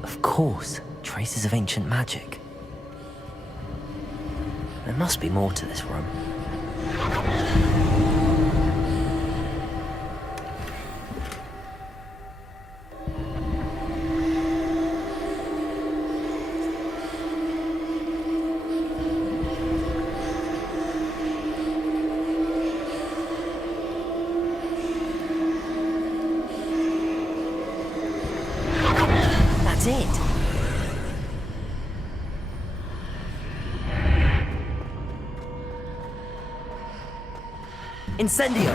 Of course, traces of ancient magic. There must be more to this room. That's it. Incendio!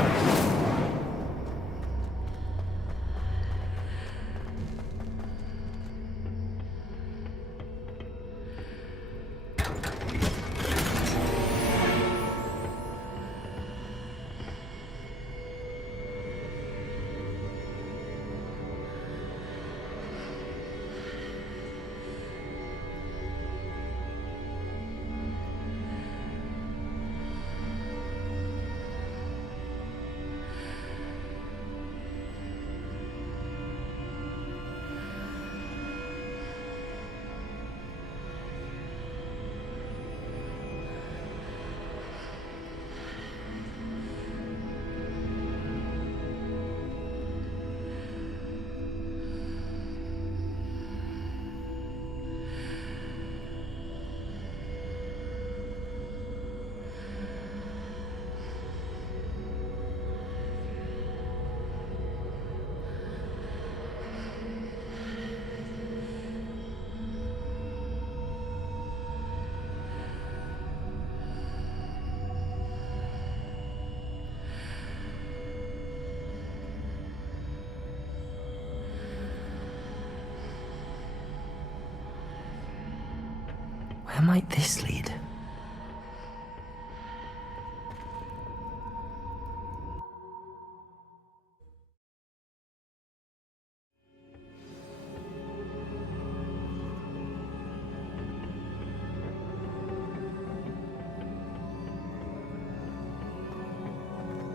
Where might this lead?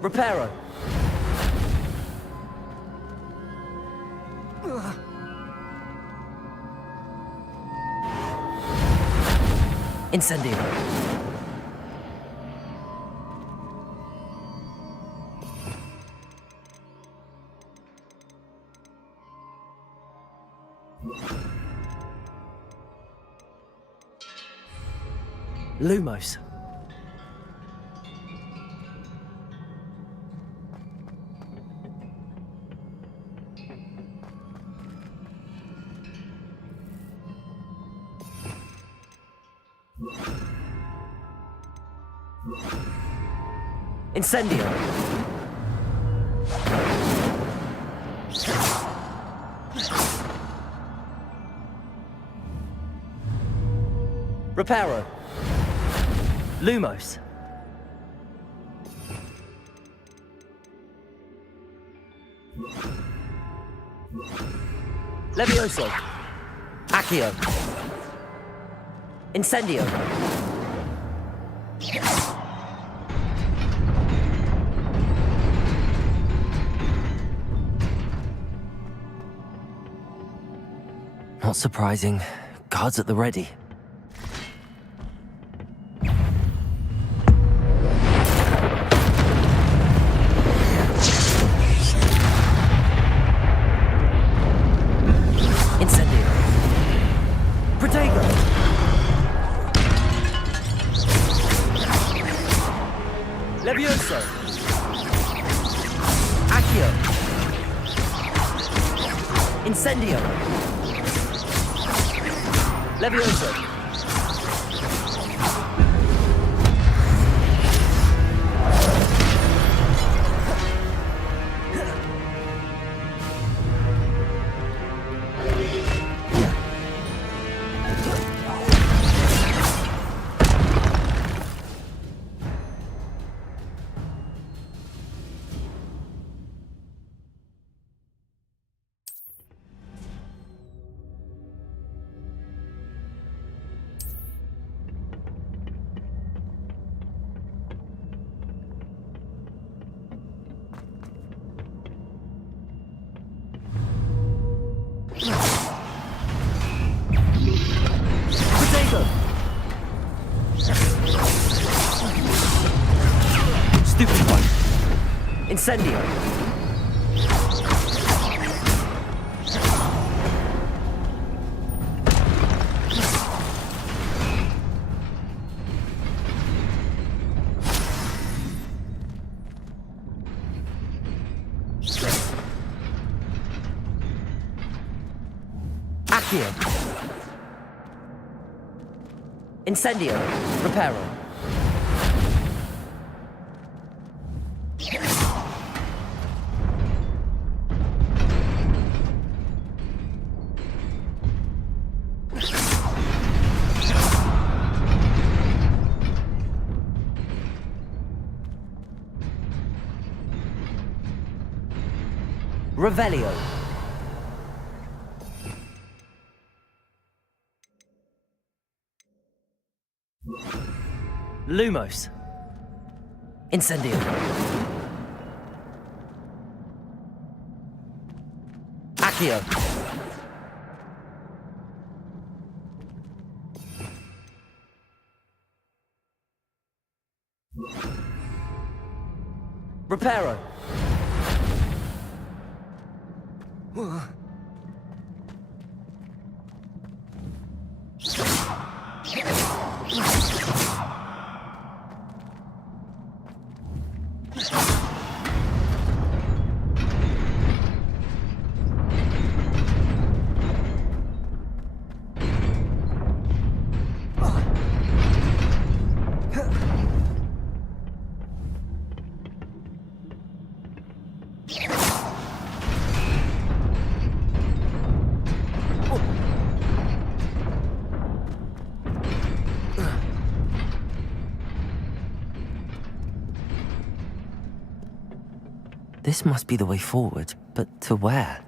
Reparo. Incendio. Lumos. Incendio. Reparo. Lumos. Levioso. Accio. Incendio. Not surprising. Guards at the ready. Incendio. Protego. Levioso. Accio. Incendio. Levioso. Stupid one. Incendio. Accio. Incendio. Reparo. Revelio. Lumos. Incendio. Accio. Reparo. This must be the way forward, but to where?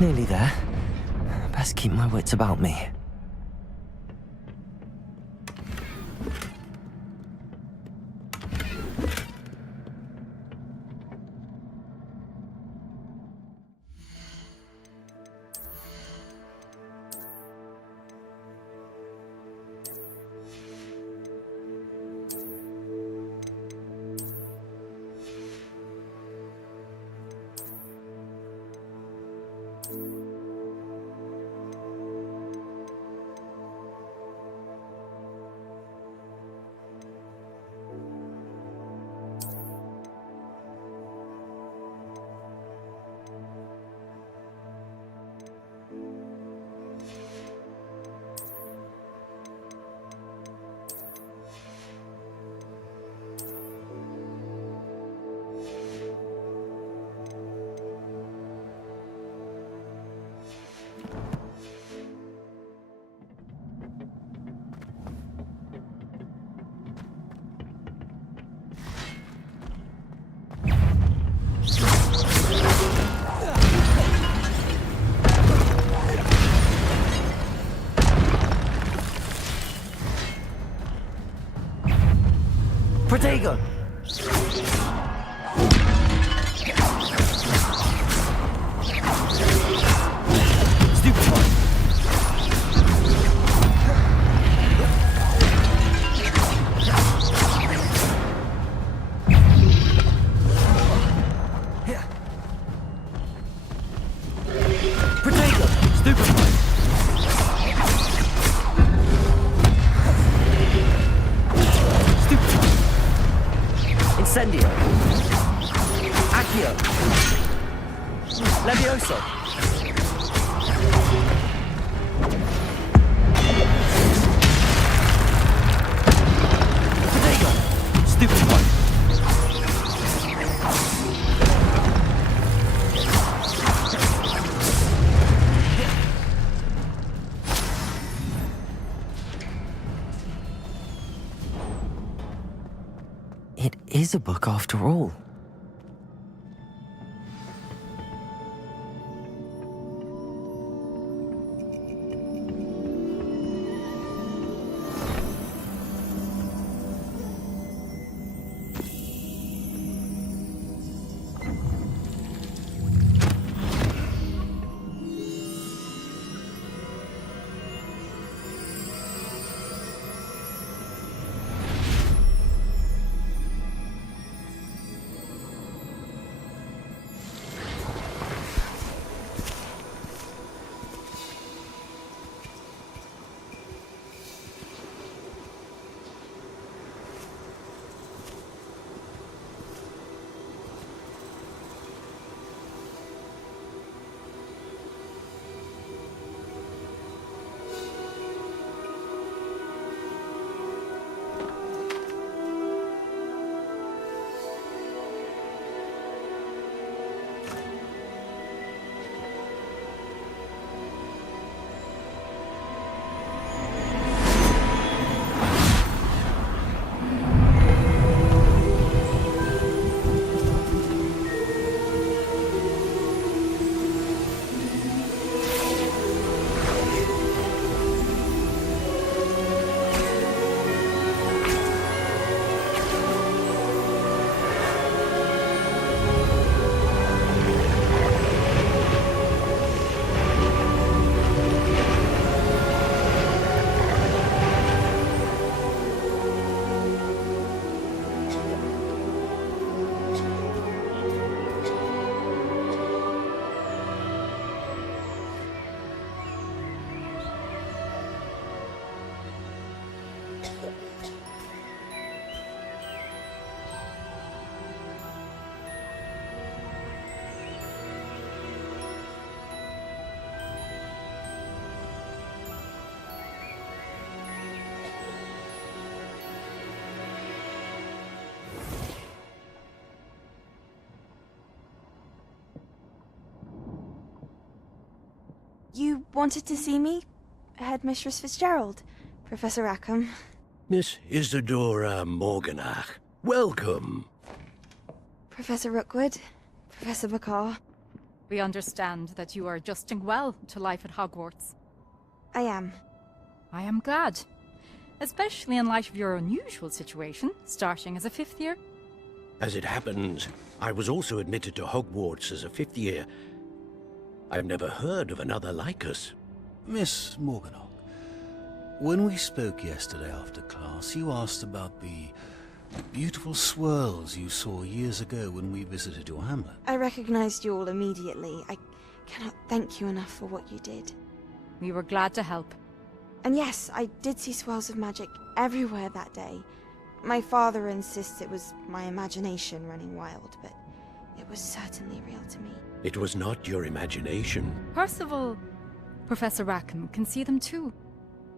Nearly there. Best keep my wits about me. Protego! Incendio. Accio. Levioso. Protego. Stupid one. It is a book after all. You wanted to see me? Headmistress Fitzgerald, Professor Rackham. Miss Isadora Morganach, welcome. Professor Rookwood, Professor Bakar. We understand that you are adjusting well to life at Hogwarts. I am. I am glad. Especially in light of your unusual situation, starting as a 5th year. As it happens, I was also admitted to Hogwarts as a 5th year. I've never heard of another like us. Miss Morganach, when we spoke yesterday after class, you asked about the beautiful swirls you saw years ago when we visited your hamlet. I recognized you all immediately. I cannot thank you enough for what you did. We were glad to help. And yes, I did see swirls of magic everywhere that day. My father insists it was my imagination running wild, but it was certainly real to me. It was not your imagination. Percival, Professor Rackham can see them too.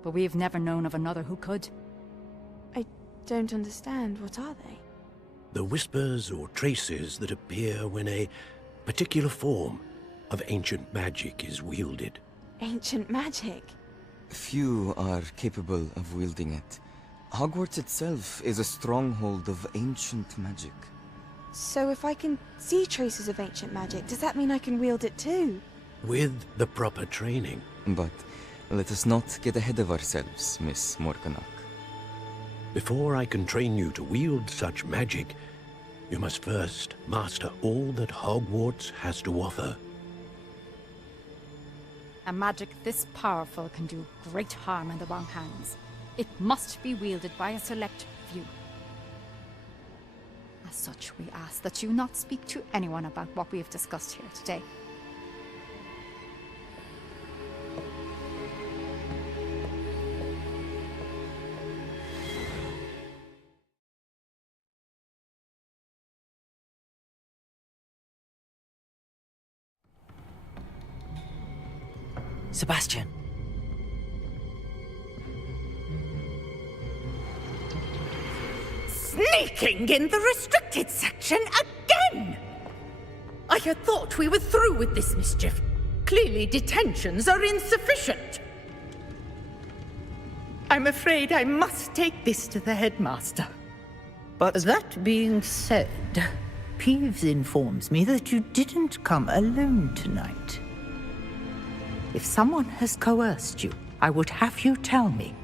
But we've never known of another who could. I don't understand. What are they? The whispers or traces that appear when a particular form of ancient magic is wielded. Ancient magic? Few are capable of wielding it. Hogwarts itself is a stronghold of ancient magic. So if I can see traces of ancient magic, does that mean I can wield it too? With the proper training. But let us not get ahead of ourselves, Miss Morganach. Before I can train you to wield such magic, you must first master all that Hogwarts has to offer. A magic this powerful can do great harm in the wrong hands. It must be wielded by a select few. As such, we ask that you not speak to anyone about what we have discussed here today. Sebastian. Sneaking in the restricted section again! I had thought we were through with this mischief. Clearly detentions are insufficient. I'm afraid I must take this to the headmaster. But that being said, Peeves informs me that you didn't come alone tonight. If someone has coerced you, I would have you tell me.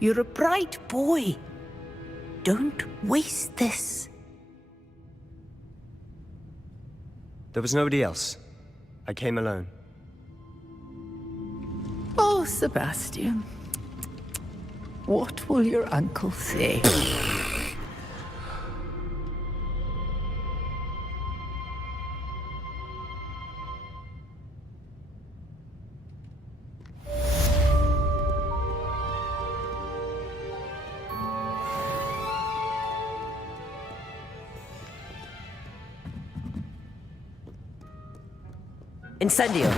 You're a bright boy. Don't waste this. There was nobody else. I came alone. Oh, Sebastian. What will your uncle say? Incendio.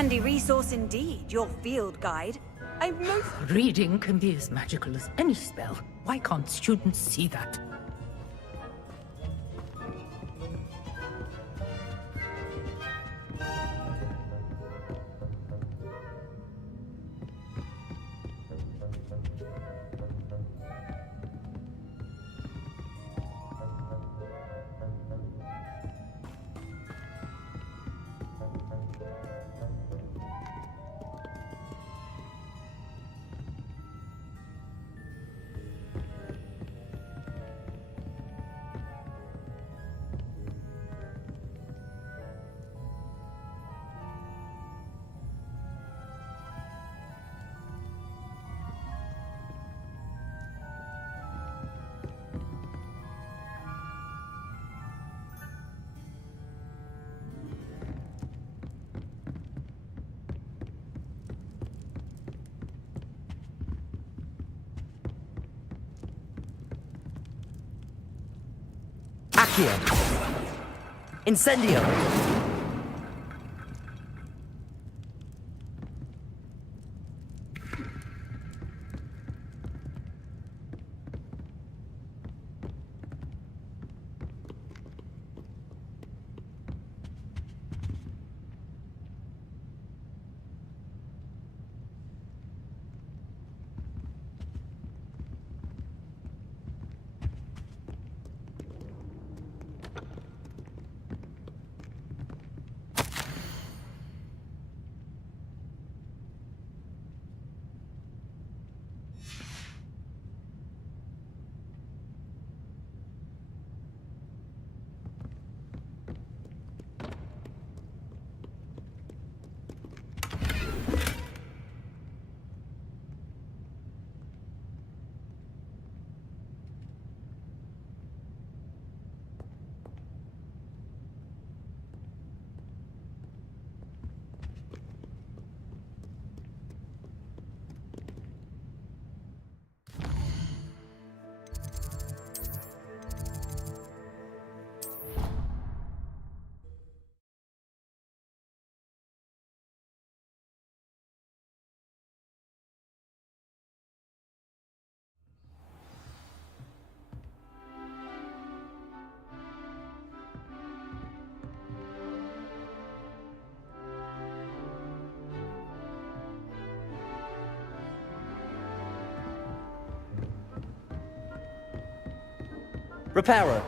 handy resource indeed, your field guide. Reading can be as magical as any spell. Why can't students see that? Accio! Incendio! Reparo.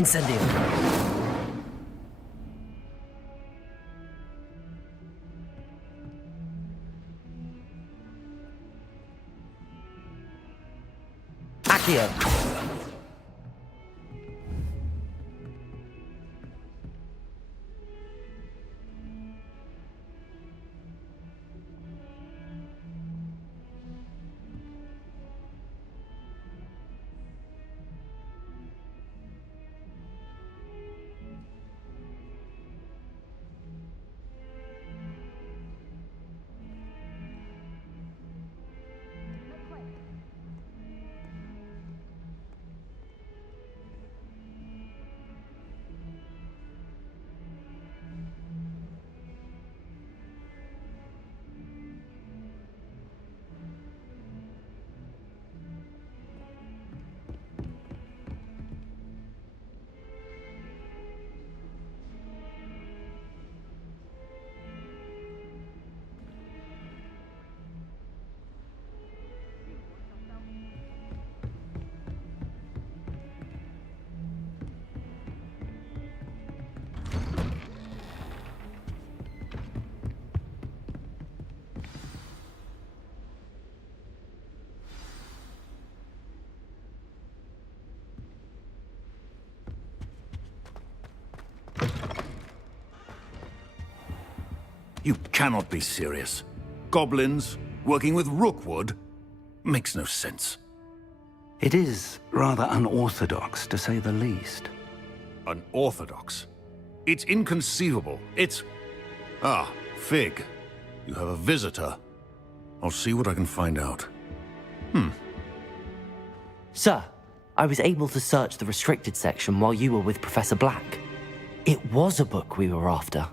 Incendio. Accio. You cannot be serious. Goblins? Working with Rookwood? Makes no sense. It is rather unorthodox, to say the least. Unorthodox? It's inconceivable. It's... Ah, Fig. You have a visitor. I'll see what I can find out. Sir, I was able to search the restricted section while you were with Professor Black. It was a book we were after.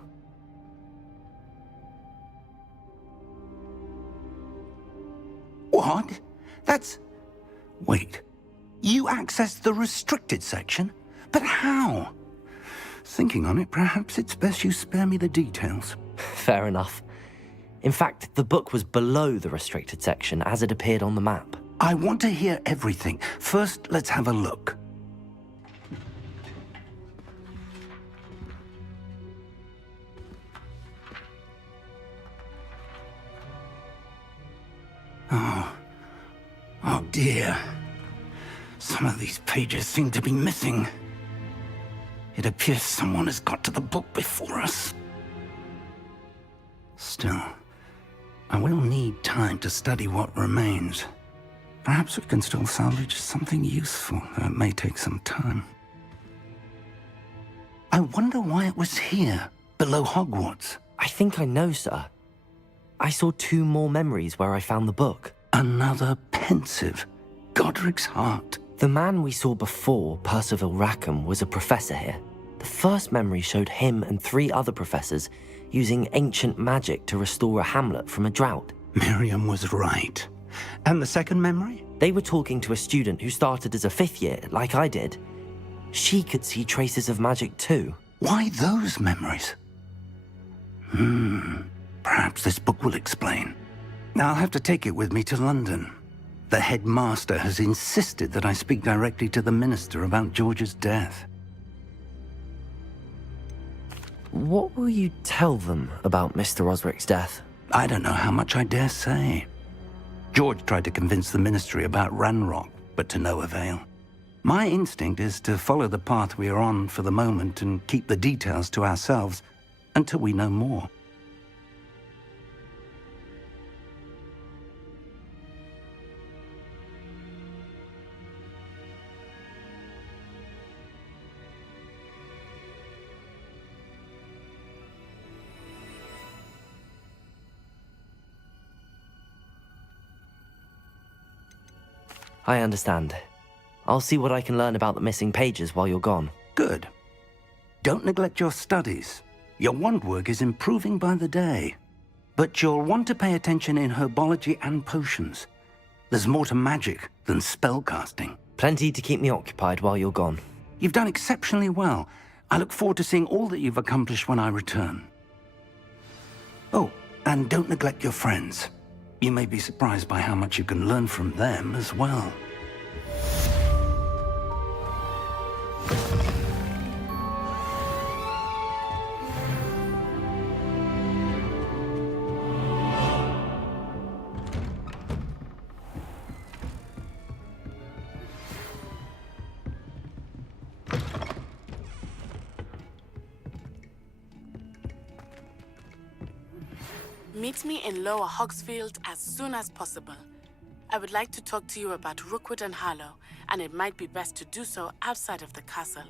What? That's... Wait. You accessed the restricted section? But how? Thinking on it, perhaps it's best you spare me the details. Fair enough. In fact, the book was below the restricted section as it appeared on the map. I want to hear everything. First, let's have a look. Oh dear. Some of these pages seem to be missing. It appears someone has got to the book before us. Still, I will need time to study what remains. Perhaps we can still salvage something useful, though it may take some time. I wonder why it was here, below Hogwarts. I think I know, sir. I saw 2 more memories where I found the book. Another pensive. Godric's heart. The man we saw before, Percival Rackham, was a professor here. The first memory showed him and 3 other professors using ancient magic to restore a hamlet from a drought. Miriam was right. And the second memory? They were talking to a student who started as a 5th year, like I did. She could see traces of magic too. Why those memories? Perhaps this book will explain. Now I'll have to take it with me to London. The headmaster has insisted that I speak directly to the minister about George's death. What will you tell them about Mr. Osric's death? I don't know how much I dare say. George tried to convince the ministry about Ranrock, but to no avail. My instinct is to follow the path we are on for the moment and keep the details to ourselves until we know more. I understand. I'll see what I can learn about the missing pages while you're gone. Good. Don't neglect your studies. Your wand work is improving by the day. But you'll want to pay attention in herbology and potions. There's more to magic than spellcasting. Plenty to keep me occupied while you're gone. You've done exceptionally well. I look forward to seeing all that you've accomplished when I return. Oh, and don't neglect your friends. You may be surprised by how much you can learn from them as well. Meet me in Lower Hogsfield as soon as possible. I would like to talk to you about Rookwood and Harlow, and it might be best to do so outside of the castle.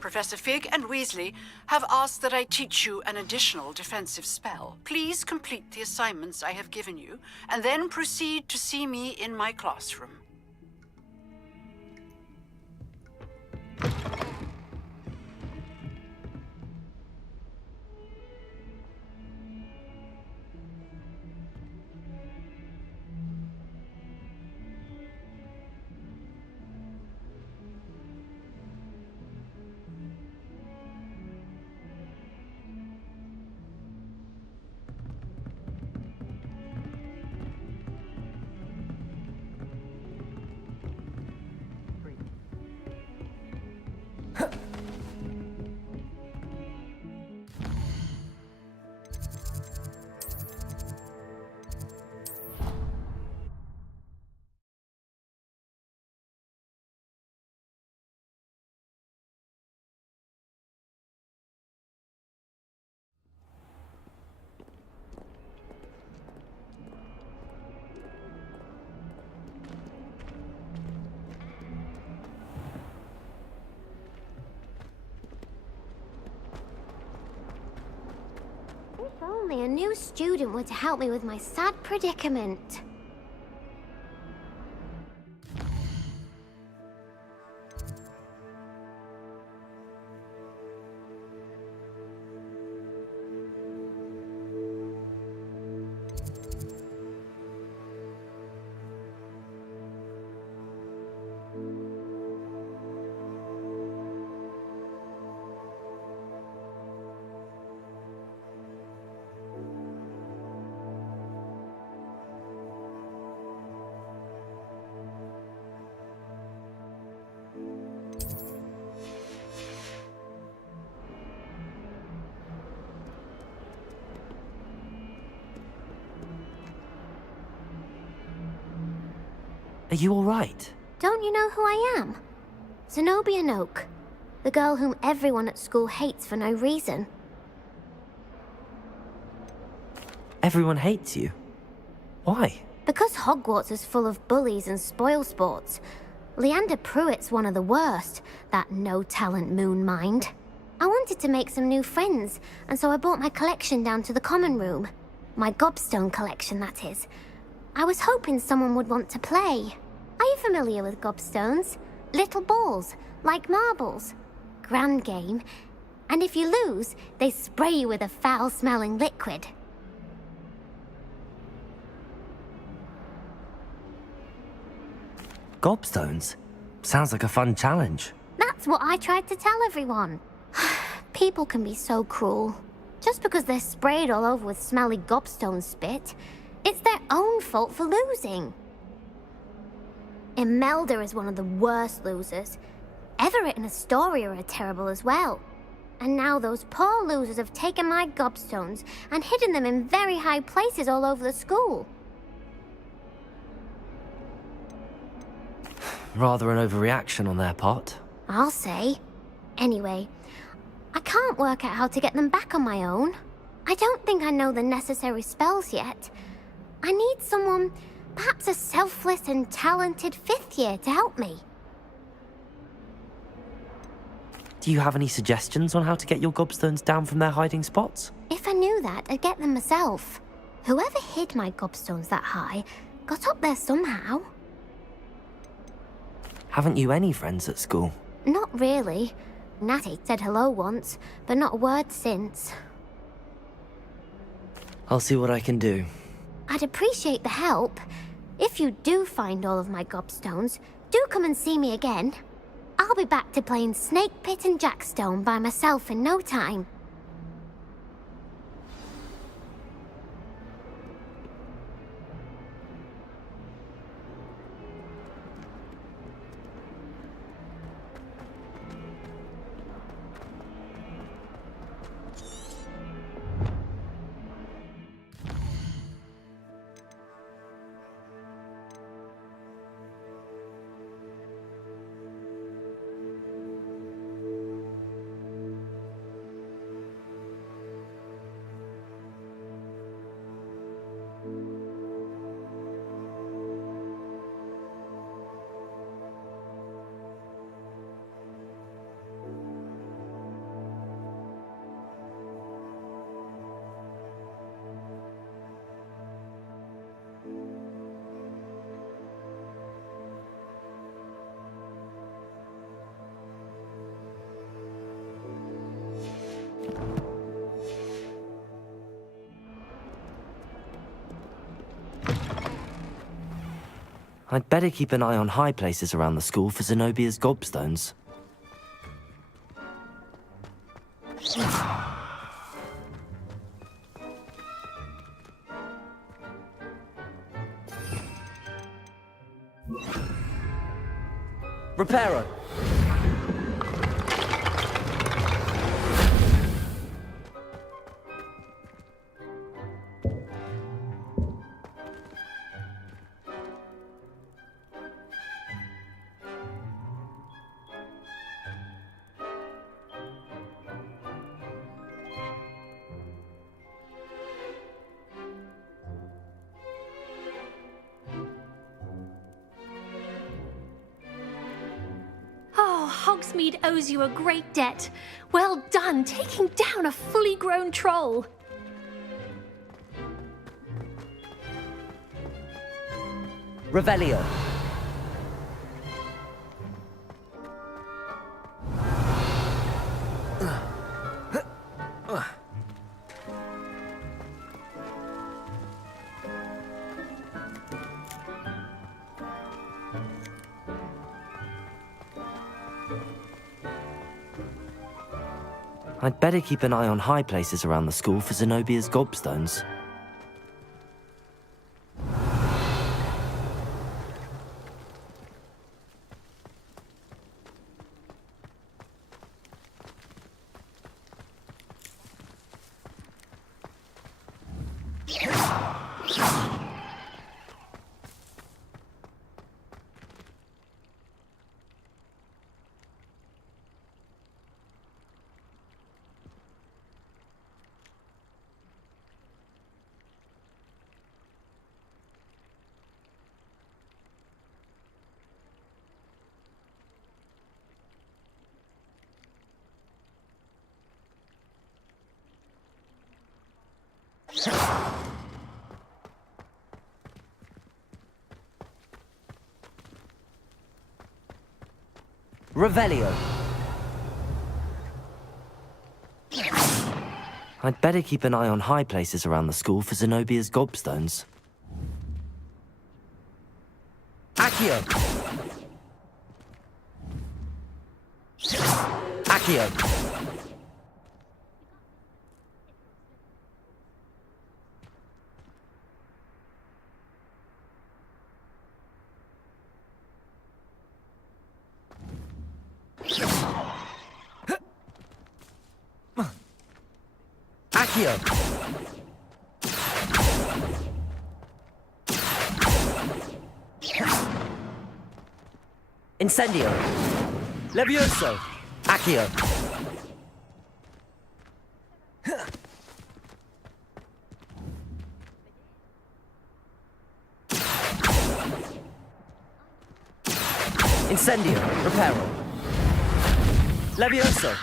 Professor Fig and Weasley have asked that I teach you an additional defensive spell. Please complete the assignments I have given you, and then proceed to see me in my classroom. only a new student were to help me with my sad predicament. Are you alright? Don't you know who I am? Zenobia Noak, the girl whom everyone at school hates for no reason. Everyone hates you. Why? Because Hogwarts is full of bullies and spoilsports. Leander Pruitt's one of the worst, that no-talent moon mind. I wanted to make some new friends, and so I brought my collection down to the common room. My gobstone collection, that is. I was hoping someone would want to play. Are you familiar with gobstones? Little balls, like marbles. Grand game. And if you lose, they spray you with a foul-smelling liquid. Gobstones? Sounds like a fun challenge. That's what I tried to tell everyone. People can be so cruel. Just because they're sprayed all over with smelly gobstone spit, it's their own fault for losing. Imelda is one of the worst losers. Everett and Astoria are terrible as well. And now those poor losers have taken my gobstones and hidden them in very high places all over the school. Rather an overreaction on their part. I'll say. Anyway, I can't work out how to get them back on my own. I don't think I know the necessary spells yet. I need someone, perhaps a selfless and talented 5th year to help me. Do you have any suggestions on how to get your gobstones down from their hiding spots? If I knew that, I'd get them myself. Whoever hid my gobstones that high got up there somehow. Haven't you any friends at school? Not really. Natty said hello once, but not a word since. I'll see what I can do. I'd appreciate the help. If you do find all of my gobstones, do come and see me again. I'll be back to playing Snake Pit and Jackstone by myself in no time. I'd better keep an eye on high places around the school for Zenobia's gobstones. Reparo! Hogsmeade owes you a great debt. Well done, taking down a fully grown troll. Revelio. I'd better keep an eye on high places around the school for Zenobia's gobstones. Revelio. I'd better keep an eye on high places around the school for Zenobia's gobstones. Accio. Accio. Accio. Incendio. Levioso. Accio. Incendio. Reparo. Levioso.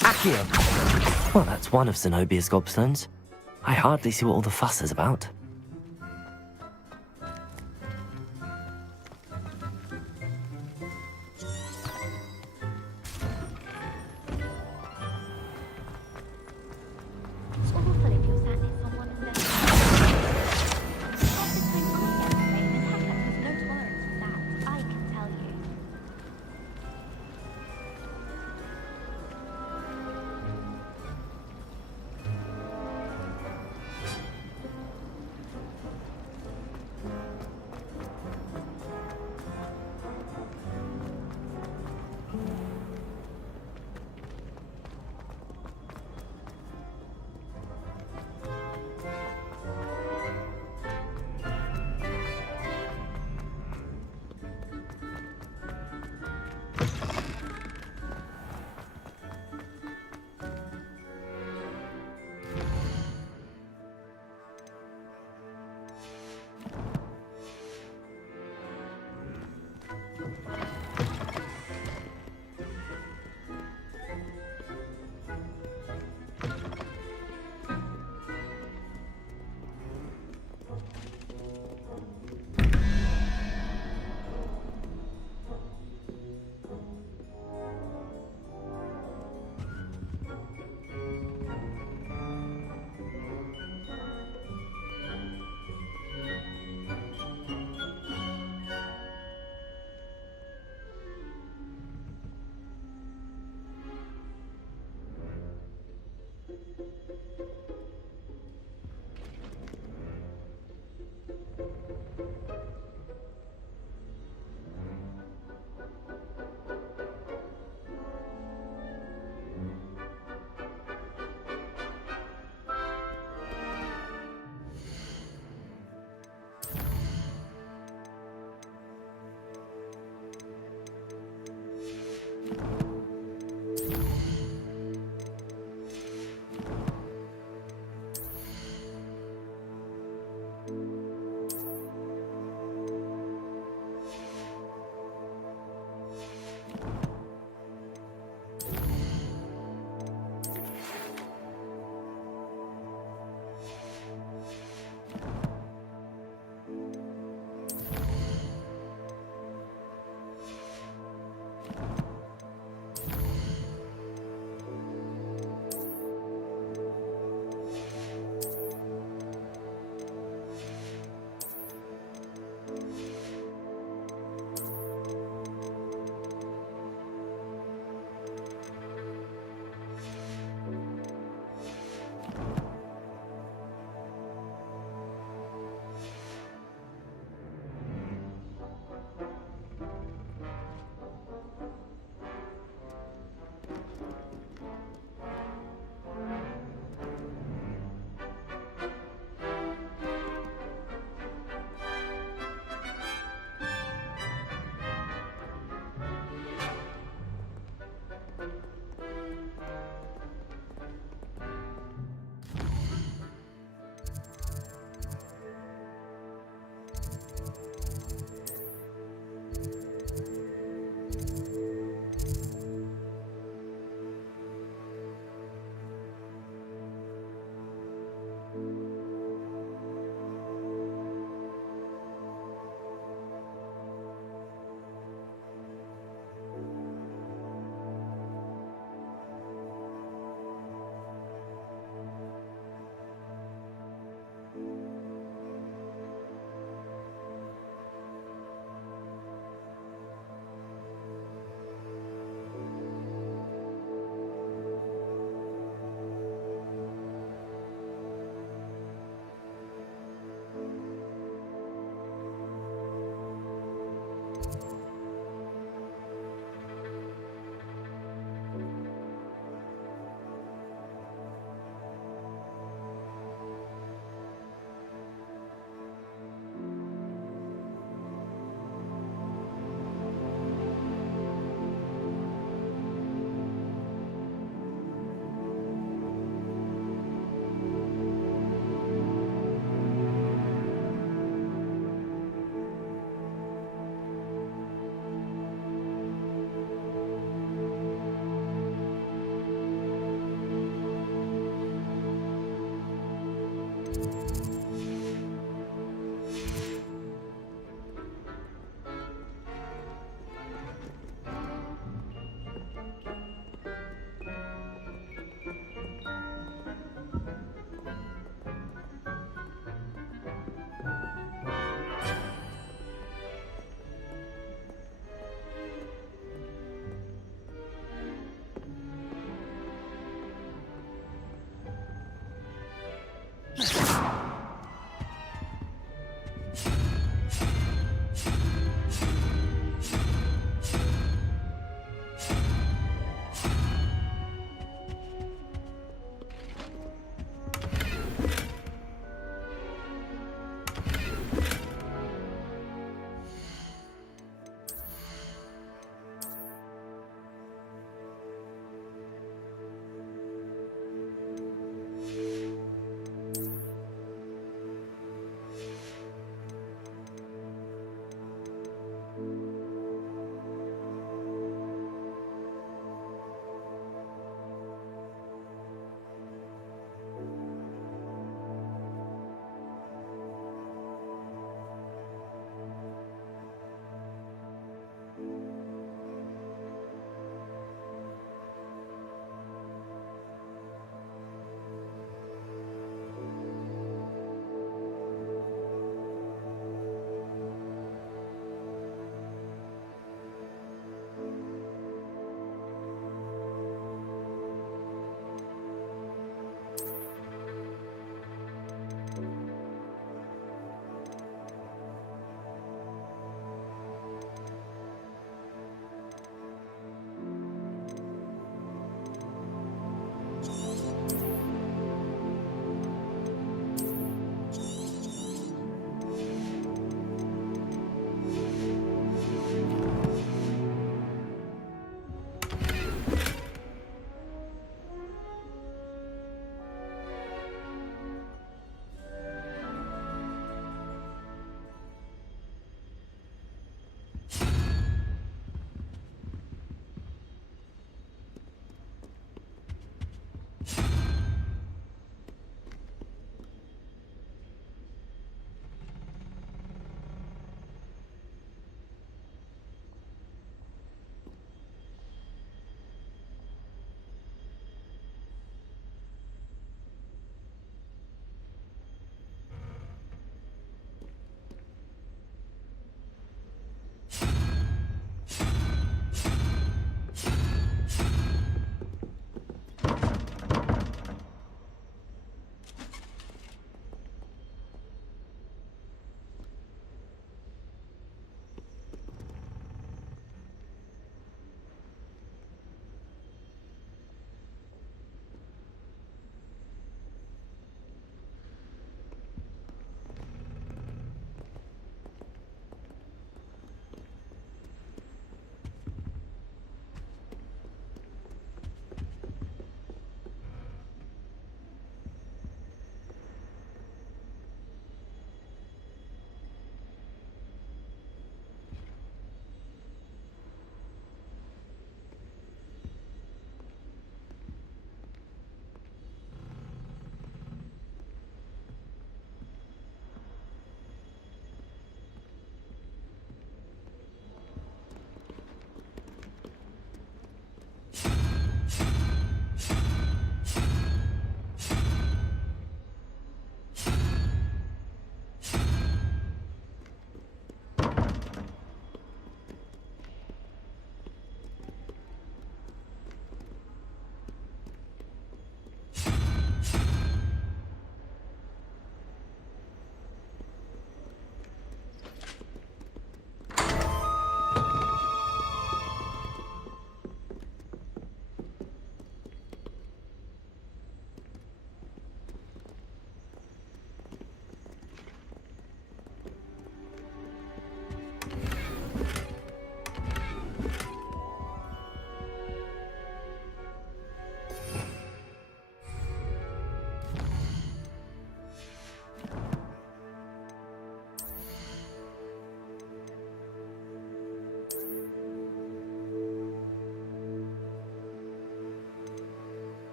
Accio. Well, that's one of Zenobia's gobstones. I hardly see what all the fuss is about. It's awful if you're sat near someone and then... Half the time I get afraid, and heck, there's no tolerance for that, I can tell you.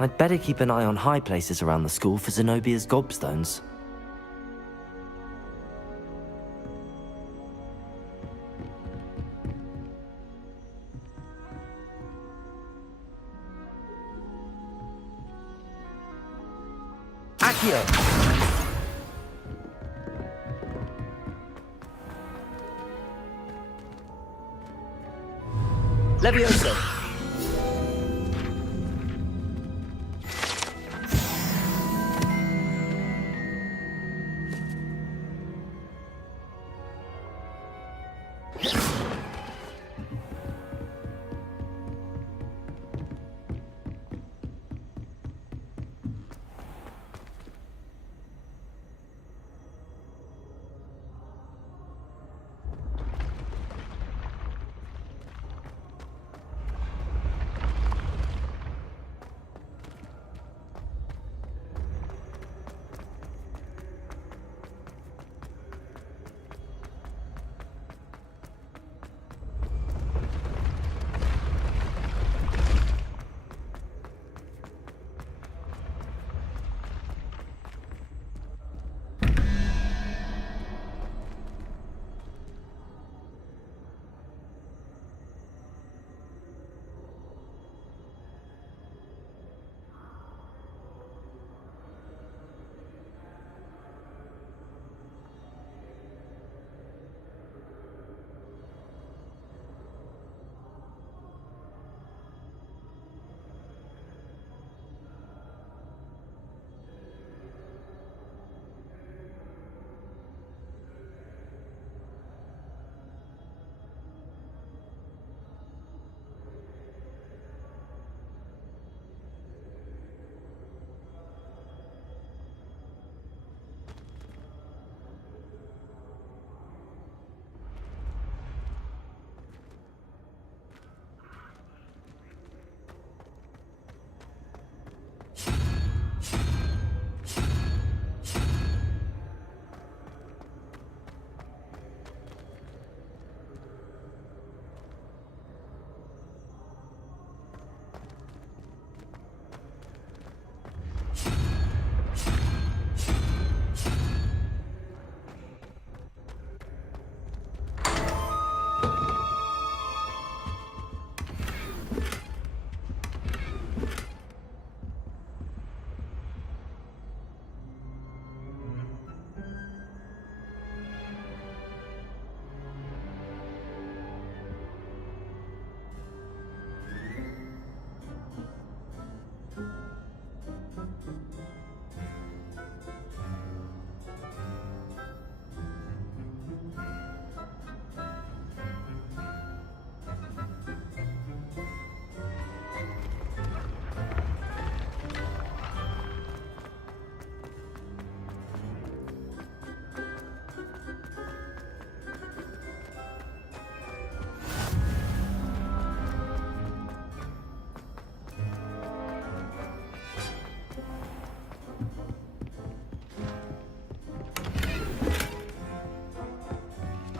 I'd better keep an eye on high places around the school for Zenobia's gobstones. Accio! Levioso!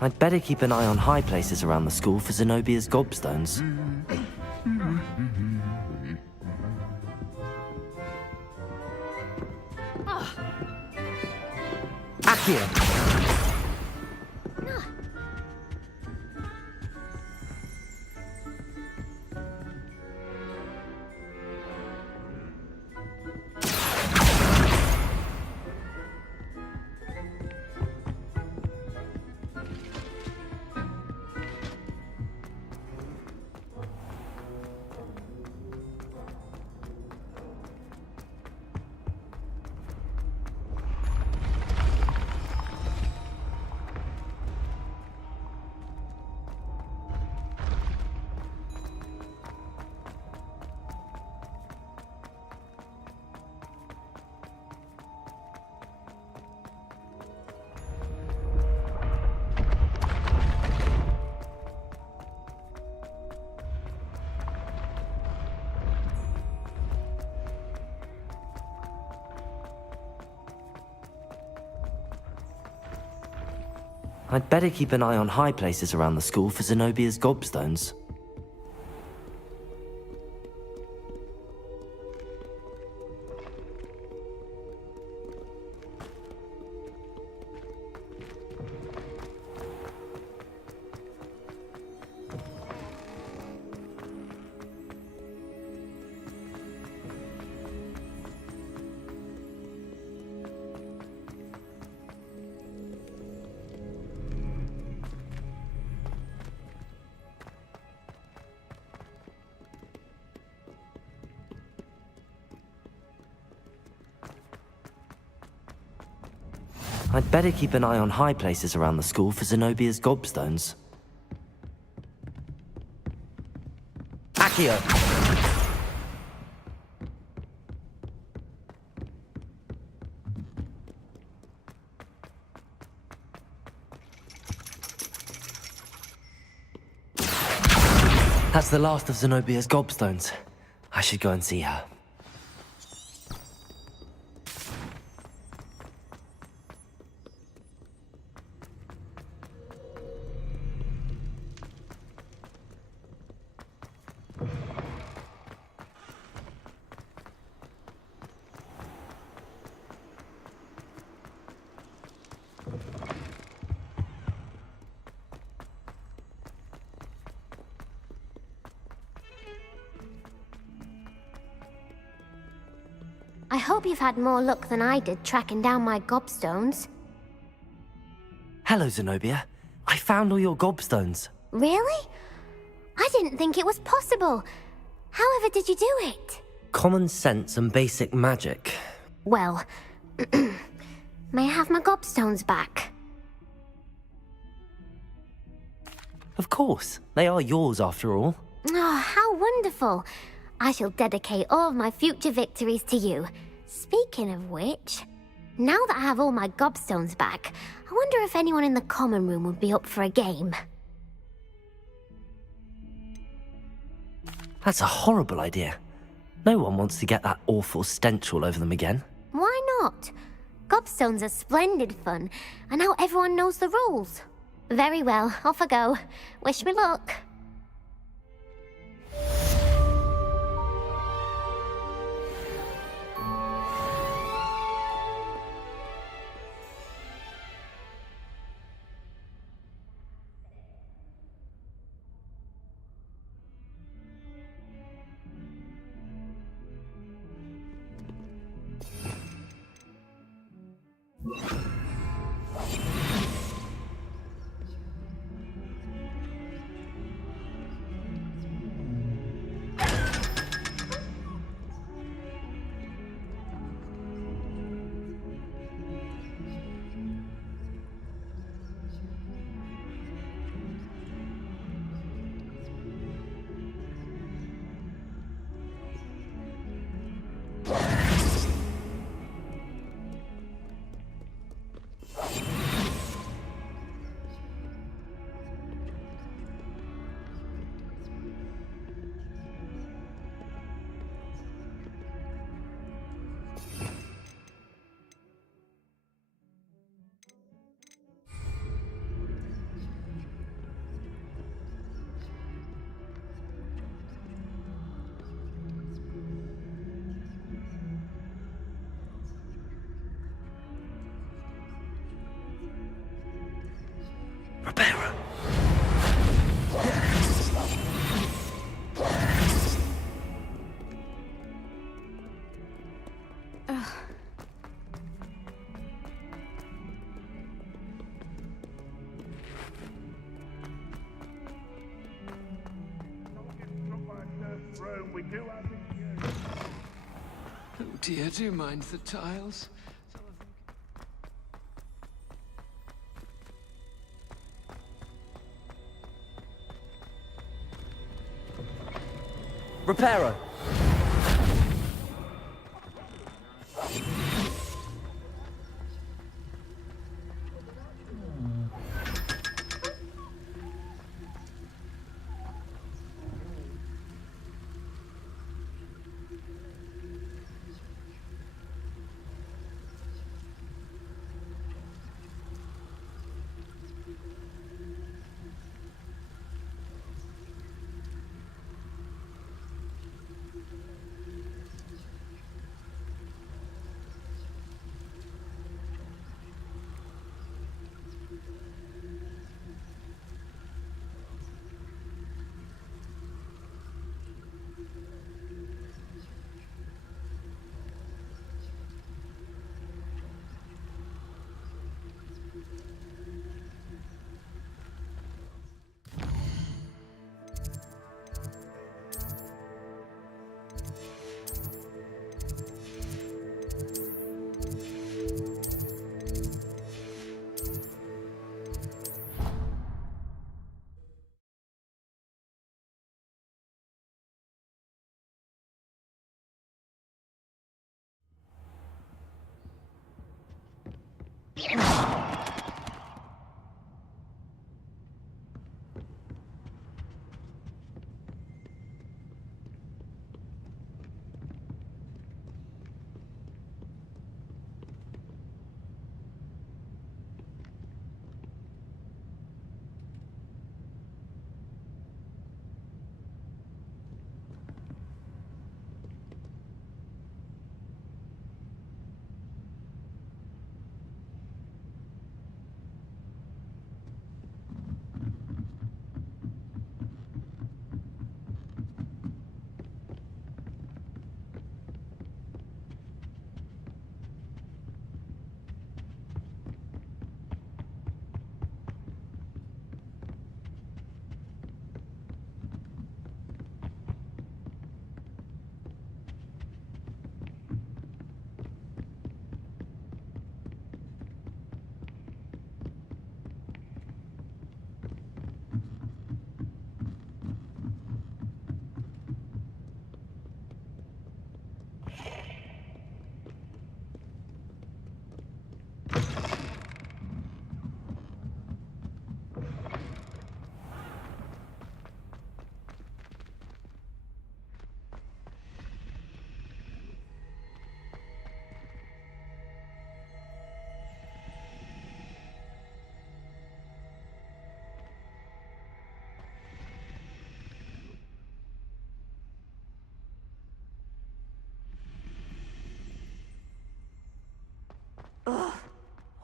I'd better keep an eye on high places around the school for Zenobia's gobstones. Accio! I'd better keep an eye on high places around the school for Zenobia's gobstones. I'd better keep an eye on high places around the school for Zenobia's gobstones. Accio! That's the last of Zenobia's gobstones. I should go and see her. I hope you've had more luck than I did tracking down my gobstones. Hello, Zenobia. I found all your gobstones. Really? I didn't think it was possible. However did you do it? Common sense and basic magic. Well, may I have my gobstones back? Of course. They are yours after all. Oh, how wonderful. I shall dedicate all of my future victories to you. Speaking of which, now that I have all my gobstones back, I wonder if anyone in the common room would be up for a game. That's a horrible idea. No one wants to get that awful stench all over them again. Why not? Gobstones are splendid fun, and now everyone knows the rules. Very well, off I go. Wish me luck. Oh dear, do you mind the tiles? Reparo! Ugh.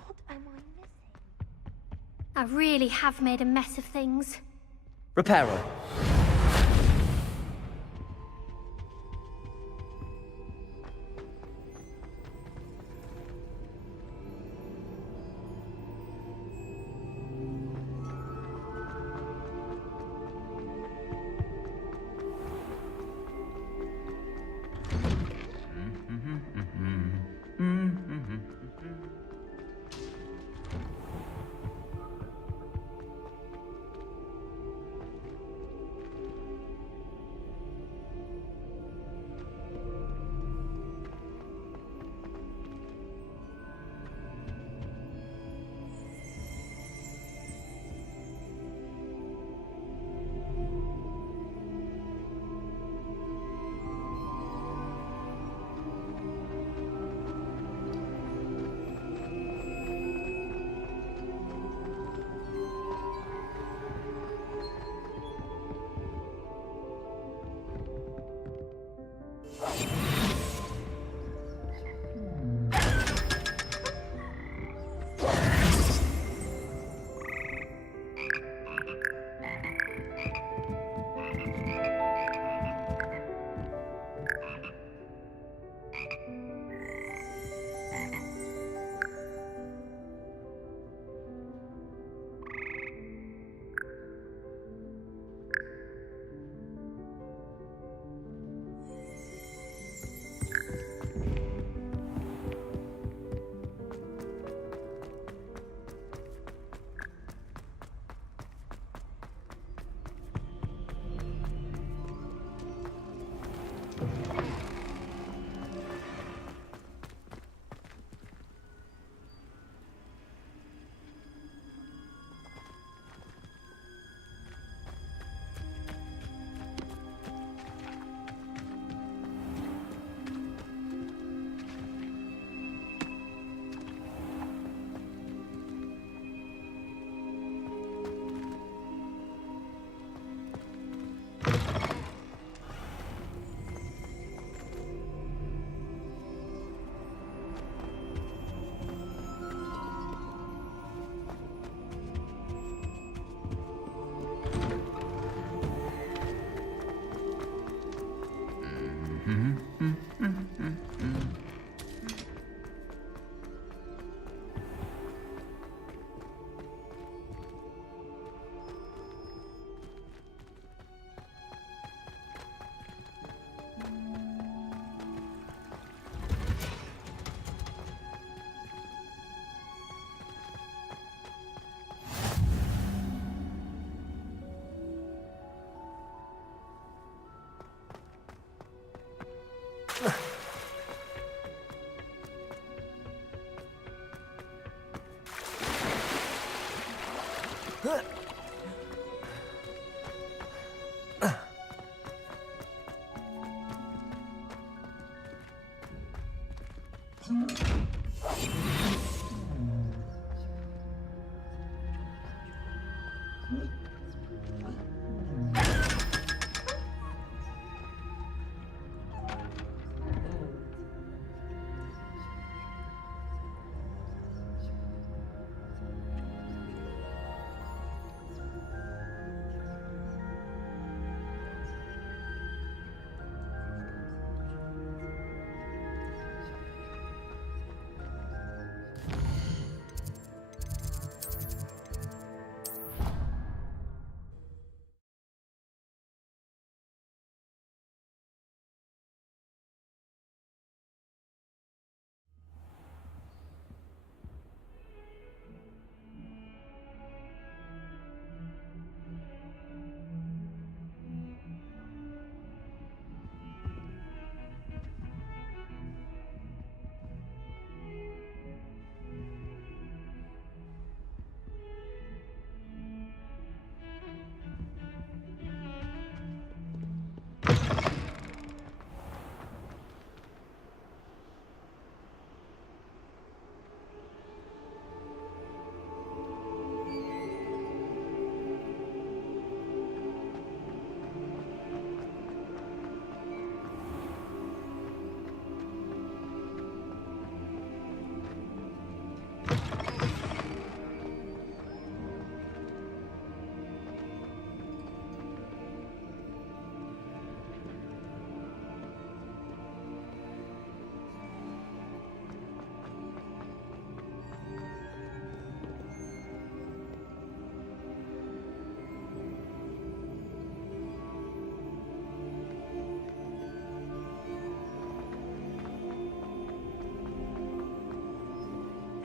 What am I missing? I really have made a mess of things. Reparo.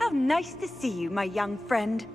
How nice to see you, my young friend.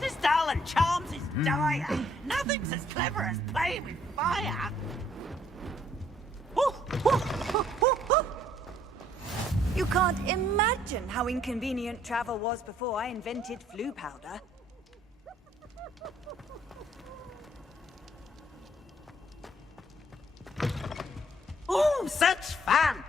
This darling charms is dire. Nothing's as clever as playing with fire. You can't imagine how inconvenient travel was before I invented Floo powder. Ooh, such fun!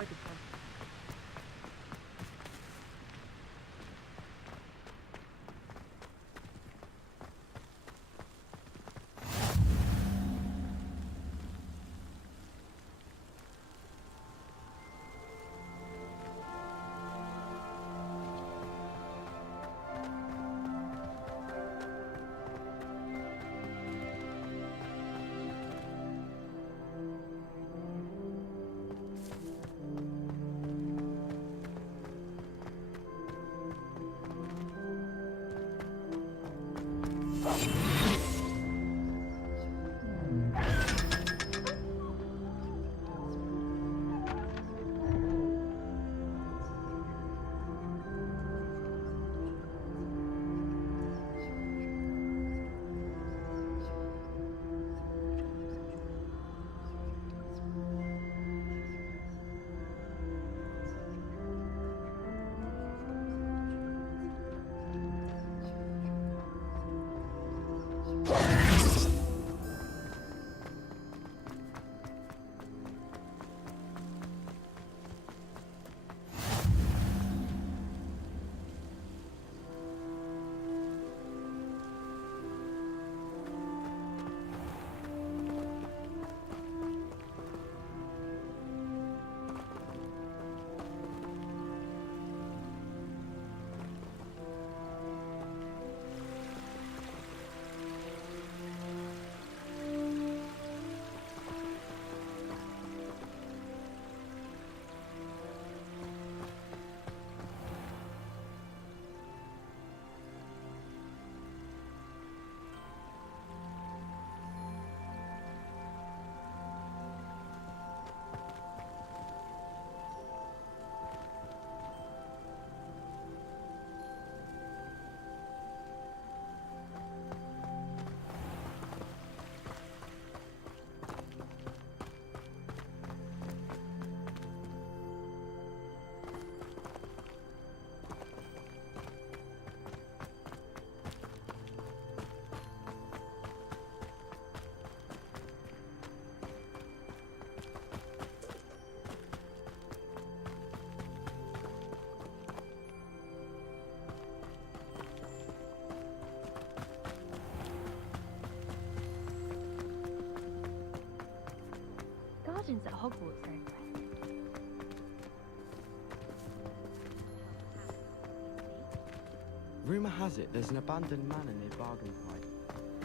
tried to find... Gardens at Hogwarts are impressive. Rumour has it there's an abandoned manor near Bargain Fight.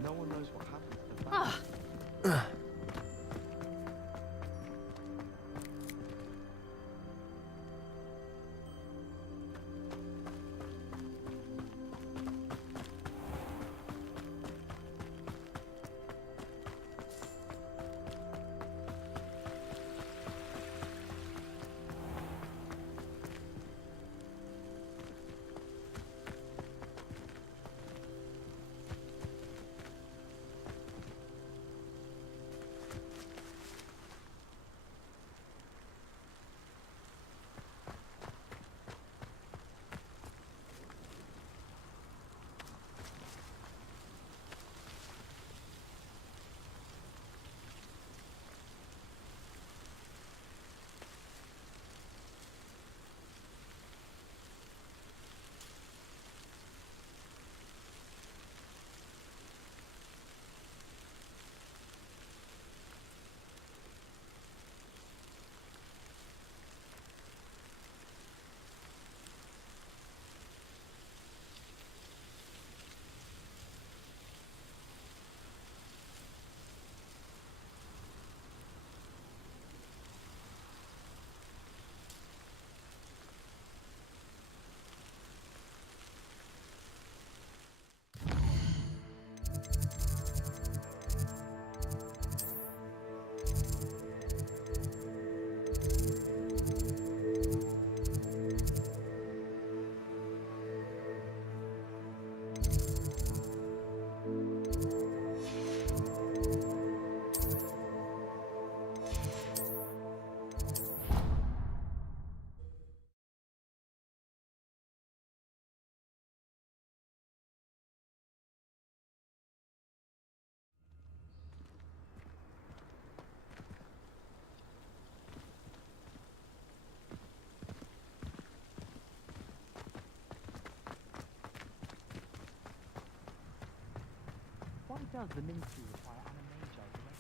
No one knows what happened to the family. Why does the Ministry require animagi directly?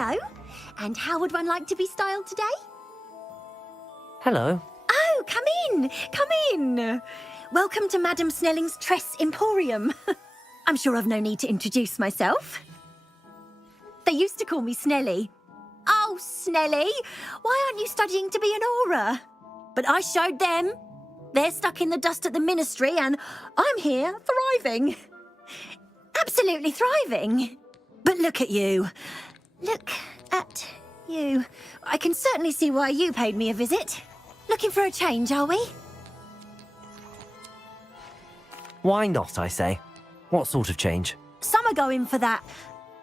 Hello. And how would one like to be styled today? Hello. Oh, come in. Come in. Welcome to Madame Snelling's Tress Emporium. I'm sure I've no need to introduce myself. They used to call me Snelly. Oh, Snelly, why aren't you studying to be an aura? But I showed them. They're stuck in the dust at the ministry and I'm here thriving. Absolutely thriving. But look at you. Look at you. I can certainly see why you paid me a visit. Looking for a change, are we? Why not, I say? What sort of change? Some are going for that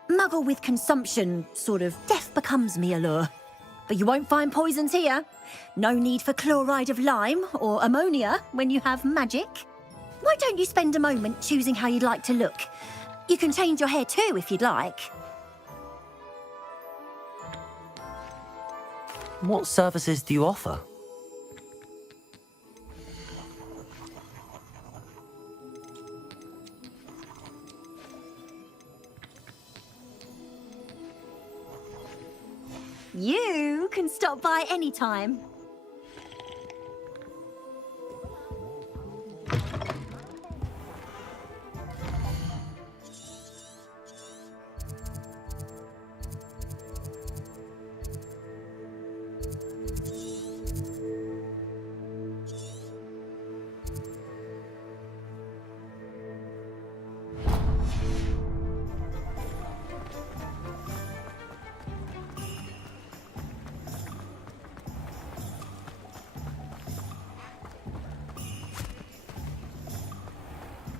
muggle with consumption, sort of death becomes me allure. But you won't find poisons here. No need for chloride of lime or ammonia when you have magic. Why don't you spend a moment choosing how you'd like to look? You can change your hair too if you'd like. What services do you offer? You can stop by any time.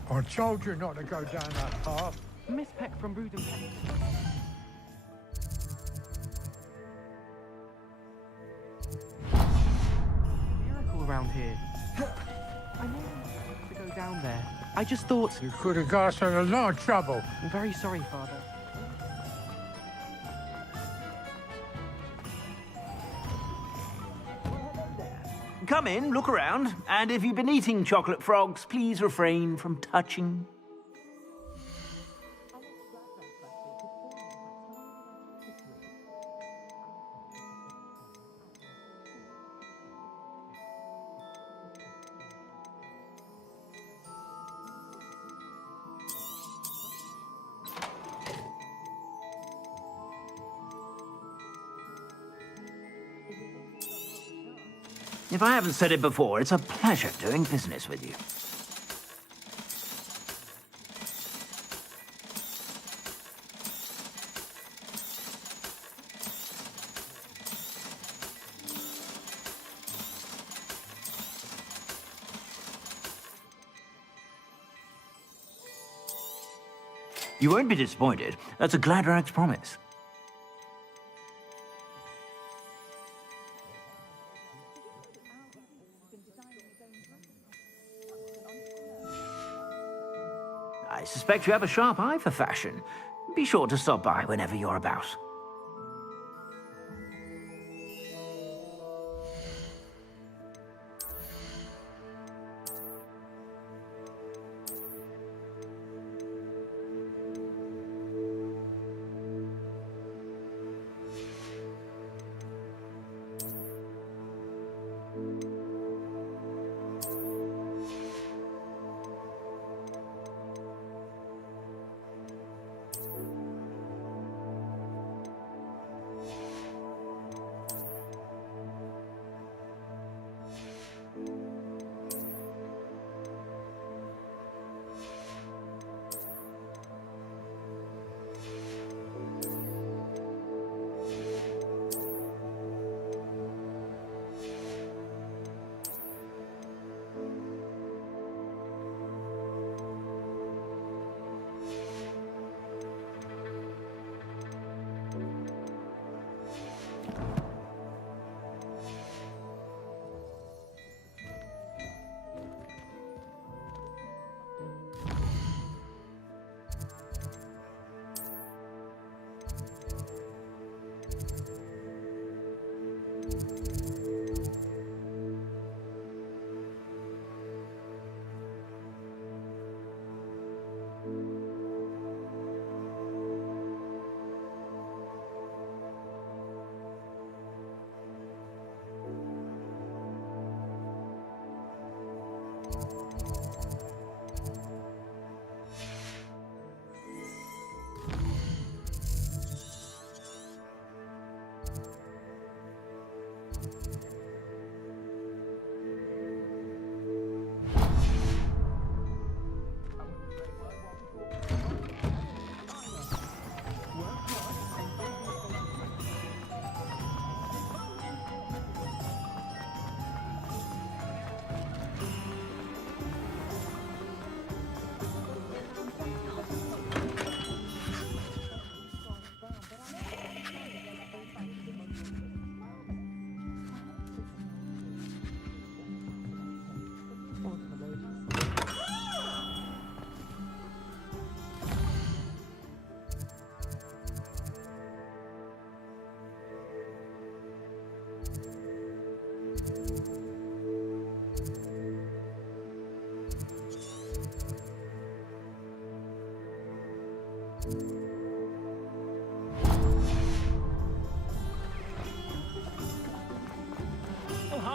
I told you not to go down that path. Miss Peck from Brood and Peck. Miracle around here. I know to go down there. I just thought... You could have got us in a lot of trouble. I'm very sorry, Father. Come in, look around, and if you've been eating chocolate frogs, please refrain from touching. If I haven't said it before, it's a pleasure doing business with you. You won't be disappointed. That's a Gladrag's promise. I suspect you have a sharp eye for fashion. Be sure to stop by whenever you're about.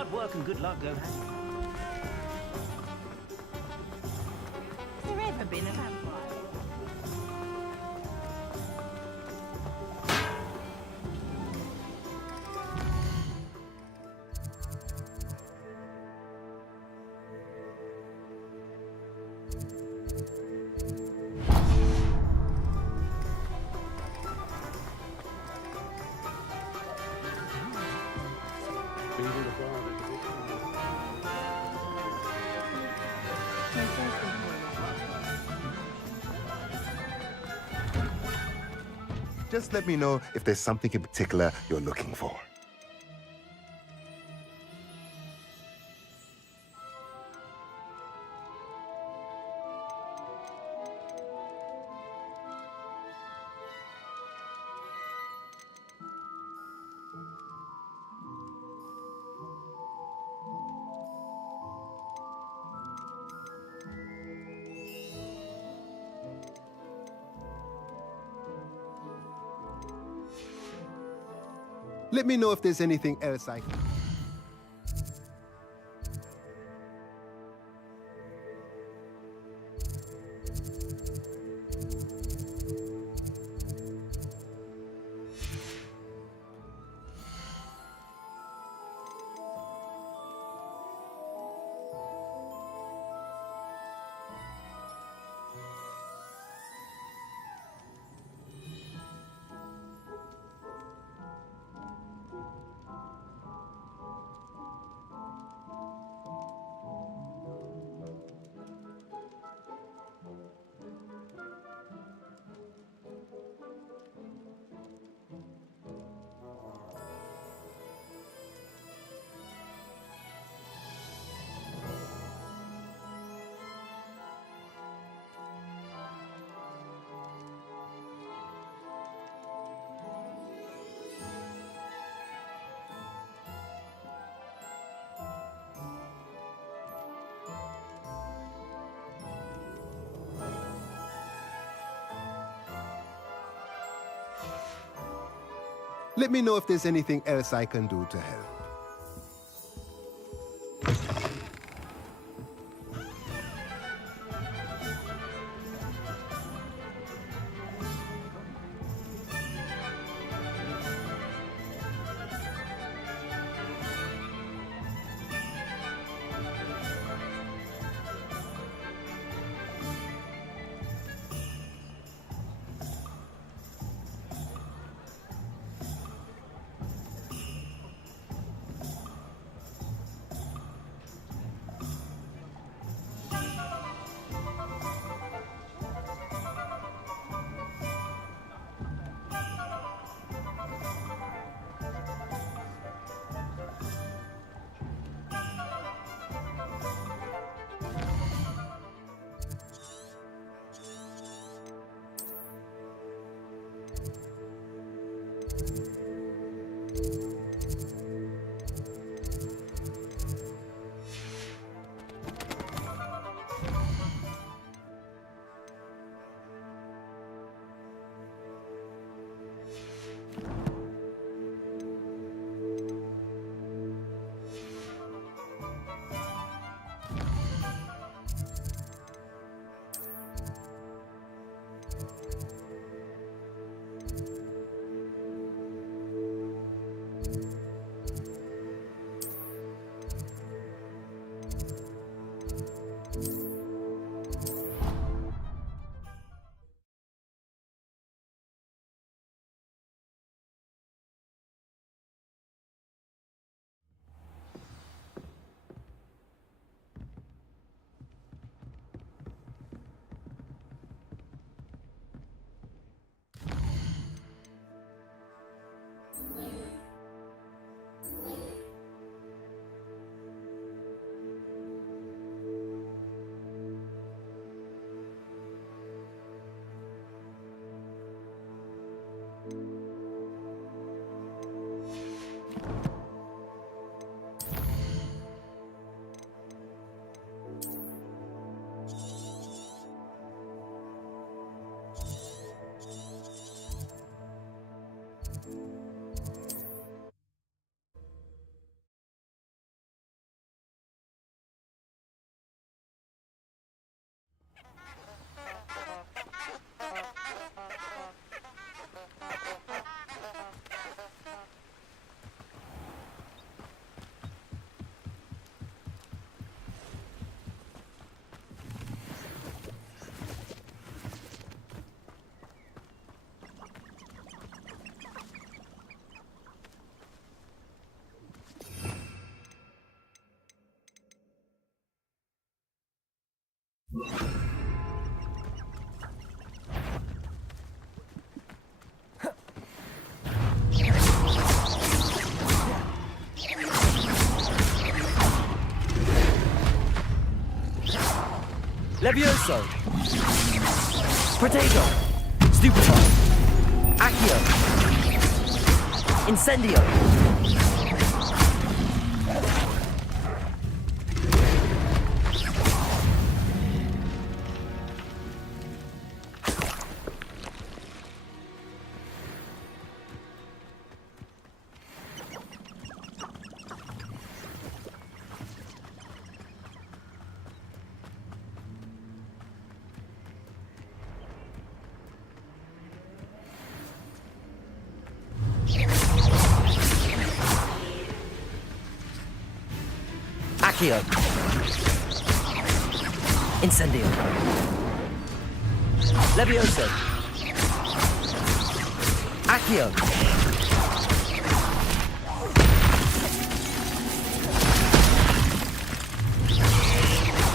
Hard work and good luck go hand in hand. Has there ever been a vampire? Just let me know if there's something in particular you're looking for. Let me know if there's anything else I can... Let me know if there's anything else I can do to help. Levioso! Protego! Stupefy! Accio! Incendio! Accio! Incendio! Levioso! Accio!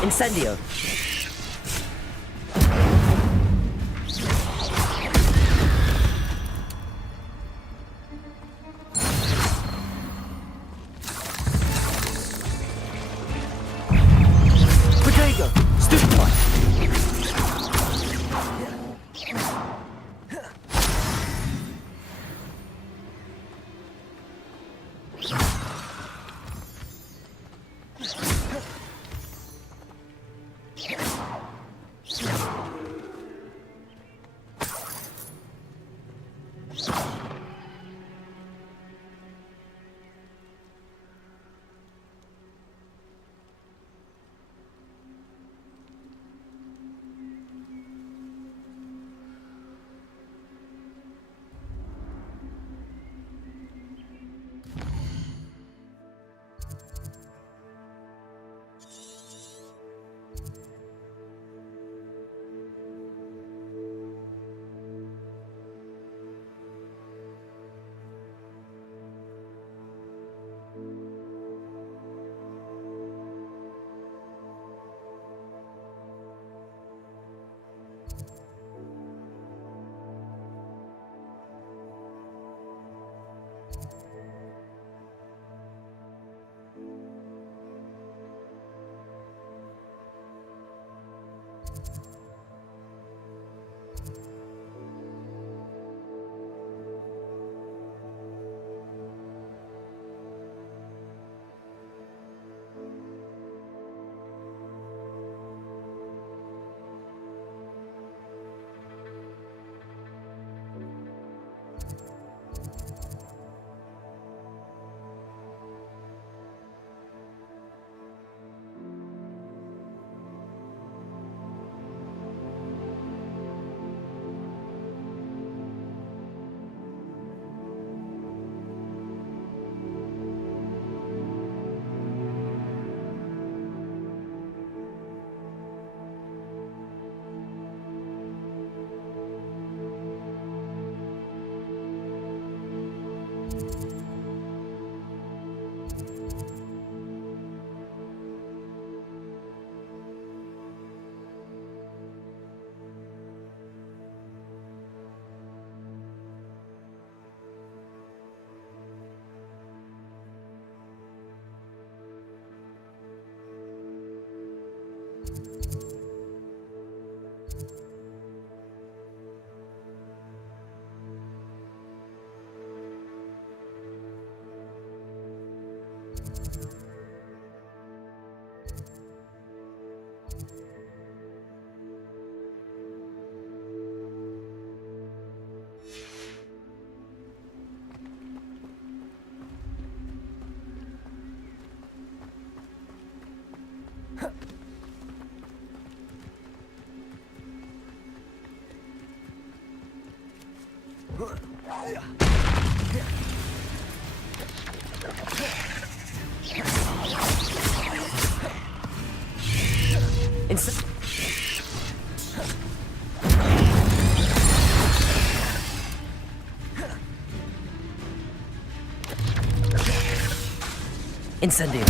Incendio! Protego! Stupefy! Incendio.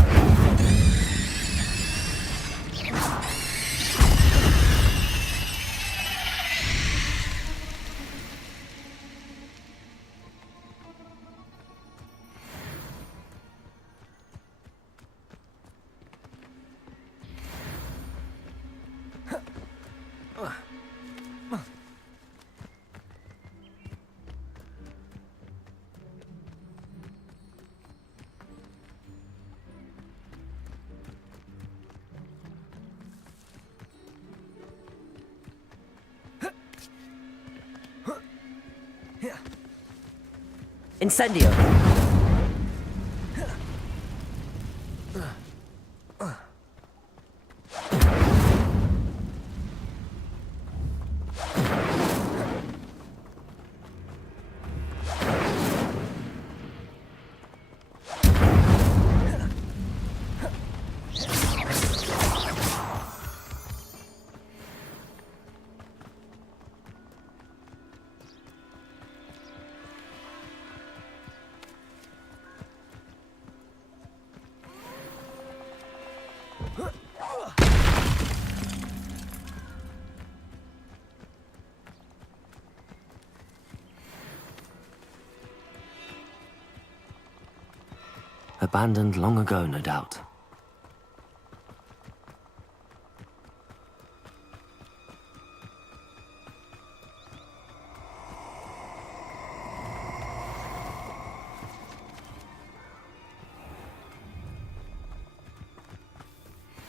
Incendio! Abandoned long ago, no doubt.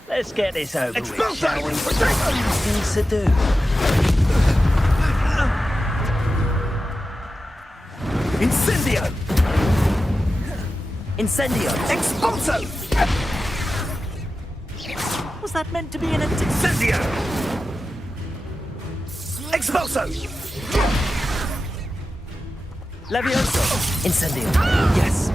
Let's get this over with, shall we? Things to do. Incendio! Incendio! Expulso! Was that meant to be an Incendio! Expulso! Levioso! Incendio! Yes!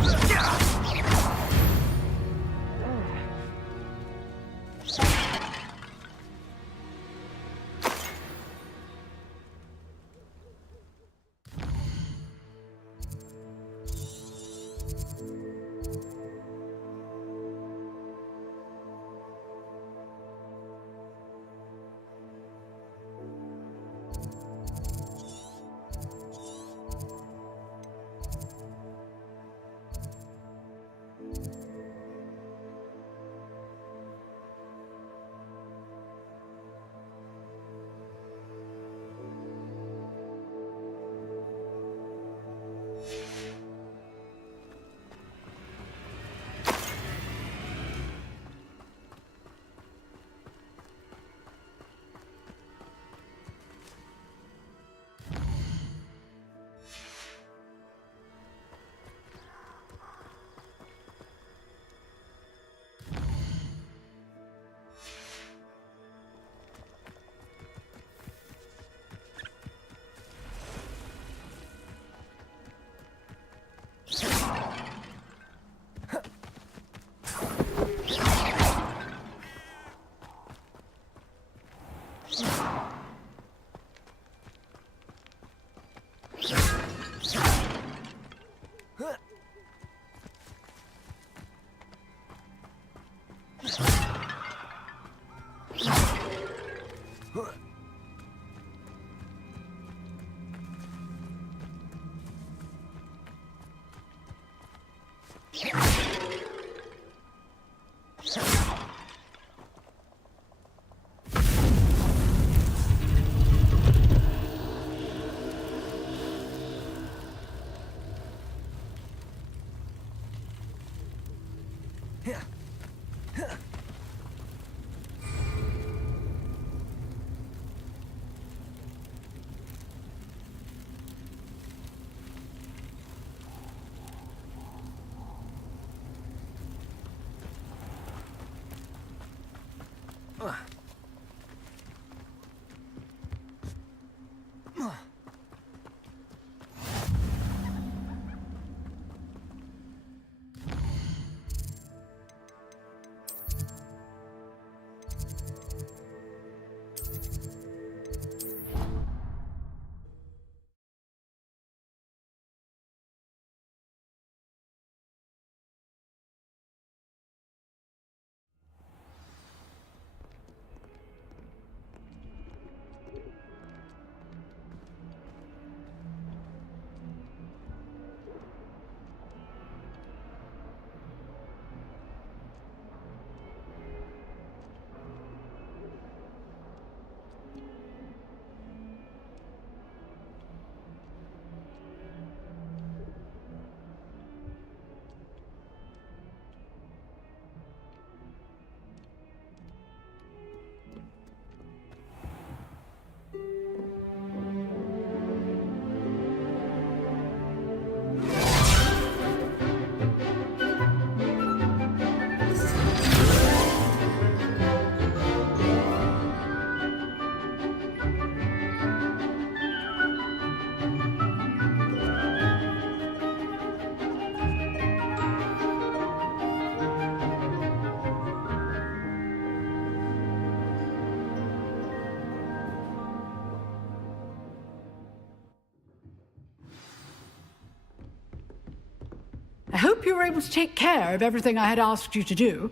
I hope you were able to take care of everything I had asked you to do.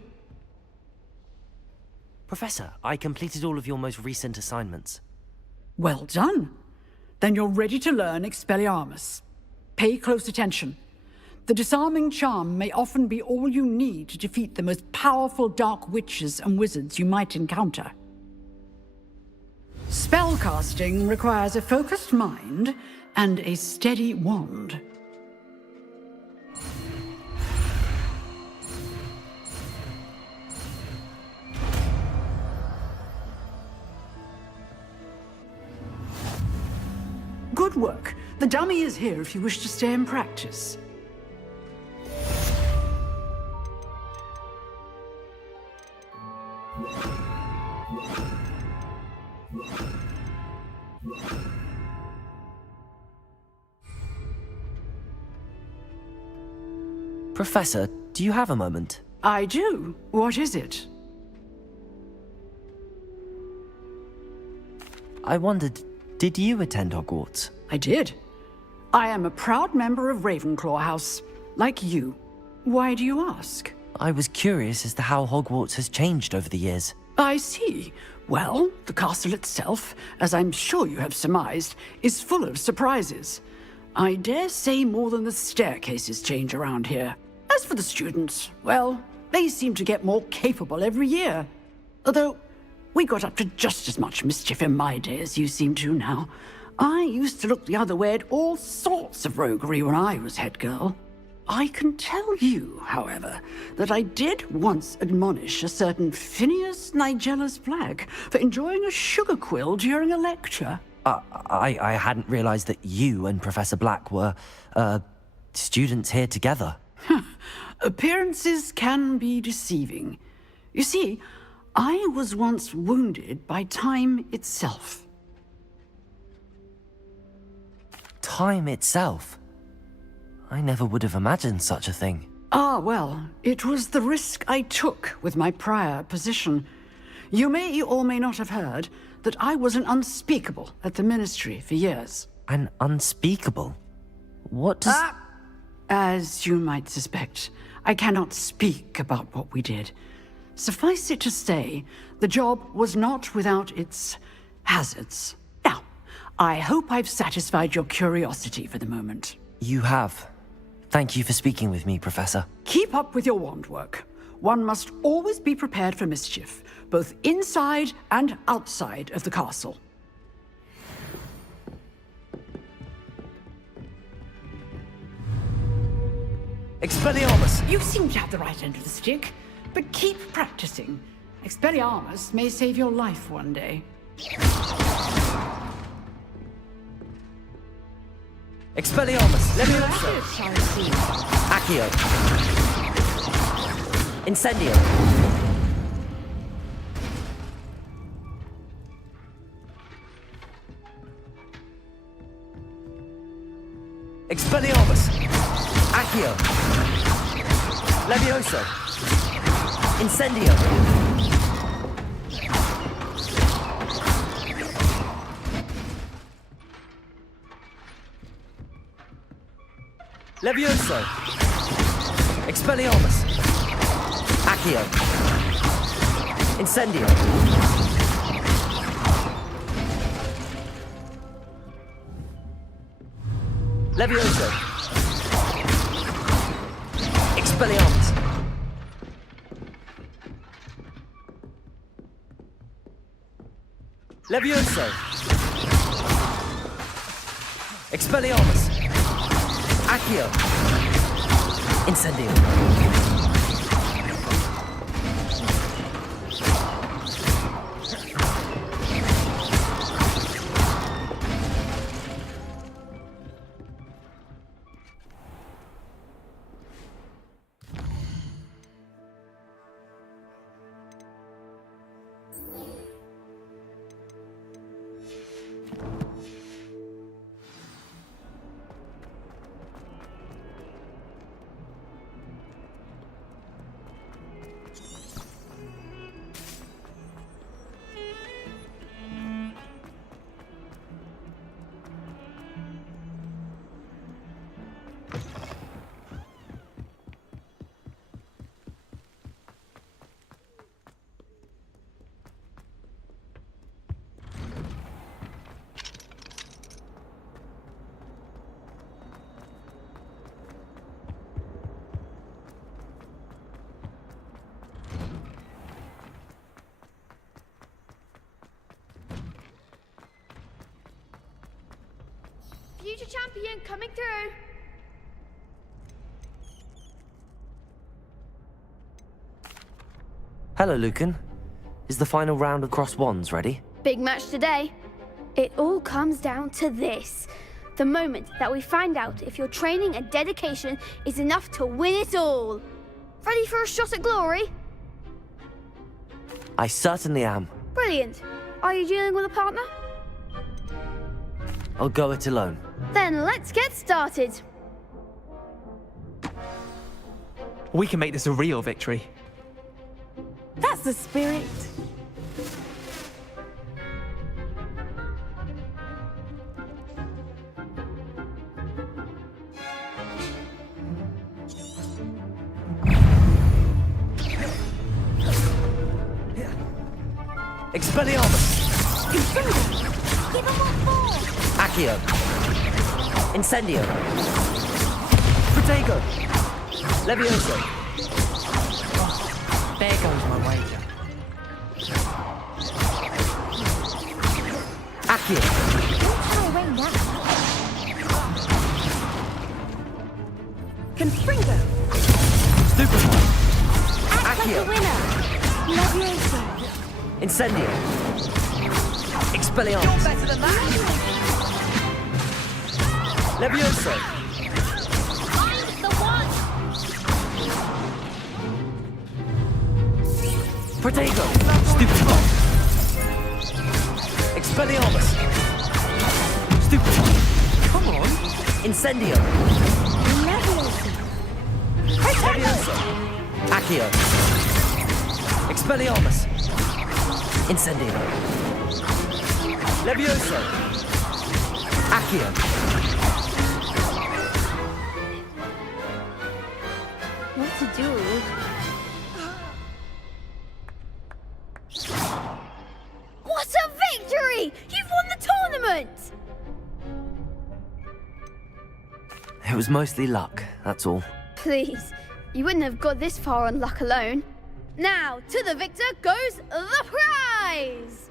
Professor, I completed all of your most recent assignments. Well done. Then you're ready to learn Expelliarmus. Pay close attention. The disarming charm may often be all you need to defeat the most powerful dark witches and wizards you might encounter. Spellcasting requires a focused mind and a steady wand. Good work. The dummy is here if you wish to stay and practice. Professor, do you have a moment? I do. What is it? I wondered, did you attend Hogwarts? I did. I am a proud member of Ravenclaw House, like you. Why do you ask? I was curious as to how Hogwarts has changed over the years. I see. Well, the castle itself, as I'm sure you have surmised, is full of surprises. I dare say more than the staircases change around here. As for the students, well, they seem to get more capable every year. Although, we got up to just as much mischief in my day as you seem to now. I used to look the other way at all sorts of roguery when I was head girl. I can tell you, however, that I did once admonish a certain Phineas Nigellus Black for enjoying a sugar quill during a lecture. I hadn't realized that you and Professor Black were, students here together. Appearances can be deceiving. You see, I was once wounded by time itself. Time itself? I never would have imagined such a thing. Ah, well, it was the risk I took with my prior position. You may or may not have heard that I was an unspeakable at the Ministry for years. An unspeakable? What does... As you might suspect, I cannot speak about what we did. Suffice it to say, the job was not without its hazards. Now, I hope I've satisfied your curiosity for the moment. You have. Thank you for speaking with me, Professor. Keep up with your wand work. One must always be prepared for mischief, both inside and outside of the castle. Expelliarmus! You seem to have the right end of the stick, but keep practicing. Expelliarmus may save your life one day. Expelliarmus! Leviosa! Accio! Incendio! Expelliarmus! Accio! Leviosa! Incendio! Levioso! Expelliarmus! Accio! Incendio! Levioso! Expelliarmus! Levioso! Expelliarmus! Accio! Incendio! champion coming through. Hello, Lucan. Is the final round of Cross Wands ready? Big match today. It all comes down to this. The moment that we find out if your training and dedication is enough to win it all. Ready for a shot at glory? I certainly am. Brilliant. Are you dealing with a partner? I'll go it alone. Then let's get started. We can make this a real victory. That's the spirit. Expelliarmus! Give him what for! Accio! Incendio! Protego! Levioso! There goes my wager. Accio! Don't try away now. Confringo! Stupefy! Act Accio! like a winner. Levioso. Incendio! Expelliarmus! You're better than that! Levioso! I'm the one. Protego! Stupefy! Expelliarmus! Stupefy! Come on! Incendio! Levioso! Accio! Expelliarmus! Incendio! Levioso! Accio! What to do? What a victory! You've won the tournament! It was mostly luck, that's all. Please, you wouldn't have got this far on luck alone. Now, to the victor goes the prize!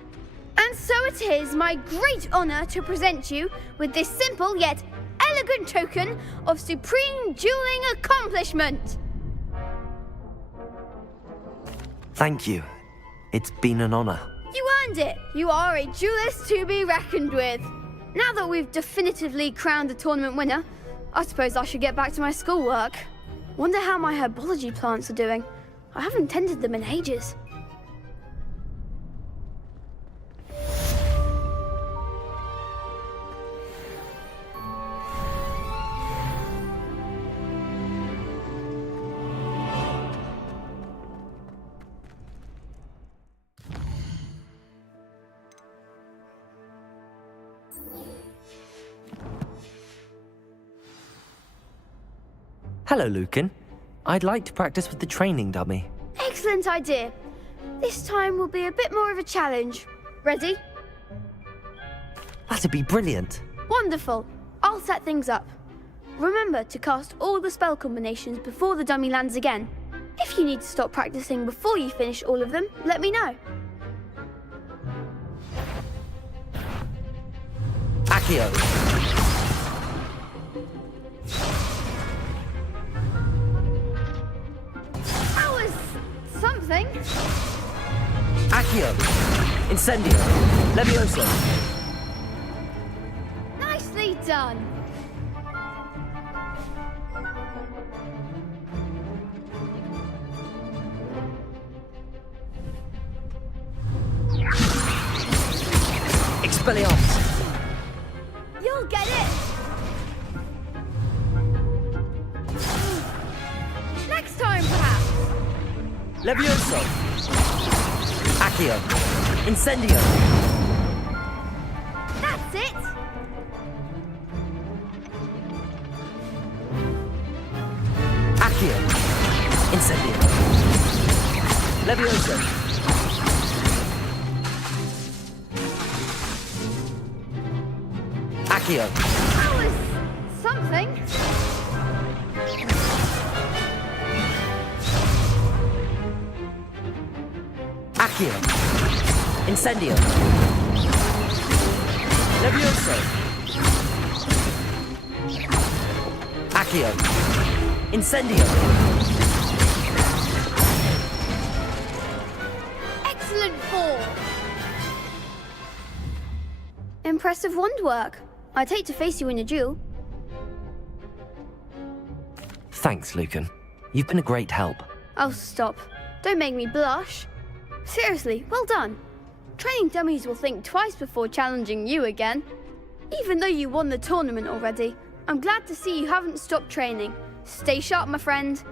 And so it is my great honor to present you with this simple yet elegant token of supreme dueling accomplishment. Thank you. It's been an honor. You earned it. You are a duelist to be reckoned with. Now that we've definitively crowned the tournament winner, I suppose I should get back to my schoolwork. Wonder how my herbology plants are doing. I haven't tended them in ages. Hello, Lucan. I'd like to practice with the training dummy. Excellent idea. This time will be a bit more of a challenge. Ready? That'd be brilliant. Wonderful. I'll set things up. Remember to cast all the spell combinations before the dummy lands again. If you need to stop practicing before you finish all of them, let me know. Accio! That was something. Accio! Incendio! Levioso! Nicely done. Expelliarmus! You'll get it. Next time, perhaps. Levioso! Accio! Incendio! That's it. Accio! Incendio! Levioso! Accio! That was something. Accio! Incendio! Levioso! Accio! Incendio! Excellent fall! Impressive wand work. I'd hate to face you in a duel. Thanks, Lucan. You've been a great help. Oh, stop. Don't make me blush. Seriously, well done. Training dummies will think twice before challenging you again. Even though you won the tournament already, I'm glad to see you haven't stopped training. Stay sharp, my friend.